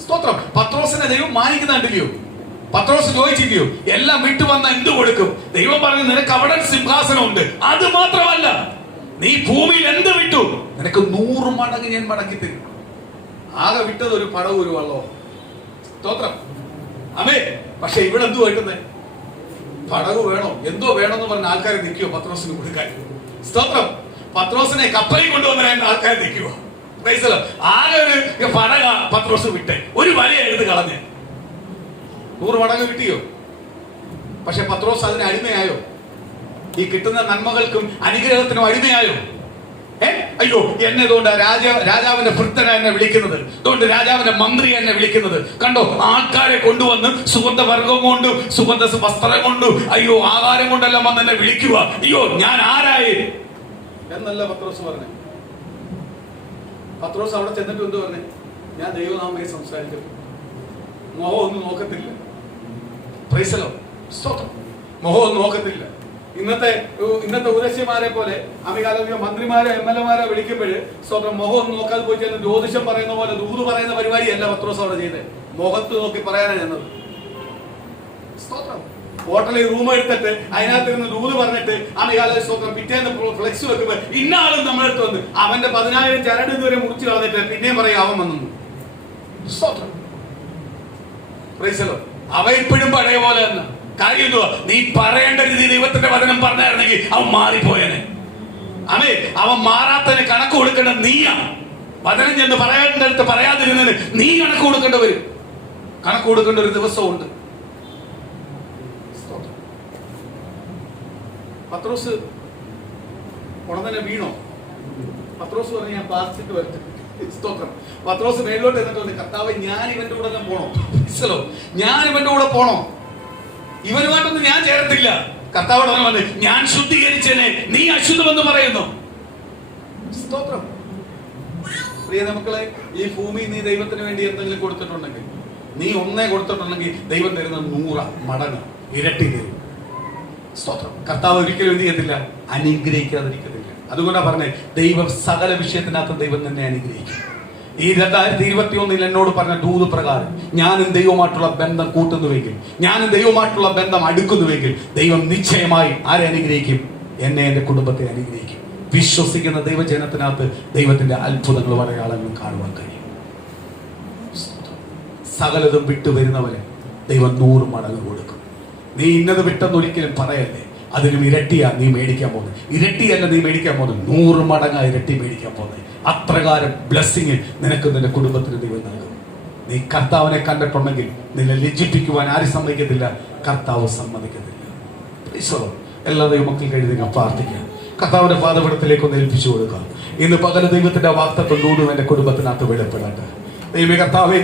സ്തോത്രം. പത്രോസിനെ ദൈവം മാനിക്കുന്ന കണ്ടില്ലയോ? പത്രോസ് ചോദിച്ചില്ലയോ, എല്ലാം വിട്ടു വന്ന എന്ത് കൊടുക്കും? ദൈവം പറഞ്ഞു, നിനക്ക് അവിടെ സിംഹാസനമുണ്ട്. അത് മാത്രമല്ല, നീ ഭൂമിയിൽ എന്ത് വിട്ടു, നിനക്ക് 100 മടങ്ങ് ഞാൻ മടക്കി തരും. ആകെ വിട്ടത് ഒരു പടവും ഒരു വള്ളവും. സ്തോത്രം. അമേ. പക്ഷെ ഇവിടെ എന്തു കിട്ടുന്നേ? പടവ് വേണോ, എന്തോ വേണമെന്ന് പറഞ്ഞ ആൾക്കാരെ നിൽക്കുവോ പത്രോസിന് കൊടുക്കാൻ? സ്തോത്രം. പത്രോസിനെ കപ്പലിൽ കൊണ്ടുവന്ന ആൾക്കാരെ നിൽക്കുവോ? ആകെ ഒരു പടക പത്രോസ് വിട്ടേ, ഒരു വല എടുത്ത് കളഞ്ഞ് 100 മടങ്ങ് കിട്ടിയോ? പക്ഷെ പത്രോസ് അതിന് അടിമയായോ? ഈ കിട്ടുന്ന നന്മകൾക്കും അനുഗ്രഹത്തിനും അടിമയായോ? അയ്യോ, എന്നെ ഇതുകൊണ്ട് രാജാവിന്റെ ഭൃത്തന എന്നെ വിളിക്കുന്നത്, ഇതുകൊണ്ട് രാജാവിന്റെ മന്ത്രി എന്നെ വിളിക്കുന്നത് കണ്ടോ? ആൾക്കാരെ കൊണ്ടുവന്ന് സുഗന്ധവർഗം കൊണ്ട്, സുഗന്ധ വസ്ത്രം കൊണ്ട്, അയ്യോ ആഹാരം കൊണ്ടെല്ലാം വന്ന് എന്നെ വിളിക്കുക. അയ്യോ, ഞാൻ ആരായി എന്നല്ല പത്രോസ് പറഞ്ഞു. പത്രോസ് അവിടെ ചെന്നിട്ട് എന്ത് പറഞ്ഞു? ഞാൻ ദൈവനാമയെ സംസാരിക്കും, മോഹം ഒന്നും നോക്കത്തില്ല. മോഹം ഒന്നും നോക്കത്തില്ല. ഇന്നത്തെ ഉദസ്യമാരെ പോലെ അമികാലോ മന്ത്രിമാരോ MLA വിളിക്കുമ്പോഴ് സ്വന്തം മുഖം ഒന്നും നോക്കാതെ പോയി ചെന്ന് ജ്യോതിഷം പറയുന്ന പോലെ ദൂത് പറയുന്ന പരിപാടിയല്ല പത്രോസ് അവിടെ ചെയ്തത്. മുഖത്ത് നോക്കി പറയാനാണ് ചെന്നത്. ഹോട്ടലിൽ റൂം എടുത്തിട്ട് അതിനകത്തിരുന്ന് ദൂത് പറഞ്ഞിട്ട് അമികാലോ സ്വന്തം പിറ്റേന്ന് ഫ്ലെക്സ് വെക്കുമ്പോ ഇന്നാളും നമ്മളെടുത്ത് വന്ന് അവന്റെ 10,000 ചരട് ഇതുവരെ മുറിച്ച് കളഞ്ഞിട്ട് പിന്നെയും പറയും അവൻ വന്നു. അവ ഇപ്പോഴും പഴയ പോലെ തന്നെ. കാര്യം എന്തുവാ? നീ പറയേണ്ട രീതി ദൈവത്തിന്റെ വചനം പറഞ്ഞായിരുന്നെങ്കിൽ അവൻ മാറിപ്പോയനെ. അവൻ മാറാത്തതിന് കണക്ക് കൊടുക്കേണ്ട നീയാണ്. വചനം ചെന്ന് പറയേണ്ടടുത്ത് പറയാതിരുന്നതിന് നീ കണക്ക് കൊടുക്കേണ്ട വരും. കണക്ക് കൊടുക്കേണ്ട ഒരു ദിവസമുണ്ട്. പത്രോസ് ഉടനെ വീണോ? പത്രോസ് പറഞ്ഞു, ഞാൻ പ്രാർത്ഥിച്ചിട്ട് വരട്ടെ. സ്തോത്രം. പത്രോസ് മേലോട്ട് എന്നിട്ടുണ്ട്, കർത്താവ് ഞാൻ ഇവന്റെ കൂടെ പോണോ? ഞാൻ ഇവന്റെ കൂടെ പോണോ? ഇവനുമായിട്ടൊന്നും ഞാൻ ചേരത്തില്ല. കർത്താവോട് വന്ന്, ഞാൻ ശുദ്ധീകരിച്ചേനെ, നീ അശുദ്ധമെന്ന് പറയുന്നു. സ്തോത്രം. പ്രിയ മക്കളെ, ഈ ഭൂമി നീ ദൈവത്തിന് വേണ്ടി എന്തെങ്കിലും കൊടുത്തിട്ടുണ്ടെങ്കിൽ, നീ ഒന്നേ കൊടുത്തിട്ടുണ്ടെങ്കിൽ ദൈവം തരുന്ന 100 മടങ്ങ് ഇരട്ടി തരും. സ്തോത്രം. കർത്താവ് ഒരിക്കലും എന്ത് ചെയ്യത്തില്ല? അനുഗ്രഹിക്കാതിരിക്കത്തില്ല. അതുകൊണ്ടാണ് പറഞ്ഞത്, ദൈവം സകല വിഷയത്തിനകത്ത് ദൈവം തന്നെ അനുഗ്രഹിക്കും. ഈ 2021 എന്നോട് പറഞ്ഞ ദൂത് പ്രകാരം ഞാനും ദൈവമായിട്ടുള്ള ബന്ധം കൂട്ടുന്നുവെങ്കിൽ, ഞാനും ദൈവമായിട്ടുള്ള ബന്ധം അടുക്കുന്നുവെങ്കിൽ, ദൈവം നിശ്ചയമായി ആരെ അനുഗ്രഹിക്കും? എന്നെ, എന്റെ കുടുംബത്തെ അനുഗ്രഹിക്കും. വിശ്വസിക്കുന്ന ദൈവജനത്തിനകത്ത് ദൈവത്തിന്റെ അത്ഭുതങ്ങളും അടയാളങ്ങളും കാണുവാൻ കഴിയും. സകലതും വിട്ടുവരുന്നവന് ദൈവം 100 മടങ്ങ് കൊടുക്കും. നീ ഇന്നത് വിട്ടെന്ന് ഒരിക്കലും പറയല്ലേ. അതിനും ഇരട്ടിയാ നീ മേടിക്കാൻ പോകുന്നത്. ഇരട്ടിയല്ല നീ മേടിക്കാൻ പോകുന്നത്, 100 മടങ്ങായി ഇരട്ടി മേടിക്കാൻ പോകുന്നത്. അത്രകാരം ബ്ലെസ്സിങ് നിനക്ക് നിന്റെ കുടുംബത്തിന് ദൈവം നൽകും. നീ കർത്താവിനെ കണ്ടിട്ടുണ്ടെങ്കിൽ നിന്നെ ലജ്ജിപ്പിക്കുവാൻ ആരും സമ്മതിക്കത്തില്ല, കർത്താവ് സമ്മതിക്കത്തില്ല. എല്ലാ ദൈവമക്കൾക്ക് എഴുതി പ്രാർത്ഥിക്കാം. കർത്താവിന്റെ പാദപീഠത്തിലേക്ക് ഒന്ന് ഏൽപ്പിച്ചു കൊടുക്കാം. ഇന്ന് പകൽ ദൈവത്തിന്റെ വാഗ്ദത്തം ദൂതും എന്റെ കുടുംബത്തിനകത്ത് വെളിപ്പെടട്ടെ. ദൈവ കർത്താവെ,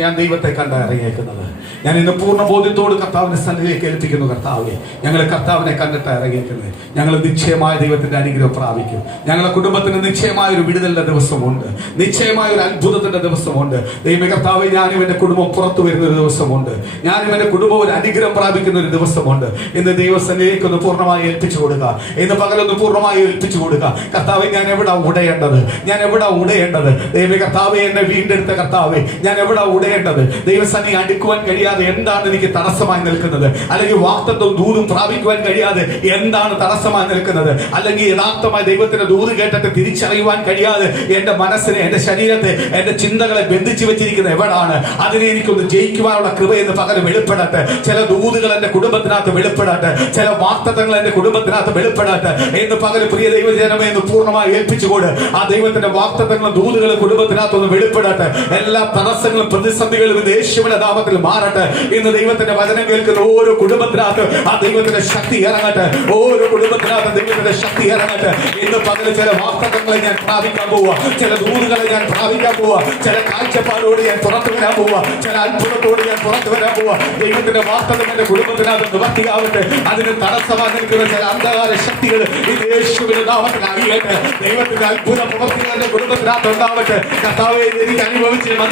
ഞാൻ ദൈവത്തെ കണ്ട ഇറങ്ങിയേക്കുന്നത്. ഞാൻ ഇന്ന് പൂർണ്ണ ബോധ്യത്തോട് കർത്താവിന്റെ സന്നിധിയിലേക്ക് ഏൽപ്പിക്കുന്നു. കർത്താവെ, ഞങ്ങൾ കർത്താവിനെ കണ്ടിട്ട് ഇറങ്ങിയേക്കുന്നത്. ഞങ്ങൾ നിശ്ചയമായ ദൈവത്തിന്റെ അനുഗ്രഹം പ്രാപിക്കും. ഞങ്ങളുടെ കുടുംബത്തിന് നിശ്ചയമായ ഒരു വിടുതലിന്റെ ദിവസമുണ്ട്, നിശ്ചയമായ ഒരു അത്ഭുതത്തിന്റെ ദിവസമുണ്ട്. ദൈവ കർത്താവെ, ഞാനും എന്റെ കുടുംബം പുറത്തു വരുന്ന ഒരു ദിവസമുണ്ട്. ഞാനും എന്റെ കുടുംബം ഒരു അനുഗ്രഹം പ്രാപിക്കുന്ന ഒരു ദിവസമുണ്ട്. ഇന്ന് ദൈവസന്നിധിയിലേക്ക് ഒന്ന് പൂർണ്ണമായി ഏൽപ്പിച്ചു കൊടുക്കുക. ഇന്ന് പകലൊന്ന് പൂർണ്ണമായി ഏൽപ്പിച്ചു കൊടുക്കുക. കർത്താവെ, ഞാൻ എവിടെ ഉടയേണ്ടത്? ഞാൻ എവിടെ ഉടയേണ്ടത്? ദൈവ കർത്താവെ, എന്നെ വീണ്ടെടുത്ത കർത്താവെ, ഞാൻ എവിടെ ഉടയേണ്ടത്? ദൈവസന്നിധി അടുക്കുവാൻ കഴിയാതെ എന്താണ് എനിക്ക് തടസ്സമായി നിൽക്കുന്നത്? അല്ലെങ്കിൽ വാഗ്ദത്തവും ദൂതും പ്രാപിക്കുവാൻ കഴിയാതെ എന്താണ് തടസ്സമായി നിൽക്കുന്നത്? അല്ലെങ്കിൽ യഥാർത്ഥമായി ദൈവത്തിന്റെ ദൂത് കേട്ടിട്ട് തിരിച്ചറിയുവാൻ കഴിയാതെ എന്റെ മനസ്സിനെ, എന്റെ ശരീരത്തെ, എന്റെ ചിന്തകളെ ബന്ധിച്ചു വെച്ചിരിക്കുന്നത് എവിടാണ്? അതിനെ എനിക്കൊന്ന് ജയിക്കുവാനുള്ള കൃപ എന്ന് പകരം വെളിപ്പെടട്ടെ. ചില ദൂതുകൾ എന്റെ കുടുംബത്തിനകത്ത് വെളിപ്പെടട്ടെ, ചില വാഗ്ദത്തങ്ങൾ എന്റെ കുടുംബത്തിനകത്ത് വെളിപ്പെടട്ടെ എന്ന് പകരം പ്രിയ ദൈവജനമേ എന്ന് പൂർണ്ണമായി ഏൽപ്പിച്ചുകൊണ്ട് ആ ദൈവത്തിന്റെ വാഗ്ദത്തങ്ങളും ദൂതുകളും കുടുംബത്തിനകത്ത് ഒന്ന് വെളിപ്പെടട്ടെ. എല്ലാ തടസ്സങ്ങളും പ്രതിസന്ധികളും ഇന്ന് യേശുവിന്റെ നാമത്തിൽ മാറട്ടെ. ഇന്ന് ദൈവത്തിന്റെ വചനം കേൾക്കുന്ന ഓരോ കുടുംബത്തിനകത്ത് ആ ദൈവത്തിന്റെ ശക്തി ഇറങ്ങട്ടെ. ഓരോ കുടുംബത്തിനകത്ത് ദൈവത്തിന്റെ ശക്തി ഇറങ്ങട്ടെ. ഇന്ന് പകല് ചില വാഗ്ദത്തങ്ങളെ ഞാൻ പ്രാപിക്കാൻ പോവുക, ചില ദൂതുകളെ ഞാൻ പ്രാപിക്കാൻ പോവുക, ചില കാഴ്ചപ്പാടോട് ഞാൻ പുറത്തു വരാൻ പോവുക, ചില അത്ഭുതത്തോട് ഞാൻ പുറത്തു വരാൻ പോവുക. ദൈവത്തിന്റെ വാഗ്ദത്തം എന്റെ കുടുംബത്തിനകത്ത് നിവർത്തിയാവട്ടെ. അതിന് തടസ്സമായി നിൽക്കുന്ന ചില അന്ധകാര ശക്തികൾ ഇന്ന് യേശുവിന്റെ നാമത്തിൽ അറിയട്ടെ. ദൈവത്തിന്റെ അത്ഭുത പ്രവർത്തികൾ എന്റെ കുടുംബത്തിനകത്ത് ഉണ്ടാവട്ടെ. കർത്താവേ, എനിക്ക് അനുഭവിച്ച് മതി.